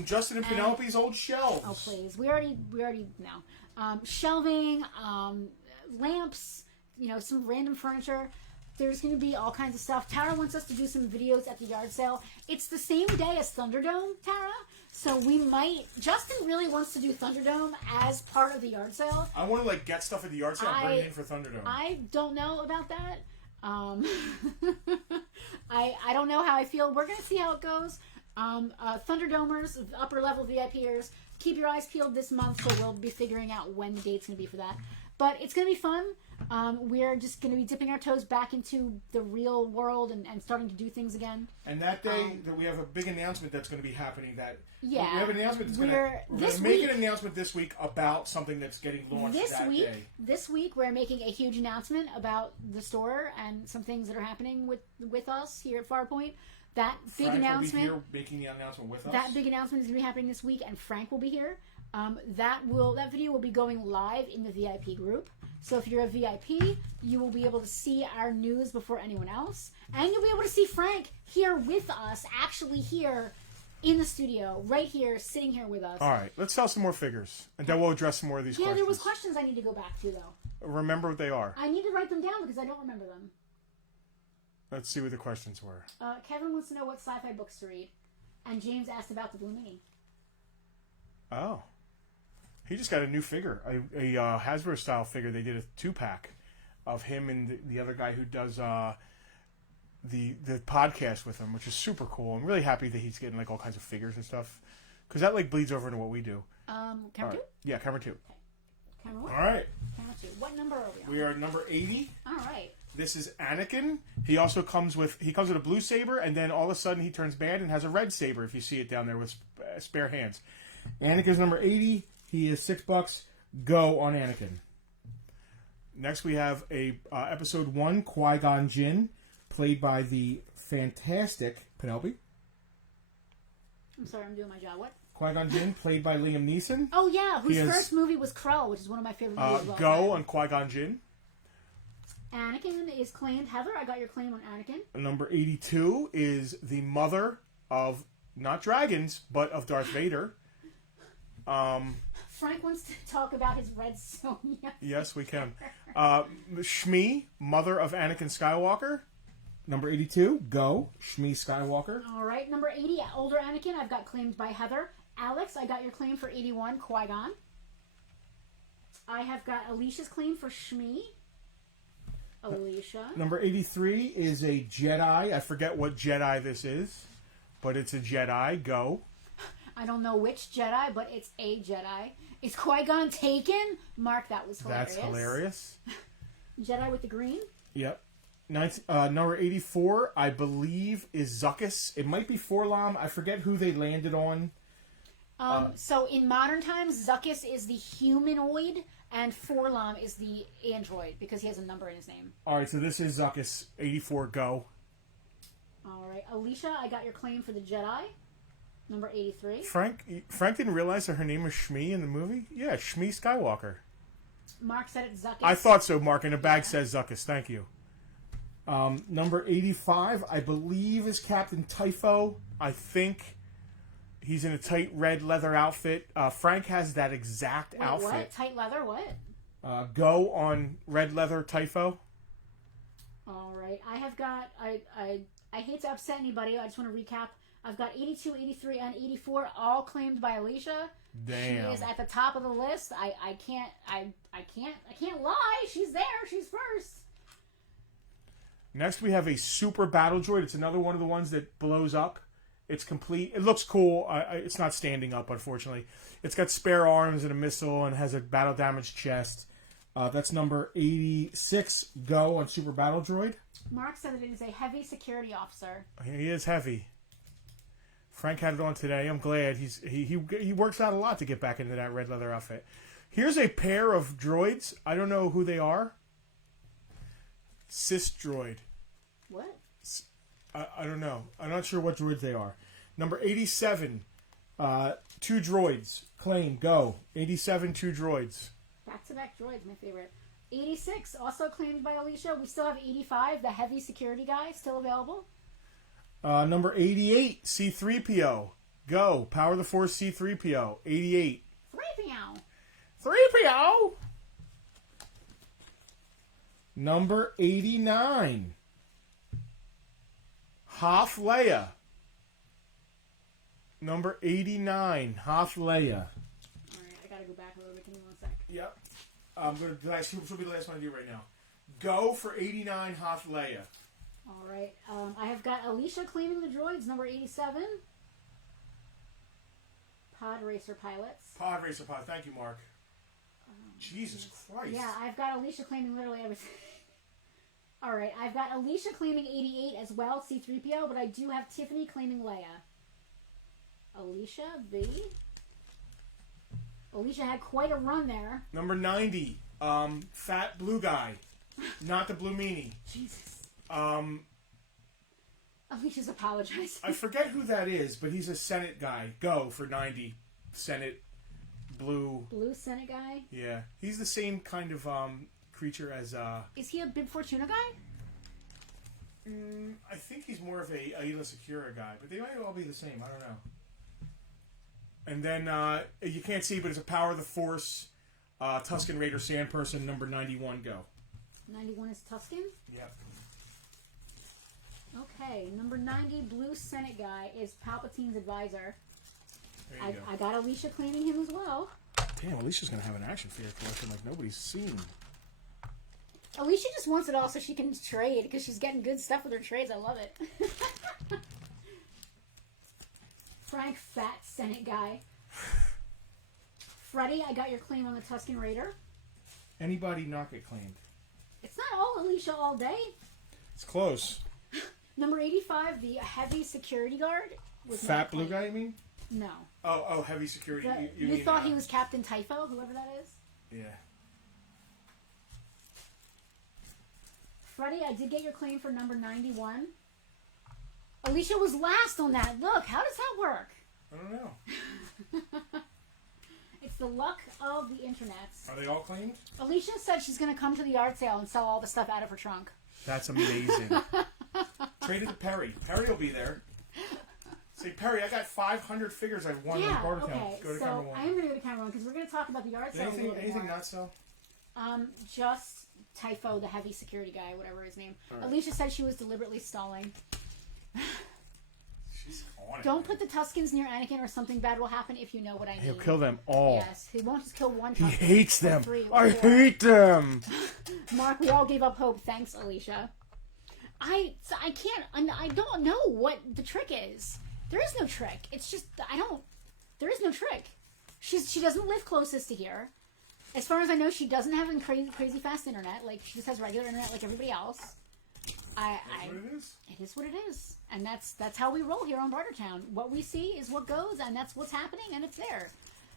Justin and Penelope's old shelves. Oh, please. We already know. Shelving, lamps, some random furniture. There's going to be all kinds of stuff. Tara wants us to do some videos at the yard sale. It's the same day as Thunderdome, Tara. So Justin really wants to do Thunderdome as part of the yard sale. I want to get stuff at the yard sale and bring it in for Thunderdome. I don't know about that. I don't know how I feel. We're going to see how it goes. Thunderdomers, upper level VIPers, keep your eyes peeled this month, so we'll be figuring out when the date's going to be for that. But it's going to be fun. We're just going to be dipping our toes back into the real world and starting to do things again. And that day, we have a big announcement that's going to be happening. We have an announcement that's we're going to make an announcement this week about something that's getting launched day. This week, we're making a huge announcement about the store and some things that are happening with us here at Farpoint. That big announcement will be here making the announcement with us. That big announcement is going to be happening this week, and Frank will be here. That video will be going live in the VIP group. So if you're a VIP, you will be able to see our news before anyone else, and you'll be able to see Frank here with us, actually here in the studio, right here, sitting here with us. All right, let's sell some more figures, and then we'll address some more of these questions. Yeah, there was questions I need to go back to, though. Remember what they are. I need to write them down because I don't remember them. Let's see what the questions were. Kevin wants to know what sci-fi books to read, and James asked about the Blue Mini. Oh. He just got a new figure, a Hasbro style figure. They did a 2-pack of him and the other guy who does the podcast with him, which is super cool. I'm really happy that he's getting all kinds of figures and stuff, because that bleeds over into what we do. Camera 2? Yeah, camera 2. Okay. Camera 1? All right. Camera 2. What number are we on? We are number 80. All right. This is Anakin. He also comes with a blue saber, and then all of a sudden he turns bad and has a red saber. If you see it down there with spare hands, Anakin's number 80. He is $6. Go on Anakin. Next, we have episode 1, Qui-Gon Jinn, played by the fantastic Penelope. I'm sorry, I'm doing my job. What? Qui-Gon Jinn, played by Liam Neeson. Oh yeah, whose first movie was Krull, which is one of my favorite movies. Go on Qui-Gon Jinn. Anakin is claimed. Heather, I got your claim on Anakin. Number 82 is the mother of, not dragons, but of Darth Vader. Frank wants to talk about his red Sonya. Yes, we can. Shmi, mother of Anakin Skywalker. Number 82, go. Shmi Skywalker. All right, number 80, older Anakin. I've got claimed by Heather. Alex, I got your claim for 81, Qui-Gon. I have got Alicia's claim for Shmi. Alicia. Number 83 is a Jedi. I forget what Jedi this is, but it's a Jedi. Go. I don't know which Jedi, but it's a Jedi. Is Qui-Gon taken? Mark, that was hilarious. That's hilarious. Jedi with the green? Yep. Number 84, I believe, is Zuckuss. It might be Forlom. I forget who they landed on. So in modern times, Zuckuss is the humanoid, and Forlom is the android because he has a number in his name. All right, so this is Zuckuss. 84, go. All right, Alicia, I got your claim for the Jedi. Number 83. Frank didn't realize that her name was Shmi in the movie? Yeah, Shmi Skywalker. Mark said it's Zuckuss. I thought so, Mark, and the bag says Zuckuss. Thank you. Number 85, I believe, is Captain Typho. I think he's in a tight red leather outfit. Frank has that exact outfit. What? Tight leather? What? Go on red leather Typho. All right. I have got... I hate to upset anybody. I just want to recap. I've got 82, 83, and 84 all claimed by Alicia. Damn. She is at the top of the list. I can't lie. She's there. She's first. Next, we have a super battle droid. It's another one of the ones that blows up. It's complete. It looks cool. It's not standing up, unfortunately. It's got spare arms and a missile and has a battle damaged chest. That's number 86. Go on super battle droid. Mark said that it is a heavy security officer. He is heavy. Frank had it on today. I'm glad. He works out a lot to get back into that red leather outfit. Here's a pair of droids. I don't know who they are. Cis droid. What? I don't know. I'm not sure what droids they are. Number 87. 2 droids. Claim. Go. 87, 2 droids. Back-to-back droids, my favorite. 86, also claimed by Alicia. We still have 85, the heavy security guy, still available. Number 88, C-3PO. Go. Power of the Force C-3PO. 88. 3PO. 3PO! Number 89. Hoth Leia. Number 89. Hoth Leia. Alright, I gotta go back a little bit. Give me 1 sec. Yep. She'll be the last one I do right now. Go for 89 Hoth Leia. Alright. I have got Alicia claiming the droids, number 87. Pod Racer Pilots. Pod Racer Pilot. Thank you, Mark. Jesus Christ. Yeah, I've got Alicia claiming literally everything. Alright, I've got Alicia claiming 88 as well, C-3PO, but I do have Tiffany claiming Leia. Alicia, B. Alicia had quite a run there. Number 90, fat blue guy. Not the blue meanie. Jesus. Alicia's apologizing. I forget who that is, but he's a Senate guy. Go for 90. Senate blue. Blue Senate guy? Yeah. He's the same kind of creature as... Is he a Bib Fortuna guy? I think he's more of a Aila Secura guy, but they might all be the same. I don't know. And then, you can't see, but it's a Power of the Force Tusken Raider Sandperson, number 91, go. 91 is Tusken? Yep. Okay, number 90, Blue Senate guy, is Palpatine's advisor. There you go. I got Alicia claiming him as well. Damn, Alicia's going to have an action figure collection like nobody's seen. Alicia just wants it all so she can trade, because she's getting good stuff with her trades. I love it. Frank, fat Senate guy. Freddie, I got your claim on the Tusken Raider. Anybody not get claimed? It's not all Alicia all day. It's close. Number 85, the heavy security guard. Fat blue guy, you mean? No. Oh, heavy security. You thought he was Captain Typho, whoever that is? Yeah. Freddie, I did get your claim for number 91. Alicia was last on that. Look, how does that work? I don't know. It's the luck of the internets. Are they all claimed? Alicia said she's going to come to the yard sale and sell all the stuff out of her trunk. That's amazing. Trade it to Perry. Perry will be there. Say, Perry, I got 500 figures I've won in Bartertown. Okay. Go to so camera 1. I am going to go to camera 1 because we're going to talk about the yard sale. Anything not so? Just Typho, the heavy security guy, whatever his name. Right. Alicia said she was deliberately stalling. She's on it. Don't put the Tuskens near Anakin or something bad will happen if you know what I mean. He'll kill them all. Yes, he won't just kill one Tusken. He hates them. I hate them. Mark, we all gave up hope. Thanks, Alicia. I don't know what the trick is. There is no trick. It's just, there is no trick. She doesn't live closest to here. As far as I know, she doesn't have crazy fast internet. Like, she just has regular internet like everybody else. It is what it is. And that's how we roll here on Bartertown. What we see is what goes, and that's what's happening, and it's there.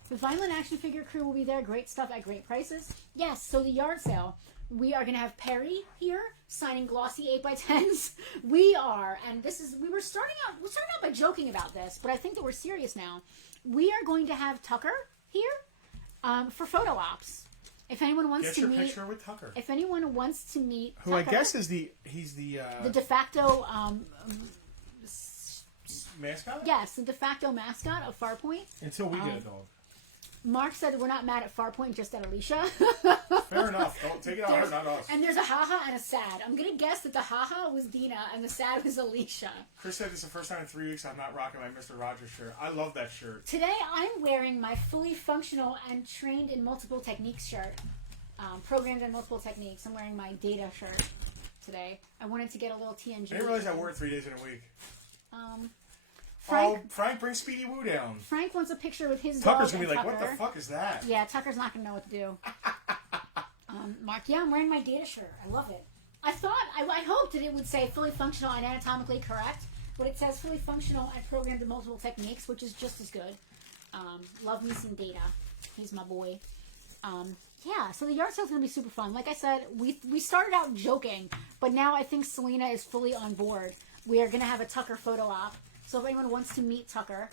The Violent Action Figure crew will be there. Great stuff at great prices. Yes, so the yard sale. We are going to have Perry here signing glossy 8x10s. We were starting out by joking about this, but I think that we're serious now. We are going to have Tucker here for photo ops. If anyone wants to meet, picture with Tucker. If anyone wants to meet who Tucker, I guess is the de facto mascot. Yes, the de facto mascot of Farpoint. Until we get a dog. Mark said we're not mad at Farpoint, just at Alicia. Fair enough. Don't take it out her, not us. And there's a haha and a sad. I'm going to guess that the haha was Dina and the sad was Alicia. Chris said this is the first time in 3 weeks I'm not rocking my Mr. Rogers shirt. I love that shirt. Today I'm wearing my fully functional and trained in multiple techniques shirt. Programmed in multiple techniques. I'm wearing my data shirt today. I wanted to get a little TNG. I didn't realize I wore it 3 days in a week. Frank, bring Speedy Woo down. Frank wants a picture with his Tucker's dog. Tucker's going to be like, what the fuck is that? Yeah, Tucker's not going to know what to do. Mark, yeah, I'm wearing my data shirt. I love it. I hoped that it would say fully functional and anatomically correct, but it says fully functional and programmed in multiple techniques, which is just as good. Love me some data. He's my boy. Yeah, so the yard sale is going to be super fun. Like I said, we started out joking, but now I think Selena is fully on board. We are going to have a Tucker photo op. So if anyone wants to meet Tucker...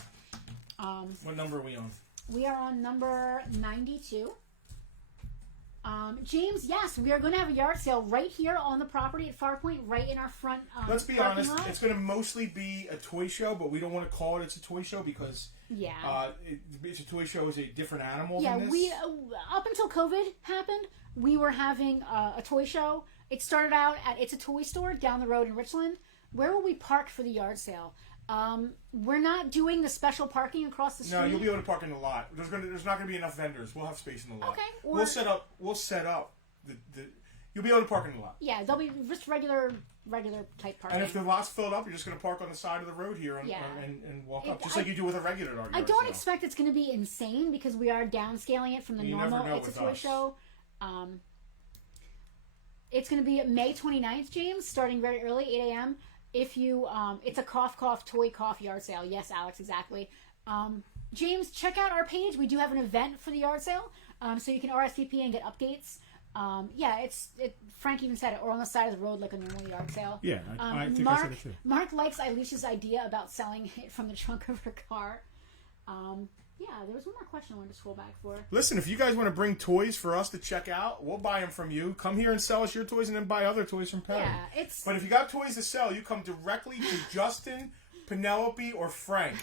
what number are we on? We are on number 92. James, yes, we are going to have a yard sale right here on the property at Farpoint, right in our front Let's be honest, it's going to mostly be a toy show, but we don't want to call it's a toy show because it's a toy show is a different animal than this. We up until COVID happened, we were having a toy show. It started out at It's a Toy Store down the road in Richland. Where will we park for the yard sale? We're not doing the special parking across the street. No, you'll be able to park in the lot. There's not going to be enough vendors. We'll have space in the lot. Okay. We'll set up the you'll be able to park in the lot. Yeah, there'll be just regular type parking. And if the lot's filled up, you're just going to park on the side of the road here and walk up, just like you do with a regular yard sale. I don't expect it's going to be insane because we are downscaling it from the normal It's a Toy Show. It's going to be May 29th, James, starting very early, 8 a.m. If you, it's a cough, toy cough yard sale. Yes, Alex, exactly. James, check out our page. We do have an event for the yard sale, so you can RSVP and get updates. Frank even said it, or on the side of the road like a normal yard sale. Yeah, I think Mark, I said it too. Mark likes Alicia's idea about selling it from the trunk of her car. There was one more question I wanted to scroll back for. Listen, if you guys want to bring toys for us to check out, we'll buy them from you. Come here and sell us your toys and then buy other toys from Perry. Yeah, But if you got toys to sell, you come directly to Justin, Penelope, or Frank.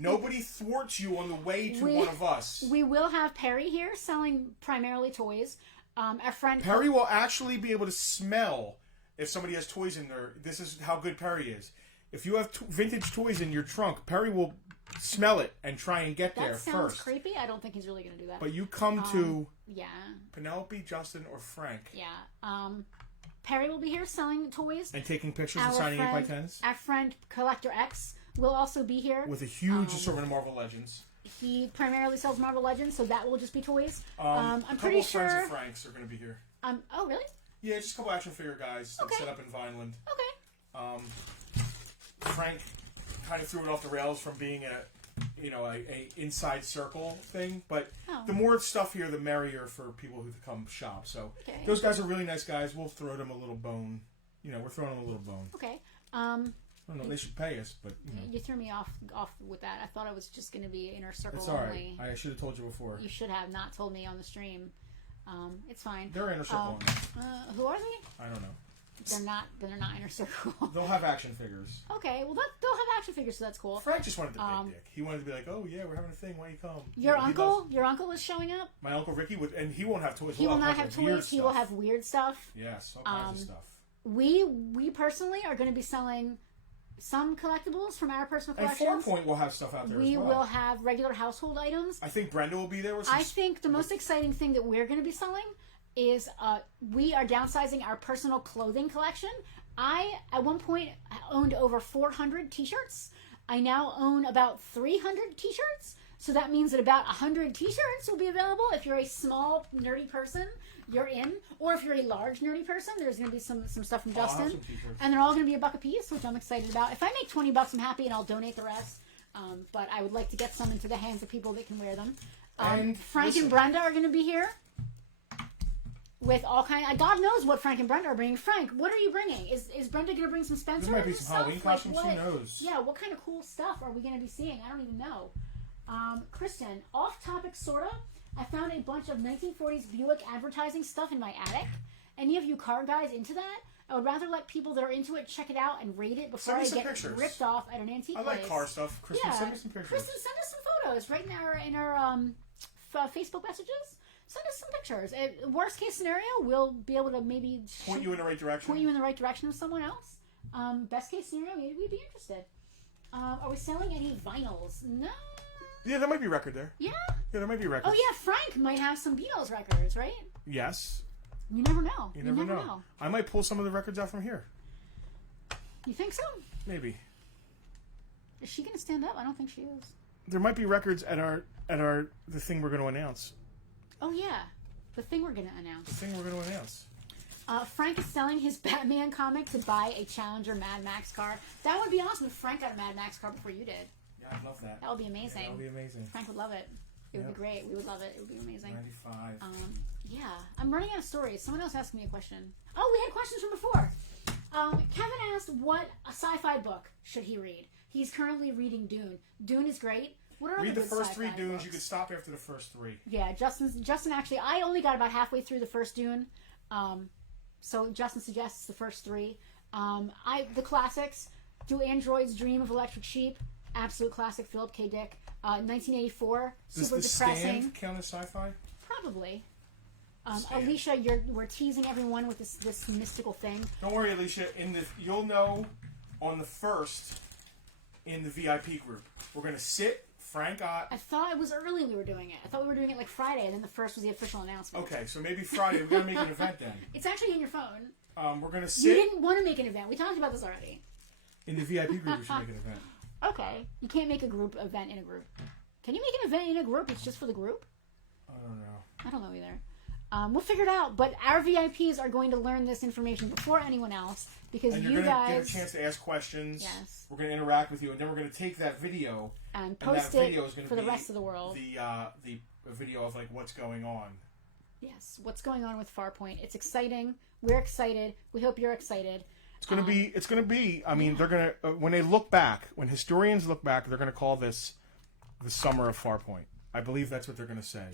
Nobody thwarts you on the way to one of us. We will have Perry here selling primarily toys. Our friend Perry will actually be able to smell if somebody has toys in there. This is how good Perry is. If you have vintage toys in your trunk, Perry will smell it and try and get there first. That sounds creepy. I don't think he's really going to do that. But you come to yeah, Penelope, Justin, or Frank. Yeah. Perry will be here selling toys. And taking pictures and signing 8x10s. Our friend Collector X will also be here. With a huge assortment of Marvel Legends. He primarily sells Marvel Legends, so that will just be toys. I'm couple pretty sure... friends of Frank's are going to be here. Oh, really? Yeah, just a couple action figure guys that set up in Vineland. Okay. Frank kind of threw it off the rails from being a inside circle thing, but the more stuff here, the merrier for people who come shop. So those guys are really nice guys. We'll throw them a little bone. We're throwing them a little bone. Okay. I don't know. They should pay us, but you threw me off with that. I thought it was just going to be inner circle it's all right. only. I should have told you before. You should have not told me on the stream. It's fine. They're inner circle. Who are they? I don't know. They're not inner circle. They'll have action figures. Okay, well they'll have action figures, so that's cool. Frank just wanted the big dick. He wanted to be like, "Oh yeah, we're having a thing. Why don't you come?" Your uncle is showing up. My uncle Ricky and he won't have toys. He will not have toys. He will have weird stuff. Yes, all kinds of stuff. We personally are going to be selling some collectibles from our personal collections. And Farpoint will have stuff out there as well. We will have regular household items. I think Brenda will be there with some... I think the most exciting thing that we're going to be selling is we are downsizing our personal clothing collection. I, at one point, owned over 400 t-shirts. I now own about 300 t-shirts. So that means that about 100 t-shirts will be available. If you're a small, nerdy person, you're in. Or if you're a large nerdy person, there's going to be some stuff from Justin. And they're all going to be $1 a piece, which I'm excited about. If I make $20, I'm happy, and I'll donate the rest. But I would like to get some into the hands of people that can wear them. Frank and Brenda are going to be here with all kind. God knows what Frank and Brenda are bringing. Frank, what are you bringing? Is Brenda going to bring some Spencer? There might be some Halloween costumes. Who knows? Yeah, what kind of cool stuff are we going to be seeing? I don't even know. Kristen, off topic sorta. I found a bunch of 1940s Buick advertising stuff in my attic. Any of you car guys into that? I would rather let people that are into it check it out and rate it before I get ripped off at an antique place. I like car stuff. Kristen, send me some pictures. Kristen, send us some photos right in our Facebook messages. Send us some pictures. Worst case scenario, we'll be able to maybe point you in the right direction. Point you in the right direction with someone else. Best case scenario, maybe we'd be interested. Are we selling any vinyls? No. Yeah, there might be a record there. Yeah? Yeah, there might be a record. Oh, yeah, Frank might have some Beatles records, right? Yes. You never know. You never know. I might pull some of the records out from here. You think so? Maybe. Is she going to stand up? I don't think she is. There might be records at the thing we're going to announce. Oh, yeah. The thing we're going to announce. The thing we're going to announce. Frank is selling his Batman comic to buy a Challenger Mad Max car. That would be awesome if Frank got a Mad Max car before you did. Yeah, I'd love that. That would be amazing. Yeah, that would be amazing. Frank would love it. It would be great. We would love it. It would be amazing. 95. Yeah. I'm running out of stories. Someone else asked me a question. Oh, we had questions from before. Kevin asked what a sci-fi book should he read. He's currently reading Dune. Dune is great. What are read the first 3 Dunes. Books? You could stop after the first 3. Yeah, Justin actually, I only got about halfway through the first Dune. So Justin suggests the first 3. The classics. Do Androids Dream of Electric Sheep? Absolute classic. Philip K. Dick. 1984. Super depressing. Stand count as sci-fi? Probably. Alicia, we're teasing everyone with this mystical thing. Don't worry, Alicia. You'll know on the first in the VIP group. We're gonna sit. Frank got. I thought it was early we were doing it. I thought we were doing it like Friday, and then the first was the official announcement. Okay, so maybe Friday. We're gonna make an event then. It's actually in your phone. We're gonna sit. You didn't want to make an event. We talked about this already. In the VIP group, we should make an event. Okay. You can't make a group event in a group. Can you make an event in a group? It's just for the group? I don't know. I don't know either. We'll figure it out. But our VIPs are going to learn this information before anyone else because and you guys get a chance to ask questions. Yes. We're going to interact with you, and then we're going to take that video and post it for the rest of the world. The video of like what's going on. Yes, what's going on with Farpoint? It's exciting. We're excited. We hope you're excited. It's going to be. I mean, they're going to when they look back, when historians look back, they're going to call this the summer of Farpoint. I believe that's what they're going to say.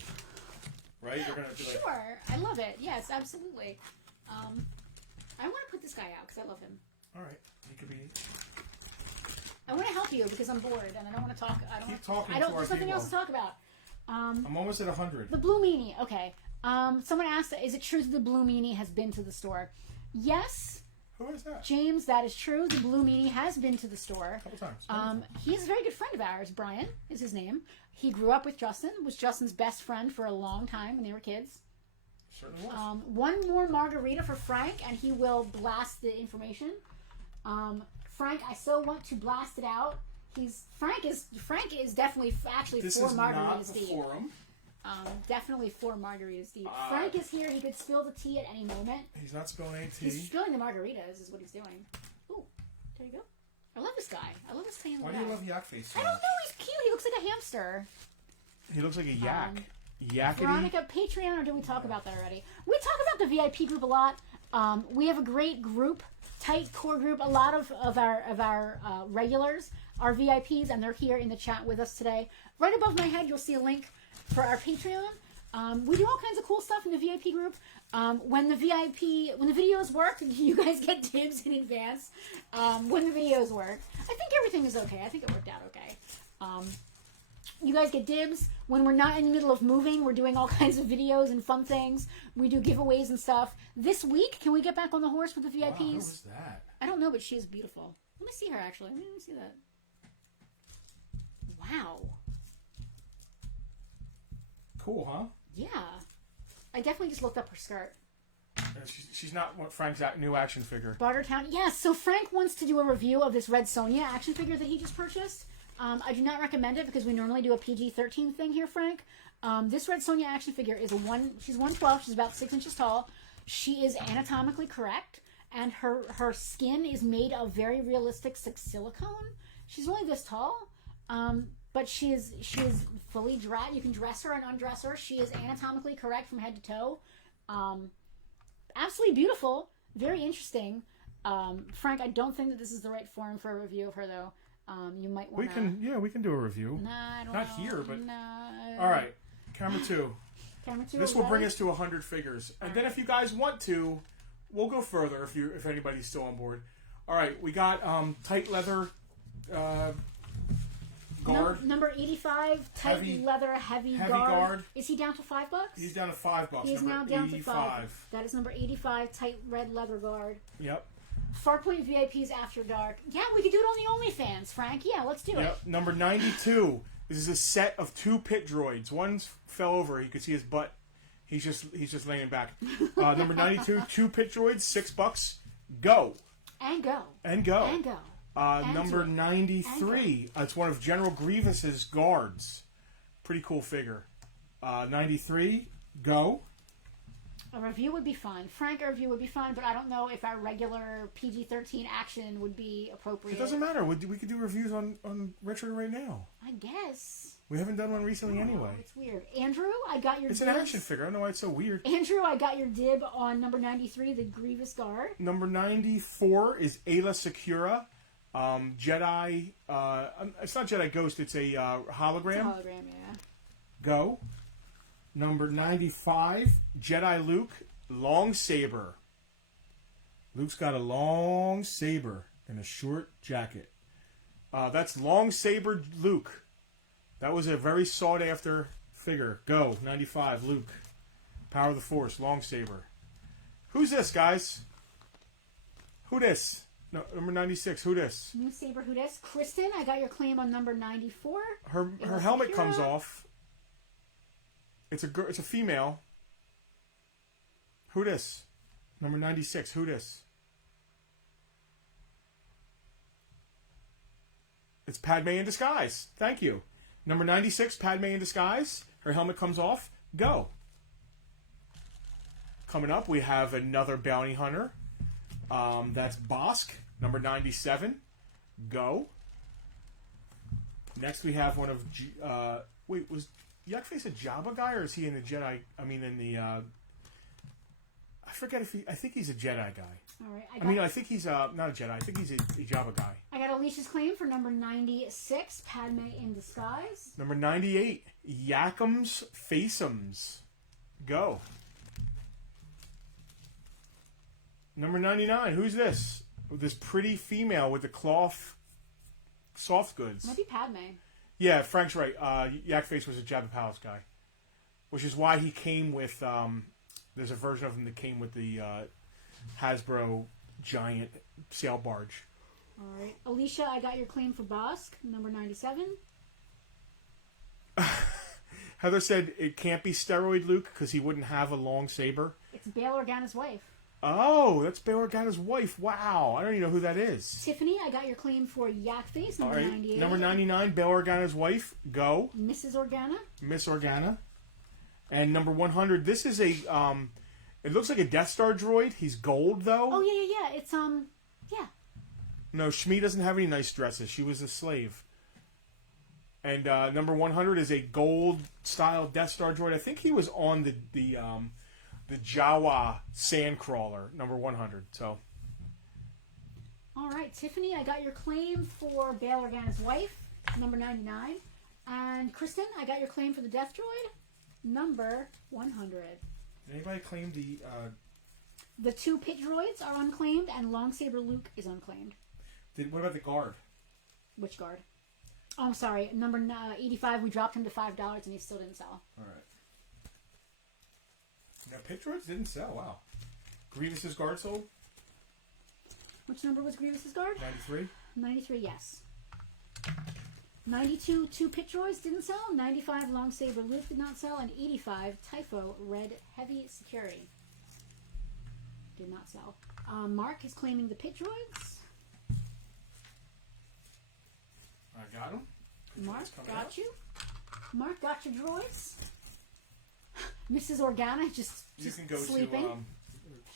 Right? They're going to do sure. I love it. Yes, absolutely. I want to put this guy out because I love him. All right. He could be. I want to help you because I'm bored and I don't want to talk. Keep talking. There's nothing else to talk about. I'm almost at 100. The Blue Meanie. Okay. Someone asked, is it true that the Blue Meanie has been to the store? Yes. Who is that? James, that is true. The Blue Meanie has been to the store. A couple times. He's a very good friend of ours. Brian is his name. He grew up with Justin, was Justin's best friend for a long time when they were kids. Certainly was. One more margarita for Frank, and he will blast the information. Frank, I so want to blast it out. Frank is definitely actually this 4 margaritas is not deep. Forum. Definitely 4 margaritas deep. Frank is here. He could spill the tea at any moment. He's not spilling any tea. He's spilling the margaritas is what he's doing. Ooh, there you go. I love this guy. I love this thing. Why do you love Yak Face? I don't know. He's cute. He looks like a hamster. He looks like a yak. Yakety. Veronica, Patreon, or did we talk about that already? We talk about the VIP group a lot. We have a great group, tight core group. A lot of our regulars are VIPs, and they're here in the chat with us today. Right above my head, you'll see a link for our Patreon. We do all kinds of cool stuff in the VIP group. When the videos work, you guys get dibs in advance. When the videos work, I think everything is okay. I think it worked out okay. You guys get dibs when we're not in the middle of moving. We're doing all kinds of videos and fun things. We do giveaways and stuff. This week, can we get back on the horse with the VIPs? Wow, who was that? I don't know, but she is beautiful. Let me see her actually. Let me see that. Wow. Cool, huh? Yeah. I definitely just looked up her skirt. She's not Frank's new action figure. Bartertown. Yes, so Frank wants to do a review of this Red Sonja action figure that he just purchased. I do not recommend it because we normally do a PG-13 thing here, Frank. This Red Sonja action figure is she's 112. She's about 6 inches tall. She is anatomically correct, and her skin is made of very realistic silicone. She's only this tall, but she is fully dressed. You can dress her and undress her. She is anatomically correct from head to toe. Absolutely beautiful. Very interesting. Frank, I don't think that this is the right forum for a review of her, though. You might want to... we can do a review. Nah, I don't Not know. here, but... Nah. All right, camera 2. Camera 2. This will bring us to 100 figures. And then if you guys want to, we'll go further if anybody's still on board. All right, we got tight leather guard. Number 85, tight leather, heavy guard. Is he down to $5? He's down to $5. He is now down to 5. That is number 85, tight red leather guard. Yep. Farpoint VIPs After Dark. Yeah, we could do it on the OnlyFans, Frank. Yeah, let's do it. Number 92. This is a set of 2 pit droids. One fell over. You could see his butt. He's just laying back. Number 92, 2 pit droids, $6. Go. And go. And go. And go. Number 93. It's one of General Grievous's guards. Pretty cool figure. 93. Go. A review would be fun. Frank, a review would be fun, but I don't know if our regular PG-13 action would be appropriate. It doesn't matter. We could do reviews on Retro right now. I guess. We haven't done one recently anyway. It's weird. Andrew, I got your It's an action figure. I don't know why it's so weird. Andrew, I got your dib on number 93, the Grievous Guard. Number 94 is Ayla Secura. Jedi... it's not Jedi Ghost. It's a hologram. It's a hologram, yeah. Go. Number 95, Jedi Luke, long saber. Luke's got a long saber and a short jacket. That's long saber Luke. That was a very sought after figure. Go, 95, Luke. Power of the Force, long saber. Who's this, guys? Who this? No, number 96, who this? New saber, who this? Kristen, I got your claim on number 94. Her helmet comes off. It's a female. Who this? Number 96. Who this? It's Padme in disguise. Thank you. Number 96, Padme in disguise. Her helmet comes off. Go. Coming up, we have another bounty hunter. That's Bosk. Number 97. Go. Next, we have one of... was Yuckface a Jabba guy, or is he in the Jedi... I mean, in the... I forget if he... I think he's a Jedi guy. All right. I think he's not a Jedi. I think he's a Jabba guy. I got Alicia's claim for number 96, Padme in disguise. Number 98, Yakums Faceums. Go. Number 99, who's this? This pretty female with the cloth soft goods. Might be Padme. Yeah, Frank's right. Yakface was a Jabba Palace guy, which is why he came with. There's a version of him that came with the Hasbro giant sail barge. All right, Alicia, I got your claim for Bosk, number 97. Heather said it can't be steroid Luke because he wouldn't have a long saber. It's Bail Organa's wife. Oh, that's Bail Organa's wife. Wow, I don't even know who that is. Tiffany, I got your claim for Yakface, number 98. Number 99, Bail Organa's wife. Go. Mrs. Organa. Miss Organa. And number 100, this is a, it looks like a Death Star droid. He's gold, though. Oh, yeah. It's, yeah. No, Shmi doesn't have any nice dresses. She was a slave. And number 100 is a gold-style Death Star droid. I think he was on the Jawa Sandcrawler, number 100. So, all right, Tiffany, I got your claim for Bail Organa's wife, number 99. And Kristen, I got your claim for the Death Droid, number 100. Did anybody claim the... The 2 pit droids are unclaimed, and Longsaber Luke is unclaimed. What about the guard? Which guard? Oh, I'm sorry. Number 85, we dropped him to $5, and he still didn't sell. All right. Now, pit droids didn't sell. Wow. Grievous's guard sold? Which number was Grievous's guard? 93. 93, yes. 92, 2 pit droids didn't sell. 95, Longsaber Luke did not sell. And 85, Typho Red Heavy Security did not sell. Mark is claiming the pit droids. I got him. Mark got you. Mark got your droids. Mrs. Organa just you can go sleeping. To,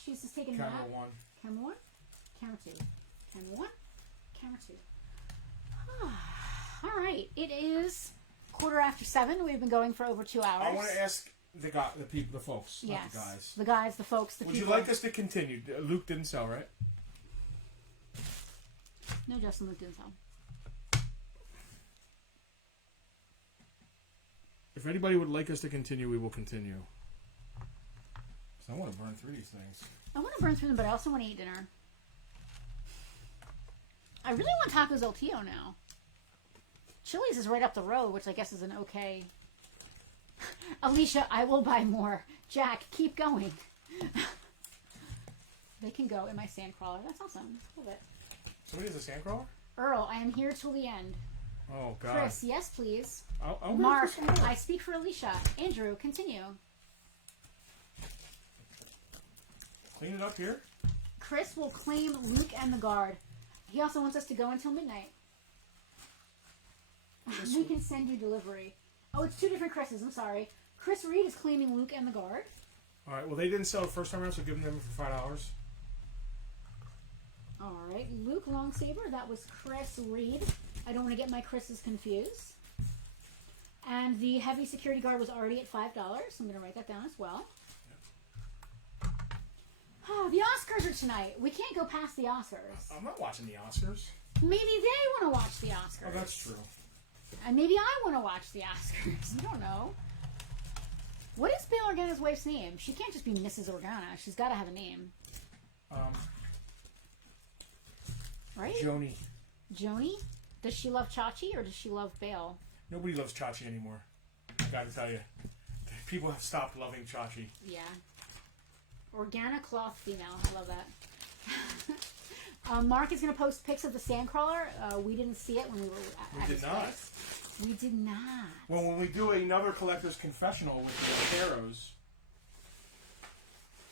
she's just taking camera a nap. one. Camera one. Camera two. Camera one. Camera two. All right. It is 7:15. We've been going for over 2 hours. I want to ask the people, the folks, yes. not the guys. The guys, the folks, the Would people. you like us to continue? Luke didn't sell, right? No, Justin, Luke didn't sell. If anybody would like us to continue, we will continue. So I want to burn through these things. I want to burn through them, but I also want to eat dinner. I really want tacos El Tío now. Chili's is right up the road, which I guess is an okay. Alicia, I will buy more. Jack, keep going. They can go in my sandcrawler. That's awesome. Love it. Somebody has a sandcrawler? Earl, I am here till the end. Oh, God. Chris, yes, please. I'll Mark, I speak for Alicia. Andrew, continue. Clean it up here. Chris will claim Luke and the guard. He also wants us to go until midnight. We can send you delivery. Oh, it's 2 different Chris's. I'm sorry. Chris Reed is claiming Luke and the guard. All right. Well, they didn't sell the first time around, so give them for $5. All right. Luke Longsaber. That was Chris Reed. I don't want to get my Chris's confused. And the heavy security guard was already at $5. I'm going to write that down as well. Oh, the Oscars are tonight. We can't go past the Oscars. I'm not watching the Oscars. Maybe they want to watch the Oscars. Oh, that's true. And maybe I want to watch the Oscars. You don't know. What is Bail Organa's wife's name? She can't just be Mrs. Organa. She's got to have a name. Right? Joni. Joni? Does she love Chachi or does she love Bail? Nobody loves Chachi anymore. I gotta tell you. People have stopped loving Chachi. Yeah. Organa cloth female. I love that. Mark is going to post pics of the sandcrawler. We didn't see it when we were at We did not. Place. We did not. Well, when we do another collector's confessional with the arrows,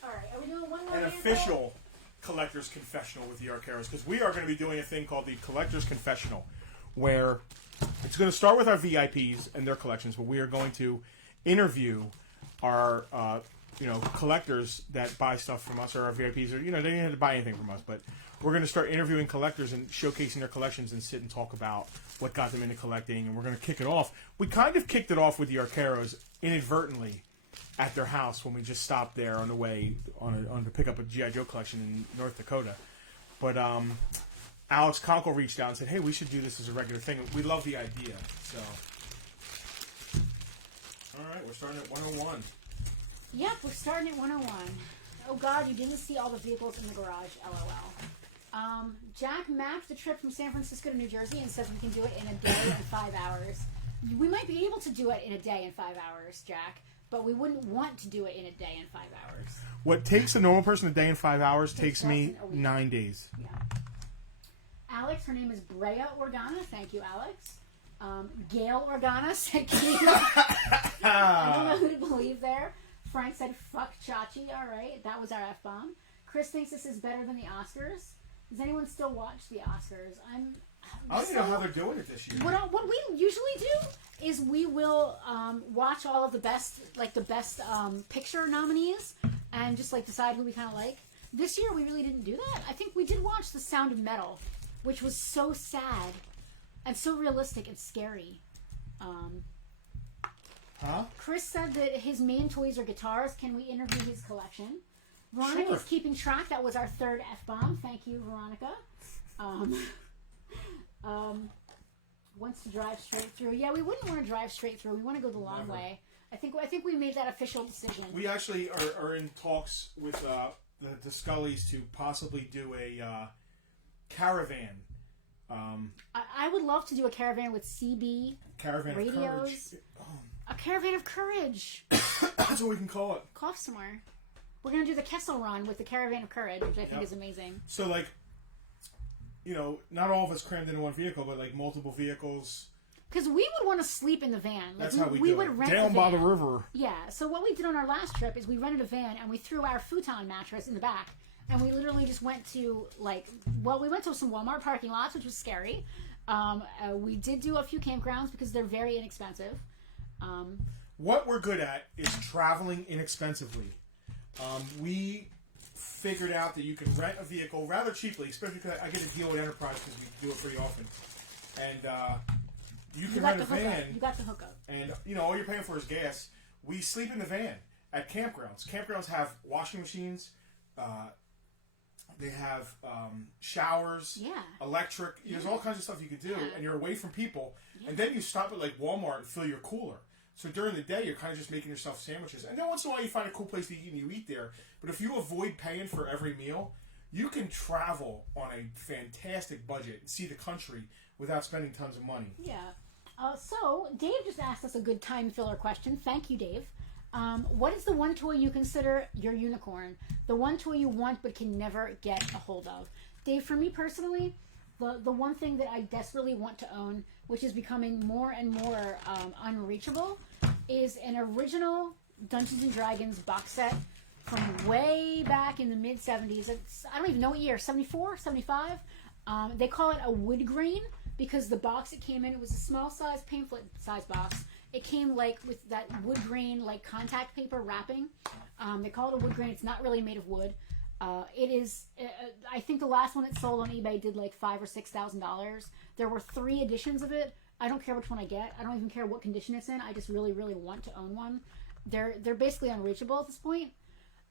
all right, are we doing one more? an official collector's confessional with the Arcaros, because we are going to be doing a thing called the collector's confessional, where it's going to start with our VIPs and their collections, but we are going to interview our collectors that buy stuff from us, or our VIPs, or they didn't have to buy anything from us, but we're going to start interviewing collectors and showcasing their collections and sit and talk about what got them into collecting, and we're going to kick it off. We kind of kicked it off with the Arcaros inadvertently at their house when we just stopped there on the way on to pick up a G.I. Joe collection in North Dakota. But Alex Conkle reached out and said, hey, we should do this as a regular thing. We love the idea. So, all right, we're starting at 101. Yep, we're starting at 101. Oh, God, you didn't see all the vehicles in the garage, LOL. Jack mapped the trip from San Francisco to New Jersey and says we can do it in a day and 5 hours. We might be able to do it in a day and 5 hours, Jack, but we wouldn't want to do it in a day and 5 hours. What takes a normal person a day and 5 hours takes me 9 days. Yeah. Alex, her name is Brea Organa. Thank you, Alex. Gail Organa said, I don't know who to believe there. Frank said, fuck Chachi. All right, that was our F-bomb. Chris thinks this is better than the Oscars. Does anyone still watch the Oscars? I don't even know how they're doing it this year. What we usually do is we will watch all of the best picture nominees and just decide who we kind of like. This year we really didn't do that. I think we did watch The Sound of Metal, which was so sad and so realistic and scary. Chris said that his main toys are guitars. Can we interview his collection? Veronica's keeping track. That was our third F-bomb. Thank you, Veronica. Wants to drive straight through. Yeah, we wouldn't want to drive straight through. We want to go the long way. I think we made that official decision. We actually are in talks with the Scullys to possibly do a caravan. I would love to do a caravan with CB caravan radios. A caravan of courage. That's what we can call it. Cough somewhere. We're going to do the Kessel Run with the Caravan of Courage, which I think is amazing. So, not all of us crammed into one vehicle, but, multiple vehicles. Because we would want to sleep in the van. That's how we would rent down by the river. Yeah, so what we did on our last trip is we rented a van, and we threw our futon mattress in the back, and we literally just went to, we went to some Walmart parking lots, which was scary. We did do a few campgrounds because they're very inexpensive. what we're good at is traveling inexpensively. We figured out that you can rent a vehicle rather cheaply, especially because I get a deal with Enterprise because we do it pretty often. And you can rent a van. You got the hookup. And, all you're paying for is gas. We sleep in the van at campgrounds. Campgrounds have washing machines. They have showers, electric. There's all kinds of stuff you can do, and you're away from people. And then you stop at like Walmart and fill your cooler. So during the day, you're kind of just making yourself sandwiches. And then once in a while, you find a cool place to eat and you eat there. But if you avoid paying for every meal, you can travel on a fantastic budget and see the country without spending tons of money. Yeah. So Dave just asked us a good time filler question. Thank you, Dave. What is the one toy you consider your unicorn? The one toy you want but can never get a hold of? Dave, for me personally, the one thing that I desperately want to own, which is becoming more and more unreachable, is an original Dungeons & Dragons box set from way back in the mid-'70s. I don't even know what year, 74, 75? They call it a wood grain because the box it came in, it was a small size pamphlet size box. It came like with that wood grain like contact paper wrapping. They call it a wood grain. It's not really made of wood. It is. I think the last one that sold on eBay did like $5,000 or $6,000. There were 3 editions of it. I don't care which one I get. I don't even care what condition it's in. I just really, really want to own one. They're basically unreachable at this point.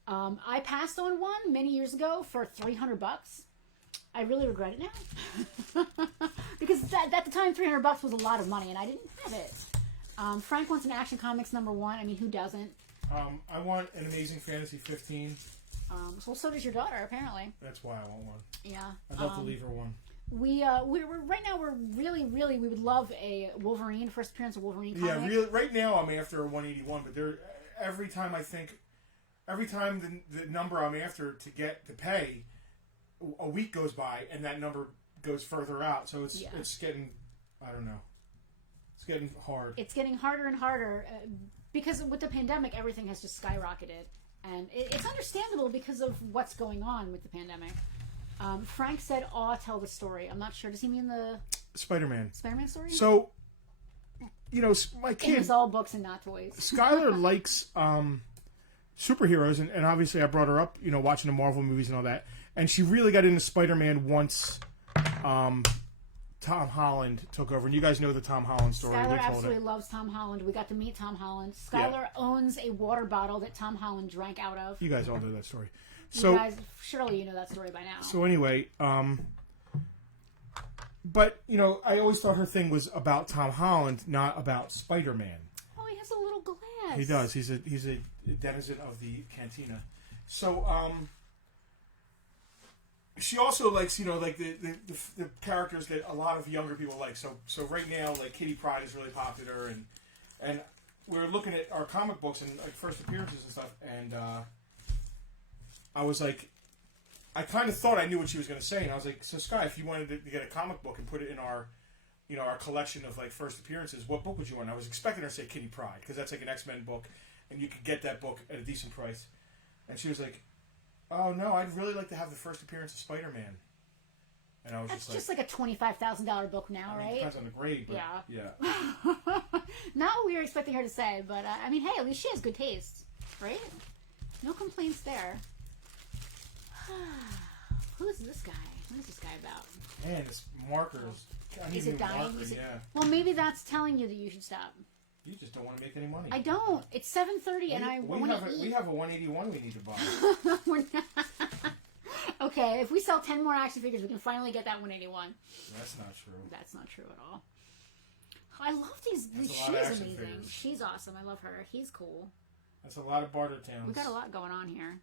I passed on one many years ago for $300. I really regret it now because at the time $300 was a lot of money and I didn't have it. Frank wants an Action Comics #1. I mean, who doesn't? I want an Amazing Fantasy 15. Well, so does your daughter, apparently. That's why I want one. Yeah. I'd love to leave her one. We're right now. We're really, we would love a Wolverine first appearance of Wolverine comic. Yeah, really. Right now, I'm after a 181, but every time the number I'm after to pay, a week goes by and that number goes further out. So it's getting, I don't know. It's getting hard. It's getting harder and harder because with the pandemic, everything has just skyrocketed. And it's understandable because of what's going on with the pandemic. Frank said, tell the story. I'm not sure. Does he mean the Spider-Man story? So, my kid... It was all books and not toys. Skylar likes superheroes, and obviously I brought her up, watching the Marvel movies and all that. And she really got into Spider-Man once Tom Holland took over, and you guys know the Tom Holland story. Skylar absolutely loves Tom Holland. We got to meet Tom Holland. Skylar owns a water bottle that Tom Holland drank out of. You guys all know that story. So, you guys, surely you know that story by now. So anyway, but I always thought her thing was about Tom Holland, not about Spider-Man. Oh, he has a little glass. He does. He's a denizen of the cantina. So, she also likes, like the characters that a lot of younger people like. So right now, like Kitty Pryde is really popular, and we're looking at our comic books and like first appearances and stuff. And I was like, I kind of thought I knew what she was going to say, and I was like, so Sky, if you wanted to get a comic book and put it in our, our collection of like first appearances, what book would you want? I was expecting her to say Kitty Pryde because that's like an X-Men book, and you could get that book at a decent price. And she was like, oh no, I'd really like to have the first appearance of Spider-Man. And I was just like a $25,000 book now, right? Depends on the grade, but yeah. Not what we were expecting her to say, but I mean, hey, at least she has good taste, right? No complaints there. Who's this guy? What is this guy about? Man, this markers. Is it dying? Yeah. Well, maybe that's telling you that you should stop. You just don't want to make any money. I don't. It's 7:30, and I want to eat. We have a 181 we need to buy. We're not. Okay, if we sell 10 more action figures, we can finally get that 181. That's not true. That's not true at all. I love these. She's amazing. Figures. She's awesome. I love her. He's cool. That's a lot of Bartertown. We got a lot going on here.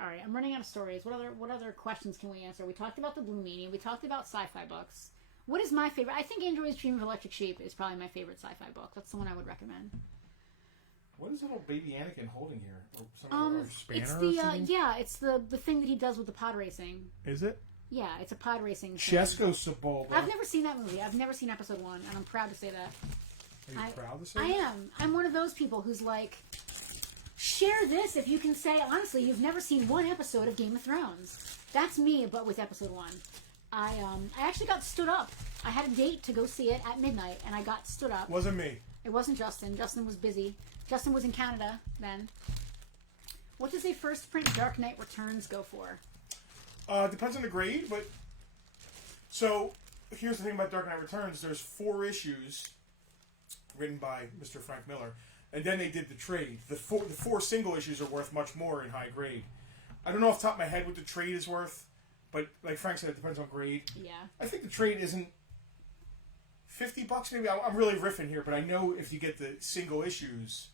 All right, I'm running out of stories. What other questions can we answer? We talked about the Blue Meanie. We talked about sci-fi books. What is my favorite? I think Android's Dream of Electric Sheep is probably my favorite sci-fi book. That's the one I would recommend. What is little baby Anakin holding here? Or spanner it's the it's the thing that he does with the pod racing. Is it? Yeah, it's a pod racing thing. Chesko Sebulba. I've never seen that movie. I've never seen episode 1, and I'm proud to say that. Are you proud to say that? I am. I'm one of those people who's like, share this if you can say, honestly, you've never seen one episode of Game of Thrones. That's me, but with episode 1. I actually got stood up. I had a date to go see it at midnight, and I got stood up. Wasn't me. It wasn't Justin. Justin was busy. Justin was in Canada then. What does a first print Dark Knight Returns go for? Depends on the grade, but... So, here's the thing about Dark Knight Returns. There's 4 issues written by Mr. Frank Miller. And then they did the trade. The four single issues are worth much more in high grade. I don't know off the top of my head what the trade is worth, but like Frank said, it depends on grade. Yeah. I think the trade isn't $50 maybe. I'm really riffing here, but I know if you get the single issues,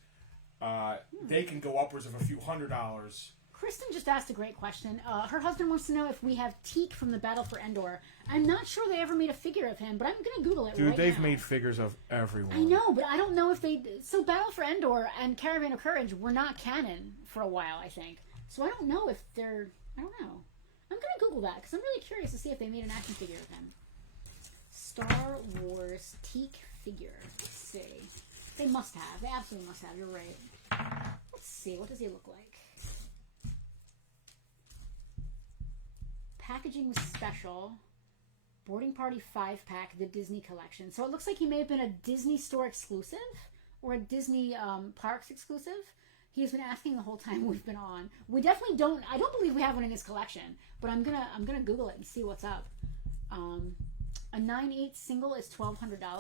they can go upwards of a few $100s. Kristen just asked a great question. Her husband wants to know if we have Teak from the Battle for Endor. I'm not sure they ever made a figure of him, but I'm going to Google it right now. Dude, they've made figures of everyone. I know, but I don't know if they... So Battle for Endor and Caravan of Courage were not canon for a while, I think. So I don't know if they're... I don't know. I'm going to Google that, because I'm really curious to see if they made an action figure of him. Star Wars Teak figure. Let's see. They must have. They absolutely must have. You're right. Let's see. What does he look like? Packaging was special. Boarding Party 5-pack, the Disney collection. So it looks like he may have been a Disney store exclusive or a Disney parks exclusive. He's been asking the whole time we've been on. We definitely don't. I don't believe we have one in his collection, but I'm gonna Google it and see what's up. A 9/8 single is $1,200.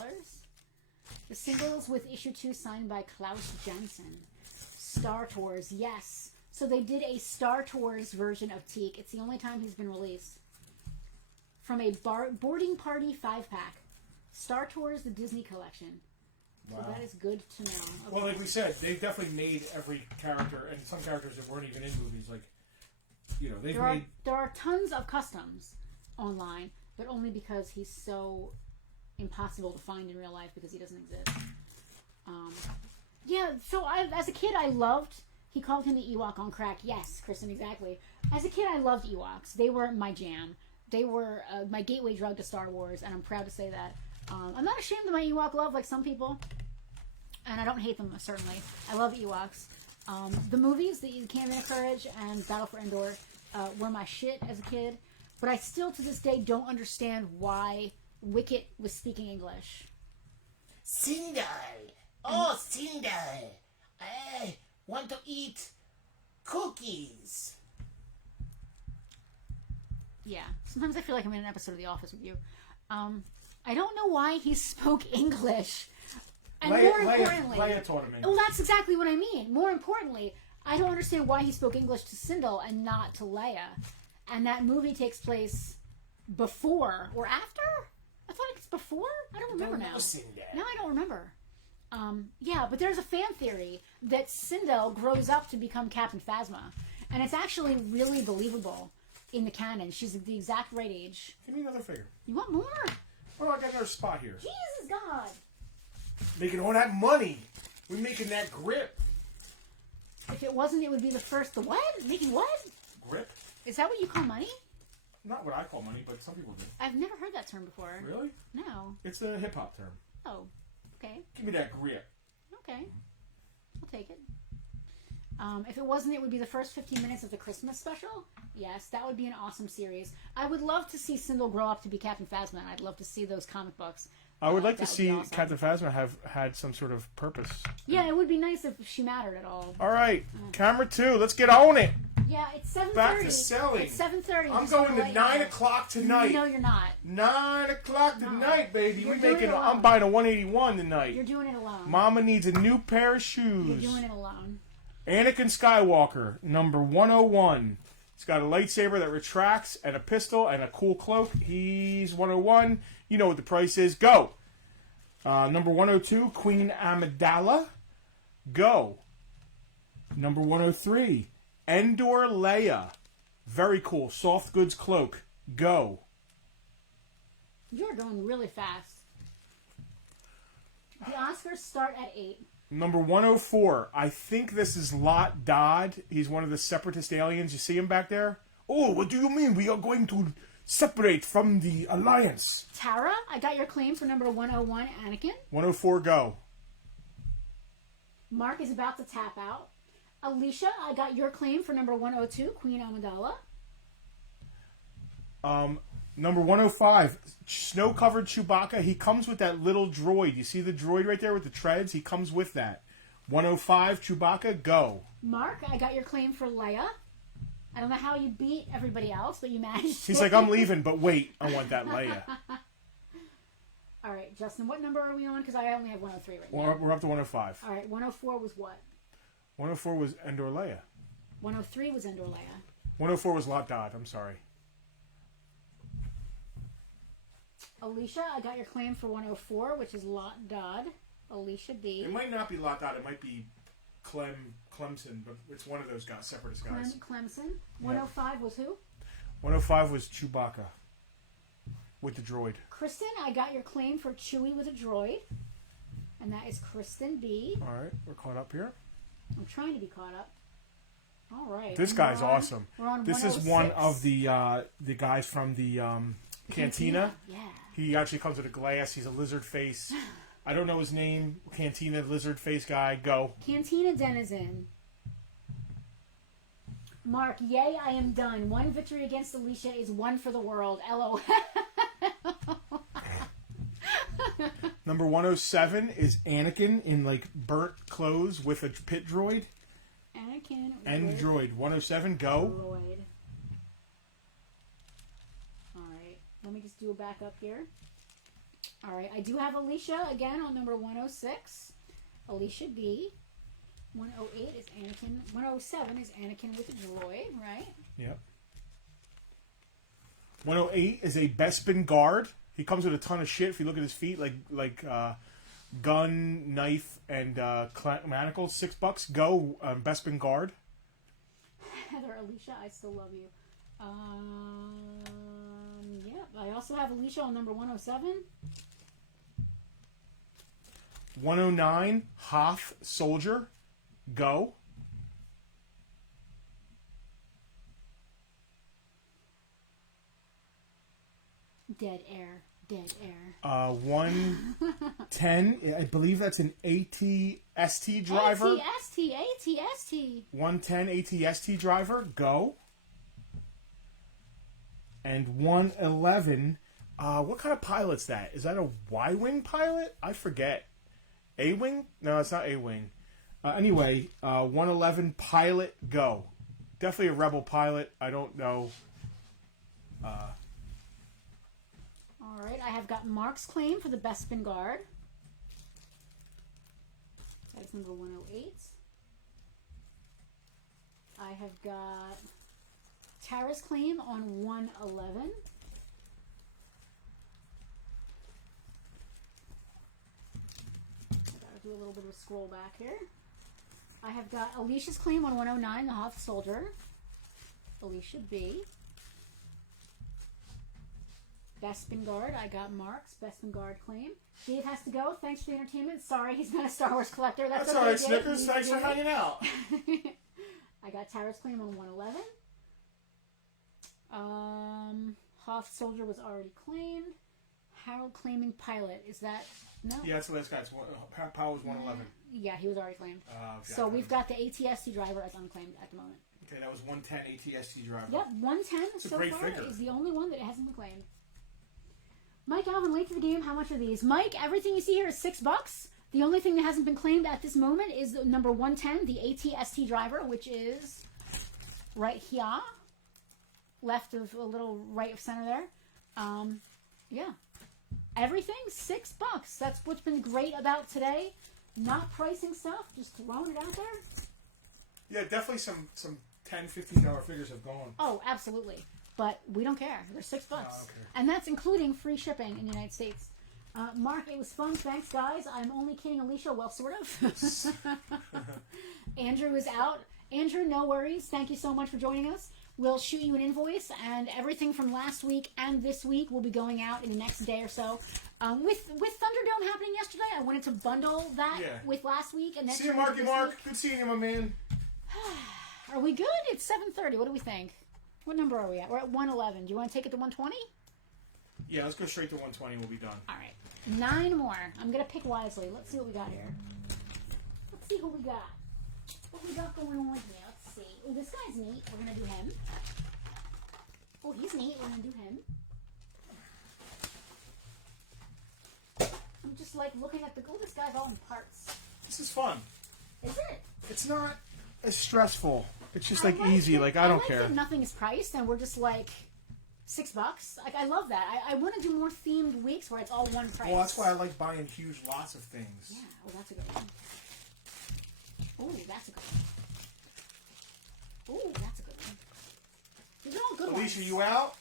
The singles with issue 2 signed by Klaus Janson. Star Tours, yes. So they did a Star Tours version of Teak. It's the only time he's been released. From a Boarding Party 5-pack. Star Tours, the Disney collection. Wow. So that is good to know. Okay. Well, like we said, they've definitely made every character, and some characters that weren't even in movies. Like, you know, they've made... There are tons of customs online, but only because he's so impossible to find in real life because he doesn't exist. Yeah, so as a kid, I loved... He called him the Ewok on crack. Yes, Kristen, exactly. As a kid, I loved Ewoks. They were my jam. They were my gateway drug to Star Wars, and I'm proud to say that. I'm not ashamed of my Ewok love like some people, and I don't hate them, certainly. I love Ewoks. The movies, the Caravan of Courage and Battle for Endor, were my shit as a kid, but I still, to this day, don't understand why Wicket was speaking English. Sindel! Oh, Sindel! I want to eat cookies. Yeah, sometimes I feel like I'm in an episode of The Office with you. I don't know why he spoke English. And more importantly... Leia taught him English. Well, that's exactly what I mean. More importantly, I don't understand why he spoke English to Sindel and not to Leia. And that movie takes place before or after? I thought it's before? I don't remember now. Now I don't remember. Yeah, but there's a fan theory that Sindel grows up to become Captain Phasma. And it's actually really believable in the canon. She's the exact right age. Give me another figure. You want more? Well, I got another spot here. Jesus God. Making all that money. We're making that grip. If it wasn't, it would be the first. The what? Making what? Grip? Is that what you call money? Not what I call money, but some people do. I've never heard that term before. Really? No. It's a hip-hop term. Oh, okay. Give me that grip. Okay. I'll take it. If it wasn't, it would be the first 15 minutes of the Christmas special. Yes, that would be an awesome series. I would love to see Sindel grow up to be Captain Phasma, and I'd love to see those comic books. I would like to see awesome. Captain Phasma have had some sort of purpose. Yeah, it would be nice if she mattered at all. All right, camera 2, let's get on it. Yeah, it's 7:30. Back to selling. It's 7:30. I'm going to 9 o'clock tonight. No, you're not. 9 o'clock tonight, baby. You're doing it alone. I'm buying a 181 tonight. You're doing it alone. Mama needs a new pair of shoes. You're doing it alone. Anakin Skywalker, number 101. He's got a lightsaber that retracts and a pistol and a cool cloak. He's 101. You know what the price is. Go. Number 102, Queen Amidala. Go. Number 103, Endor Leia. Very cool. Soft goods cloak. Go. You're going really fast. The Oscars start at 8. Number 104, I think this is Lot Dodd. He's one of the separatist aliens. You see him back there? Oh, what do you mean? We are going to separate from the Alliance. Tara, I got your claim for number 101, Anakin. 104, go. Mark is about to tap out. Alicia, I got your claim for number 102, Queen Amidala. Number 105, snow-covered Chewbacca. He comes with that little droid. You see the droid right there with the treads? He comes with that. 105, Chewbacca, go. Mark, I got your claim for Leia. I don't know how you beat everybody else, but you managed. He's like, I'm leaving, but wait, I want that Leia. All right, Justin, what number are we on? Because I only have 103 right now. We're up to 105. All right, 104 was what? 104 was Endor Leia. 103 was Endor Leia. 104 was Lot Dodd, I'm sorry. Alicia, I got your claim for 104, which is Lot Dodd. Alicia B. It might not be Lot Dodd, it might be Clemson, but it's one of those guys, separatist guys. Clemson. 105 was who? 105 was Chewbacca with the droid. Kristen, I got your claim for Chewie with a droid. And that is Kristen B. All right, we're caught up here. I'm trying to be caught up. All right. This guy's awesome. We're on This is one of the guys from the Cantina. Yeah. He actually comes with a glass. He's a lizard face. I don't know his name. Cantina lizard face guy. Go. Cantina Denizen. Mark, yay, I am done. One victory against Alicia is one for the world. LOL. Number 107 is Anakin in like burnt clothes with a pit droid. Anakin. And droid. 107, go. Droid. Alright. Let me just do a backup here. Alright. I do have Alicia again on number 106. Alicia B. 108 is Anakin. 107 is Anakin with a droid, right? Yep. 108 is a Bespin guard. He comes with a ton of shit. If you look at his feet, like gun, knife, and manacles. $6. Go, Bespin guard. Heather, Alicia, I still love you. Yeah. I also have Alicia on number 107. 109, Hoth soldier. Go. Dead air. 110, I believe that's an ATST driver. ATST. 110 ATST driver, go. And 111, what kind of pilot's that? Is that a Y-Wing pilot? I forget. A-Wing? No, it's not A-Wing. Anyway, 111 pilot, go. Definitely a rebel pilot. I don't know. All right, I have got Mark's claim for the Bespin guard. That's number 108. I have got Tara's claim on 111. I gotta do a little bit of a scroll back here. I have got Alicia's claim on 109, the Hoth Soldier. Alicia B. Bespin guard, I got Mark's Bespin guard claim. Dave has to go. Thanks for the entertainment. Sorry, he's not a Star Wars collector. That's okay, all right, Dave. Snickers. Thanks for hanging out. I got Tara's claim on 111. Hoth Soldier was already claimed. Harold claiming pilot. Is that... No? Yeah, that's the last guy. Powell was 111. Yeah, he was already claimed. So we've got the ATST driver as unclaimed at the moment. Okay, that was 110 ATST driver. Yep, 110 so far figure. Is the only one that hasn't been claimed. Mike Alvin, late to the game. How much are these? Mike, everything you see here is $6. The only thing that hasn't been claimed at this moment is the number 110, the ATST driver, which is right here. Left of a little right of center there. Yeah. Everything, $6. That's what's been great about today. Not pricing stuff, just throwing it out there. Yeah, definitely some $10, $15 figures have gone. Oh, absolutely. But we don't care. They're $6. Okay. And that's including free shipping in the United States. Mark, it was fun. Thanks, guys. I'm only kidding, Alicia. Well, sort of. Andrew is out. Andrew, no worries. Thank you so much for joining us. We'll shoot you an invoice, and everything from last week and this week will be going out in the next day or so. With Thunderdome happening yesterday, I wanted to bundle that with last week. And see you, Marky Mark. Good seeing you, my man. Are we good? It's 7:30. What do we think? What number are we at? We're at 111. Do you want to take it to 120? Yeah, let's go straight to 120. We'll be done. All right. 9 more. I'm going to pick wisely. Let's see what we got here. Let's see who we got. What we got going on here. Let's see. Oh, this guy's neat. We're going to do him. Oh, he's neat. We're going to do him. just like looking at this guy's all in parts. This is fun. Is it? It's not as stressful. It's just like easy. Like I don't care. That nothing is priced, and we're just like $6. Like I love that. I want to do more themed weeks where it's all one price. Well, that's why I like buying huge lots of things. Yeah. Oh, that's a good one. Oh, that's a good one. Oh, that's a good one. These are all good ones. Alicia, you out?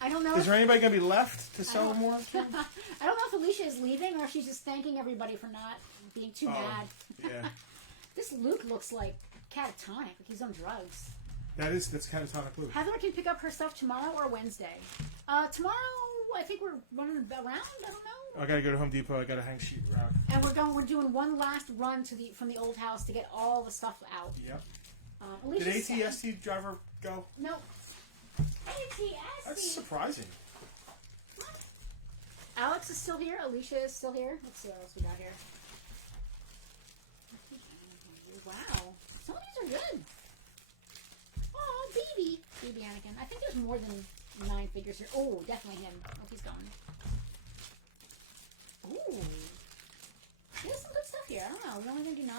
I don't know. Is there anybody going to be left to sell more? I don't know if Alicia is leaving or if she's just thanking everybody for not being too mad. Yeah. This Luke looks like catatonic, like he's on drugs. That's catatonic Luke. Heather can pick up her stuff tomorrow or Wednesday. Tomorrow, I think we're running around. I don't know. I gotta go to Home Depot. I gotta hang sheet around. And we're doing one last run from the old house to get all the stuff out. Yep. Did ATST driver go? No. ATST. That's surprising. What? Alex is still here. Alicia is still here. Let's see what else we got here. Wow. Some of these are good. Oh, baby. Baby Anakin. I think there's more than 9 figures here. Oh, definitely him. Oh, he's going. Ooh. There's some good stuff here. I don't know. We're only going to do 9?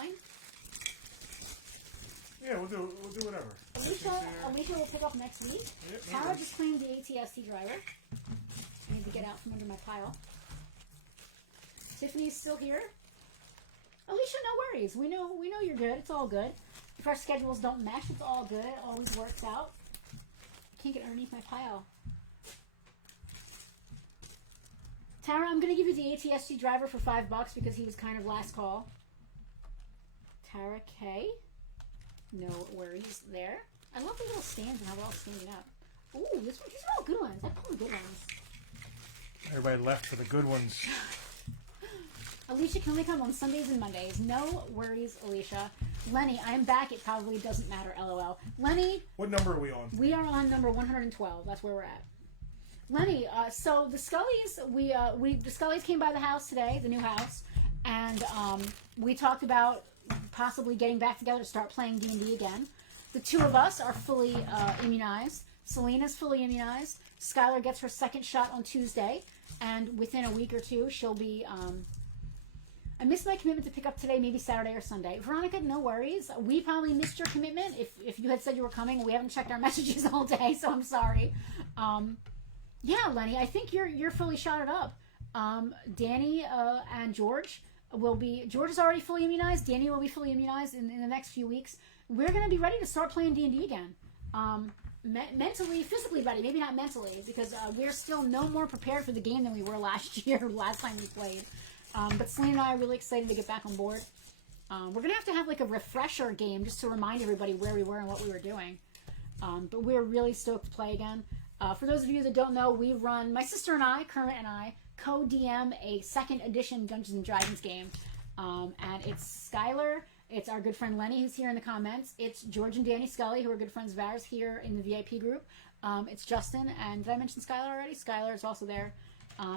Yeah, we'll do whatever. Alicia will pick up next week. Yep, Tara just cleaned the ATST driver. I need to get out from under my pile. Tiffany's still here. Alicia, no worries. We know you're good. It's all good. If our schedules don't mesh, it's all good. It always works out. I can't get underneath my pile. Tara, I'm going to give you the ATST driver for $5 because he was kind of last call. Tara K. No worries there. I love the little stands and how they're all standing up. Ooh, these are all good ones. I pull the good ones. Everybody left for the good ones. Alicia can only come on Sundays and Mondays. No worries, Alicia. Lenny, I'm back. It probably doesn't matter, LOL. Lenny. What number are we on? We are on number 112. That's where we're at. Lenny, so the Scullys, the Scullys came by the house today, the new house, and we talked about possibly getting back together to start playing D&D again. The two of us are fully immunized. Selena's fully immunized. Skylar gets her second shot on Tuesday, and within a week or two, she'll be... I missed my commitment to pick up today, maybe Saturday or Sunday. Veronica, no worries. We probably missed your commitment. If you had said you were coming, we haven't checked our messages all day, so I'm sorry. Yeah, Lenny, I think you're fully shotted up. Danny and George will be... George is already fully immunized. Danny will be fully immunized in the next few weeks. We're going to be ready to start playing D&D again. Mentally, physically ready. Maybe not mentally, because we're still no more prepared for the game than we were last year, last time we played. But Selena and I are really excited to get back on board. We're going to have like a refresher game just to remind everybody where we were and what we were doing. But we're really stoked to play again. For those of you that don't know, we run, my sister and I, Kermit and I, co-DM a 2nd edition Dungeons & Dragons game. And it's Skylar, it's our good friend Lenny, who's here in the comments. It's George and Danny Scully, who are good friends of ours here in the VIP group. It's Justin, and did I mention Skylar already? Skylar is also there.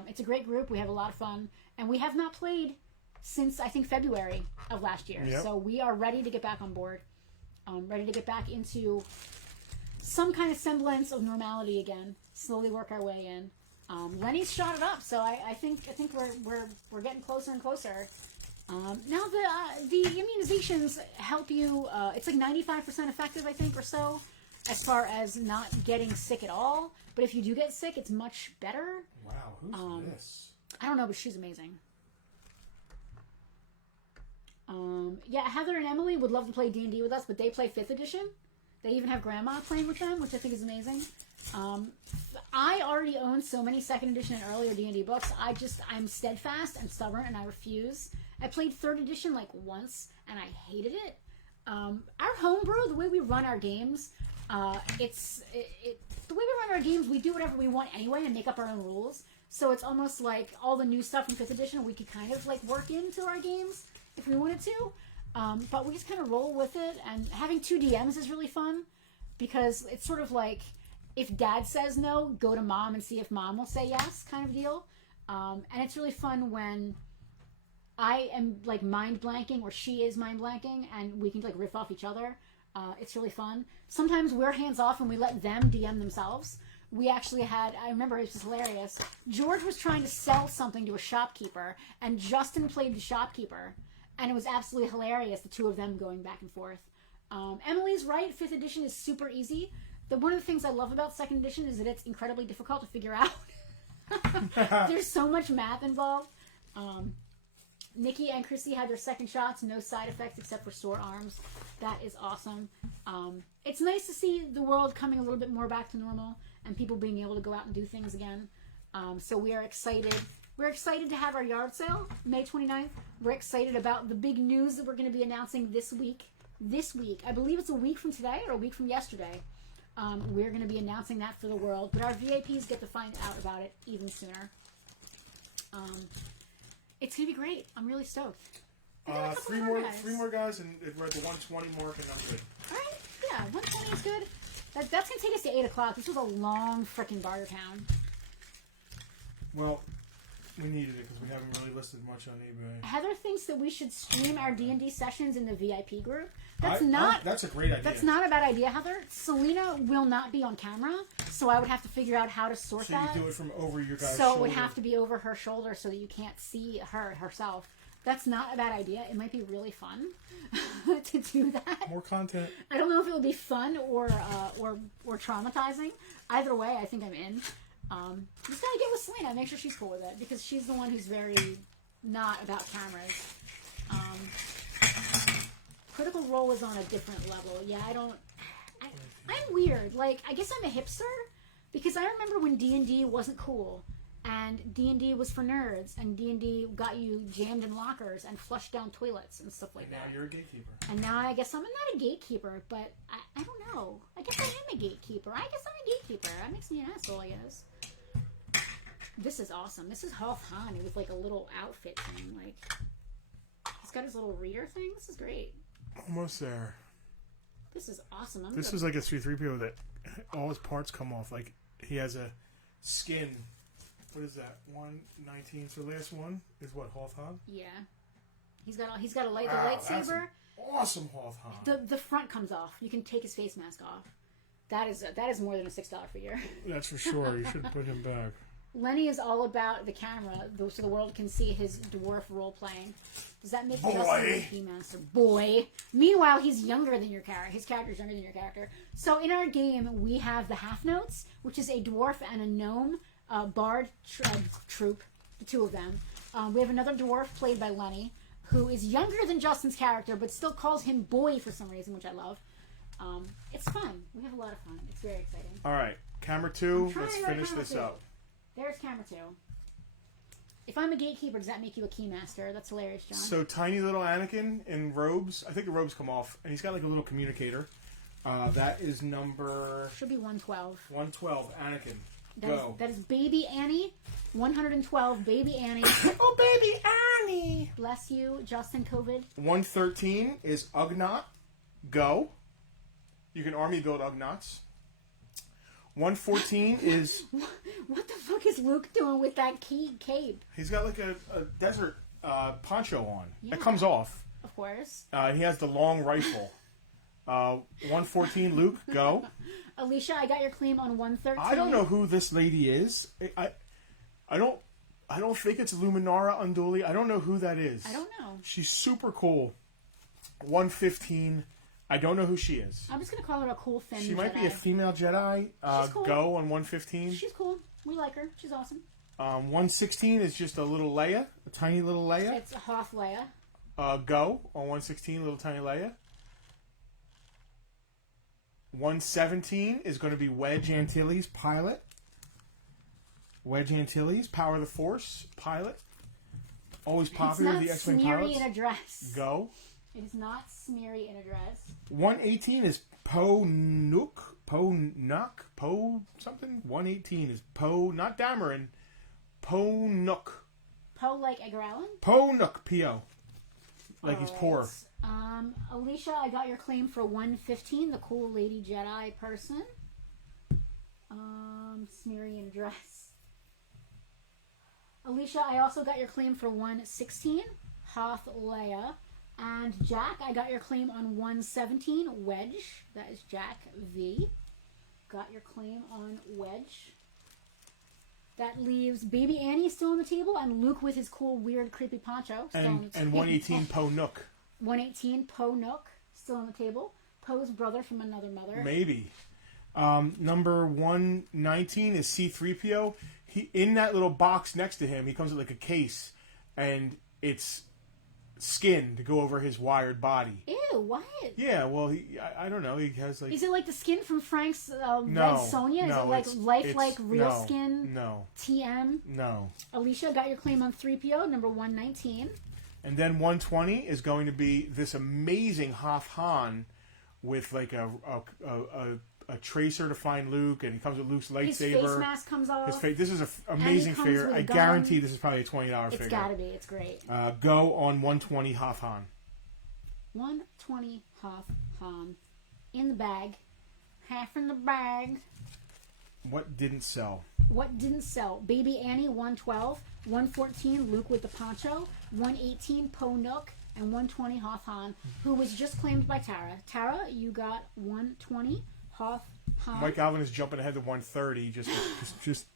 It's a great group. We have a lot of fun. And we have not played since, I think, February of last year. Yep. So we are ready to get back on board. Ready to get back into some kind of semblance of normality again. Slowly work our way in. Lenny's shot it up, so I think we're getting closer and closer. Now the immunizations help you. It's like 95% effective, I think, or so, as far as not getting sick at all. But if you do get sick, it's much better. Wow, who's this? I don't know, but she's amazing. Yeah, Heather and Emily would love to play D&D with us, but they play 5th edition. They even have Grandma playing with them, which I think is amazing. I already own so many 2nd edition and earlier D&D books. I'm steadfast and stubborn, and I refuse. I played 3rd edition like once, and I hated it. Our homebrew, the way we run our games, the way we run our games, we do whatever we want anyway and make up our own rules. So it's almost like all the new stuff in 5th edition we could kind of like work into our games if we wanted to. But we just kind of roll with it, and having 2 DMs is really fun because it's sort of like if Dad says no, go to Mom and see if Mom will say yes kind of deal. And it's really fun when I am like mind blanking or she is mind blanking and we can like riff off each other. It's really fun. Sometimes we're hands off and we let them DM themselves, we actually had, I remember it was hilarious. George was trying to sell something to a shopkeeper, and Justin played the shopkeeper, and it was absolutely hilarious, the two of them going back and forth. Emily's right, 5th edition is super easy. One of the things I love about 2nd edition is that it's incredibly difficult to figure out. There's so much math involved. Nikki and Chrissy had their second shots, no side effects except for sore arms. That is awesome. It's nice to see the world coming a little bit more back to normal and people being able to go out and do things again. So we are excited. We're excited to have our yard sale, May 29th. We're excited about the big news that we're going to be announcing this week. I believe it's a week from today or a week from yesterday. We're going to be announcing that for the world, but our VIPs get to find out about it even sooner. It's going to be great. I'm really stoked. Three more guys, and we're at the 120 mark, and I'm good. All right, yeah, 120 is good. That's going to take us to 8 o'clock. This was a long freaking Bartertown. Well, we needed it because we haven't really listed much on eBay. Heather thinks that we should stream our D&D sessions in the VIP group. That's a great idea. That's not a bad idea, Heather. Selena will not be on camera, so I would have to figure out how to sort that. So you do it from over your guy's shoulder. So it would have to be over her shoulder so that you can't see herself. That's not a bad idea. It might be really fun to do that. More content. I don't know if it would be fun or traumatizing. Either way, I think I'm in. Just gotta get with Selena, make sure she's cool with it, because she's the one who's very not about cameras. Critical Role is on a different level. Yeah, I'm weird. Like, I guess I'm a hipster, because I remember when D&D wasn't cool, and D&D was for nerds, and D&D got you jammed in lockers and flushed down toilets and stuff like that. Now you're a gatekeeper. And now I guess I'm not a gatekeeper, but I don't know. I guess I am a gatekeeper. I guess I'm a gatekeeper. That makes me an asshole, I guess. This is awesome. This is Hoff Han with like a little outfit thing. Like, he's got his little reader thing. This is great. Almost there. This is awesome. This is like a 3PO that all his parts come off. Like, he has a skin. What is that? 119. So last one is what, Hoff Han? Yeah. He's got a lightsaber. Awesome Hoff Han. The front comes off. You can take his face mask off. That is more than a $6 figure. That's for sure. You should put him back. Lenny is all about the camera, so the world can see his dwarf role playing. Does that make Justin a keymaster? Boy. Meanwhile, he's younger than your character. His character's younger than your character. So in our game, we have the Half Notes, which is a dwarf and a gnome bard troupe, the two of them. We have another dwarf played by Lenny, who is younger than Justin's character, but still calls him boy for some reason, which I love. It's fun. We have a lot of fun. It's very exciting. All right, camera 2. Let's finish this up. There's camera 2. If I'm a gatekeeper, does that make you a keymaster? That's hilarious, John. So tiny little Anakin in robes. I think the robes come off, and he's got like a little communicator. That is number... Should be 112. 112, Anakin. That is baby Annie. 112, baby Annie. Oh, baby Annie! Bless you, Justin COVID. 113 is Ugnaught. Go. You can army build Ugnaughts. 114 is... What the fuck is Luke doing with that cape? He's got like a desert poncho on. Yeah. That comes off. Of course. He has the long rifle. 114, Luke, go. Alicia, I got your claim on 113. I don't know who this lady is. I don't think it's Luminara Unduli. I don't know who that is. I don't know. She's super cool. 115... I don't know who she is. I'm just going to call her a cool femme She might Jedi. be a female Jedi. She's cool. Go on 115. She's cool. We like her. She's awesome. 116 is just a little Leia. A tiny little Leia. It's a Hoth Leia. Go on 116, little tiny Leia. 117 is going to be Wedge Antilles, pilot. Wedge Antilles, Power of the Force, pilot. Always popular, the X-Wing pilots. It's not smeary in a dress. Go. It is not smeary in a dress. 118 is Poe Nook. Something. 118 is Poe, not Dameron. Poe Nook. Poe like Edgar Allan? Poe Nook, P.O. Like he's poor. Alicia, I got your claim for 115, the cool lady Jedi person. Smeary in a dress. Alicia, I also got your claim for 116, Hoth Leia. And Jack, I got your claim on 117, Wedge. That is Jack V. got your claim on Wedge. That leaves Baby Annie still on the table, and Luke with his cool, weird, creepy poncho still on the table. And 118 Poe Nook. 118 Poe Nook still on the table. Poe's brother from another mother. Maybe. Number 119 is C-3PO. He in that little box next to him, he comes with like a case, and it's skin to go over his wired body. Ew, what? Yeah, well, I don't know. He has like... Is it like the skin from Frank's no, Red Sonja? Is no, it like lifelike real no, skin? No. TM? No. Alicia got your claim on 3PO, number 119. And then 120 is going to be this amazing Hoth Han with like a tracer to find Luke, and he comes with Luke's lightsaber. His face mask comes off. This is an amazing figure. I guarantee this is probably a $20 figure. It's gotta be. It's great. Go on 120 Hoth Han. 120 Hoth Han. In the bag. Half in the bag. What didn't sell? What didn't sell? Baby Annie, 112. 114, Luke with the poncho. 118, Poe Nook. And 120, Hoth Han, who was just claimed by Tara. Tara, you got 120, Hoth Han. Mike Alvin is jumping ahead to 130,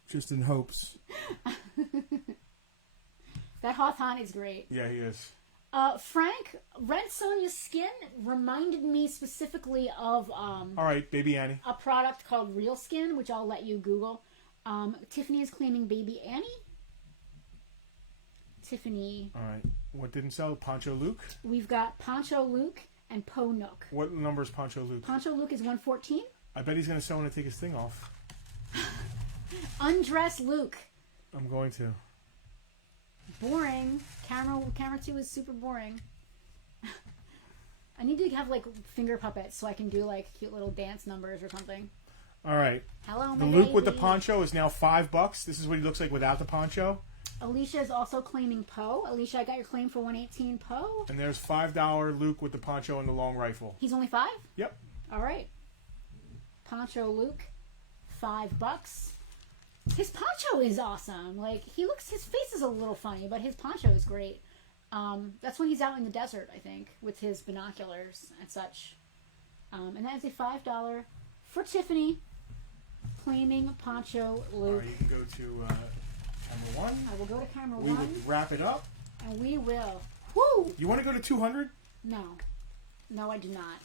just in hopes. That Hoth Han is great. Yeah, he is. Frank, Red Sonja's skin reminded me specifically of... all right, Baby Annie. A product called Real Skin, which I'll let you Google. Tiffany is claiming Baby Annie. Tiffany. All right. What didn't sell? Poncho Luke? We've got Poncho Luke and Poe Nook. What number is Poncho Luke? Poncho Luke is 114. I bet he's going to sell when I take his thing off. Undress Luke. I'm going to. Boring. Camera 2 is super boring. I need to have like finger puppets so I can do like cute little dance numbers or something. All right. Hello, the Luke with the poncho is now $5. This is what he looks like without the poncho. Alicia is also claiming Poe. Alicia, I got your claim for 118 Poe. And there's $5 Luke with the poncho and the long rifle. He's only 5? Yep. All right. Poncho Luke, $5. His poncho is awesome. Like his face is a little funny, but his poncho is great. That's when he's out in the desert, I think, with his binoculars and such. And that is a $5 for Tiffany, claiming Poncho Luke. All right, you can go to camera 1. I will go to camera 1. We will wrap it up. And we will. Woo! You want to go to 200? No. No, I do not.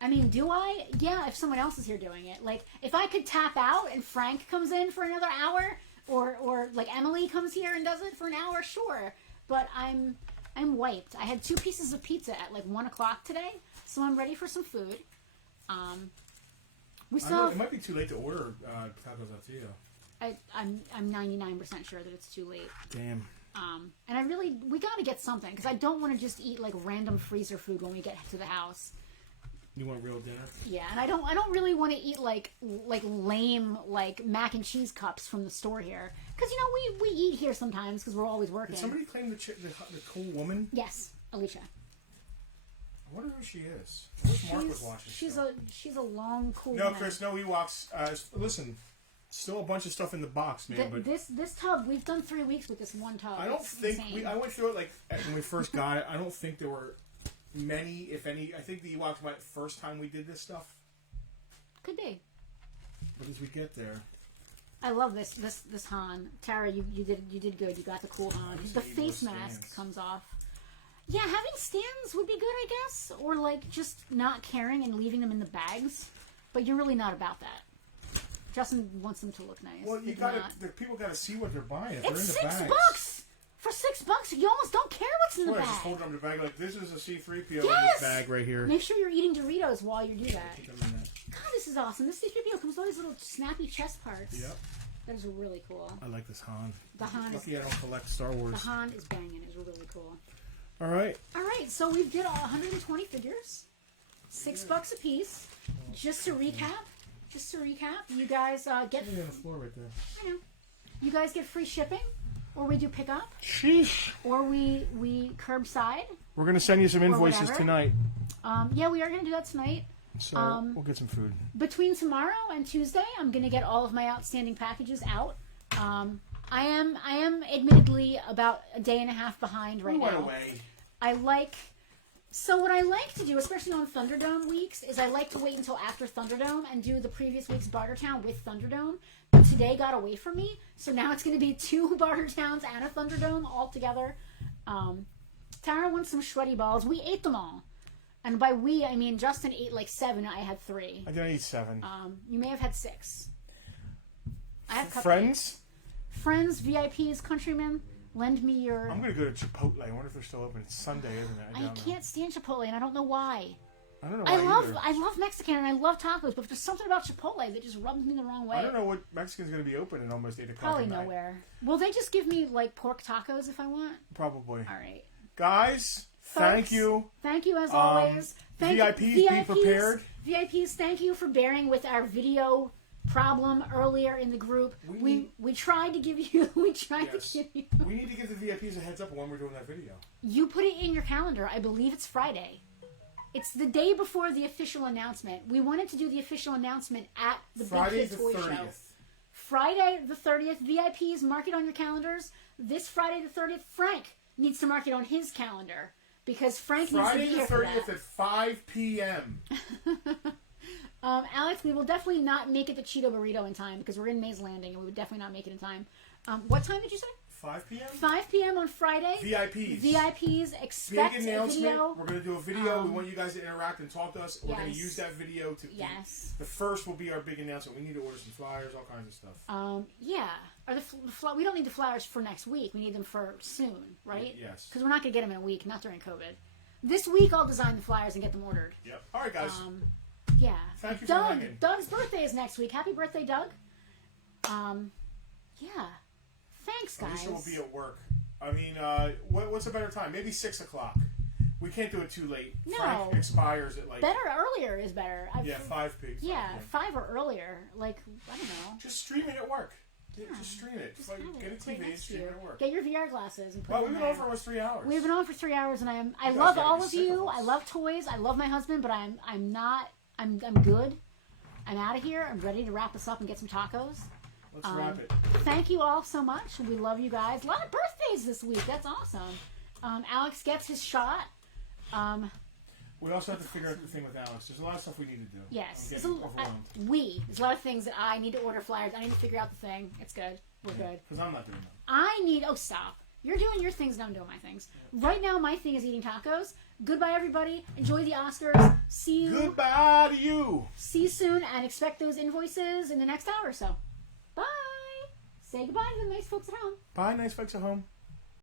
I mean, do I? Yeah, if someone else is here doing it. Like, if I could tap out and Frank comes in for another hour, or like Emily comes here and does it for an hour, sure. But I'm wiped. I had 2 pieces of pizza at like 1 o'clock today, so I'm ready for some food. It might be too late to order tacos out to you. I'm 99% sure that it's too late. Damn. And we gotta get something, because I don't want to just eat like random freezer food when we get to the house. You want real dinner? Yeah, and I don't really want to eat like lame like mac and cheese cups from the store here, because we eat here sometimes because we're always working. Did somebody claim the cool woman? Yes, Alicia. I wonder who she is. I wish Mark was watching. She's a long cool. No, woman. Chris. No, he walks. Listen, still a bunch of stuff in the box, man. But this tub, we've done 3 weeks with this one tub. I don't think I went through it like when we first got it. I don't think there were many, if any. I think the Ewoks went first time we did this stuff. Could be. But as we get there, I love this Han. Tara, you did good. You got the cool Han. The face mask comes off. Yeah, having stands would be good, I guess, or like just not caring and leaving them in the bags. But you're really not about that. Justin wants them to look nice. Well, the people gotta see what they're buying. If it's they're in the $6. bags. For $6, you almost don't care what's in the bag. Just hold them in the bag like this is a C-3PO in this bag right here. Make sure you're eating Doritos while you do that. Keep them in that. God, this is awesome. This C-3PO comes with all these little snappy chest parts. Yep. That is really cool. I like this Han. The Han Lucky I don't collect Star Wars. The Han is banging. It's really cool. All right. All right. So we did 120 figures, $6 a piece. Just to recap, you guys get. On the floor right there. I know. You guys get free shipping, or we do pickup. Sheesh. Or we curbside. We're gonna send you some invoices tonight. Yeah, we are gonna do that tonight. So we'll get some food. Between tomorrow and Tuesday, I'm gonna get all of my outstanding packages out. I am admittedly about a day and a half behind right now. Away. I like So what I like to do, especially on Thunderdome weeks, is I like to wait until after Thunderdome and do the previous week's Bartertown with Thunderdome. But today got away from me, so now it's going to be 2 Bartertowns and a Thunderdome all together. Tara wants some sweaty balls. We ate them all. And by we, I mean Justin ate like 7. I had 3. I didn't eat 7. You may have had 6. I have Friends? Friends, VIPs, countrymen. Lend me your... I'm going to go to Chipotle. I wonder if they're still open. It's Sunday, isn't it? I can't stand Chipotle, and I don't know why. I don't know why I love Mexican, and I love tacos, but there's something about Chipotle that just rubs me the wrong way. I don't know what Mexican's going to be open in almost 8 o'clock Probably nowhere. Will they just give me, like, pork tacos if I want? Probably. All right. Guys, thank you. Thank you, as always. VIPs, be prepared. VIPs, thank you for bearing with our video problem earlier in the group. We tried to give you to give you. We need to give the VIPs a heads up when we're doing that video. You put it in your calendar. I believe it's Friday. It's the day before the official announcement. We wanted to do the official announcement at the Friday Big Kid Toy 30th. Show. Friday the 30th. VIPs, mark it on your calendars. This Friday the 30th, Frank needs to mark it on his calendar because Frank needs to be here for that. Friday the 30th at 5 p.m. Alex, we will definitely not make it to Cheeto Burrito in time because we're in Mays Landing and we would definitely not make it in time. What time did you say? 5 p.m.? 5 p.m. on Friday. VIPs, expect big announcement. A video. We're going to do a video. We want you guys to interact and talk to us. We're going to Yes. use that video to... Yes. The first will be our big announcement. We need to order some flyers, all kinds of stuff. Yeah. Are we don't need the flyers for next week. We need them for soon, right? Yes. Because we're not going to get them in a week, not during COVID. This week I'll design the flyers and get them ordered. Yep. All right, guys. Yeah. Thank you Doug, for hanging. Doug's birthday is next week. Happy birthday, Doug. Yeah. Thanks, guys. Alicia will be at work. I mean, what's a better time? Maybe 6 o'clock. We can't do it too late. No. Frank expires at like... Better earlier is better. 5 p.m. Yeah, 5 or earlier. Like, I don't know. Just stream it at work. Yeah. Just stream it. Just Like, have get a it right TV and next to stream you. it at work. Get your VR glasses and put Well, it in we've been there. on for almost 3 hours. We've been on for 3 hours, and I guys love gotta all be of sick you. of us. I love toys. I love my husband, but I'm good. I'm out of here. I'm ready to wrap this up and get some tacos. Let's wrap it. Thank you all so much. We love you guys. A lot of birthdays this week. That's awesome. Alex gets his shot. We also have to figure out the thing with Alex. There's a lot of stuff we need to do. Yes. There's There's a lot of things that I need to order flyers. I need to figure out the thing. It's good. We're good. Because I'm not doing that. Oh, stop. You're doing your things and I'm doing my things. Right now, my thing is eating tacos. Goodbye, everybody. Enjoy the Oscars. See you. Goodbye to you. See you soon and expect those invoices in the next hour or so. Bye. Say goodbye to the nice folks at home. Bye, nice folks at home.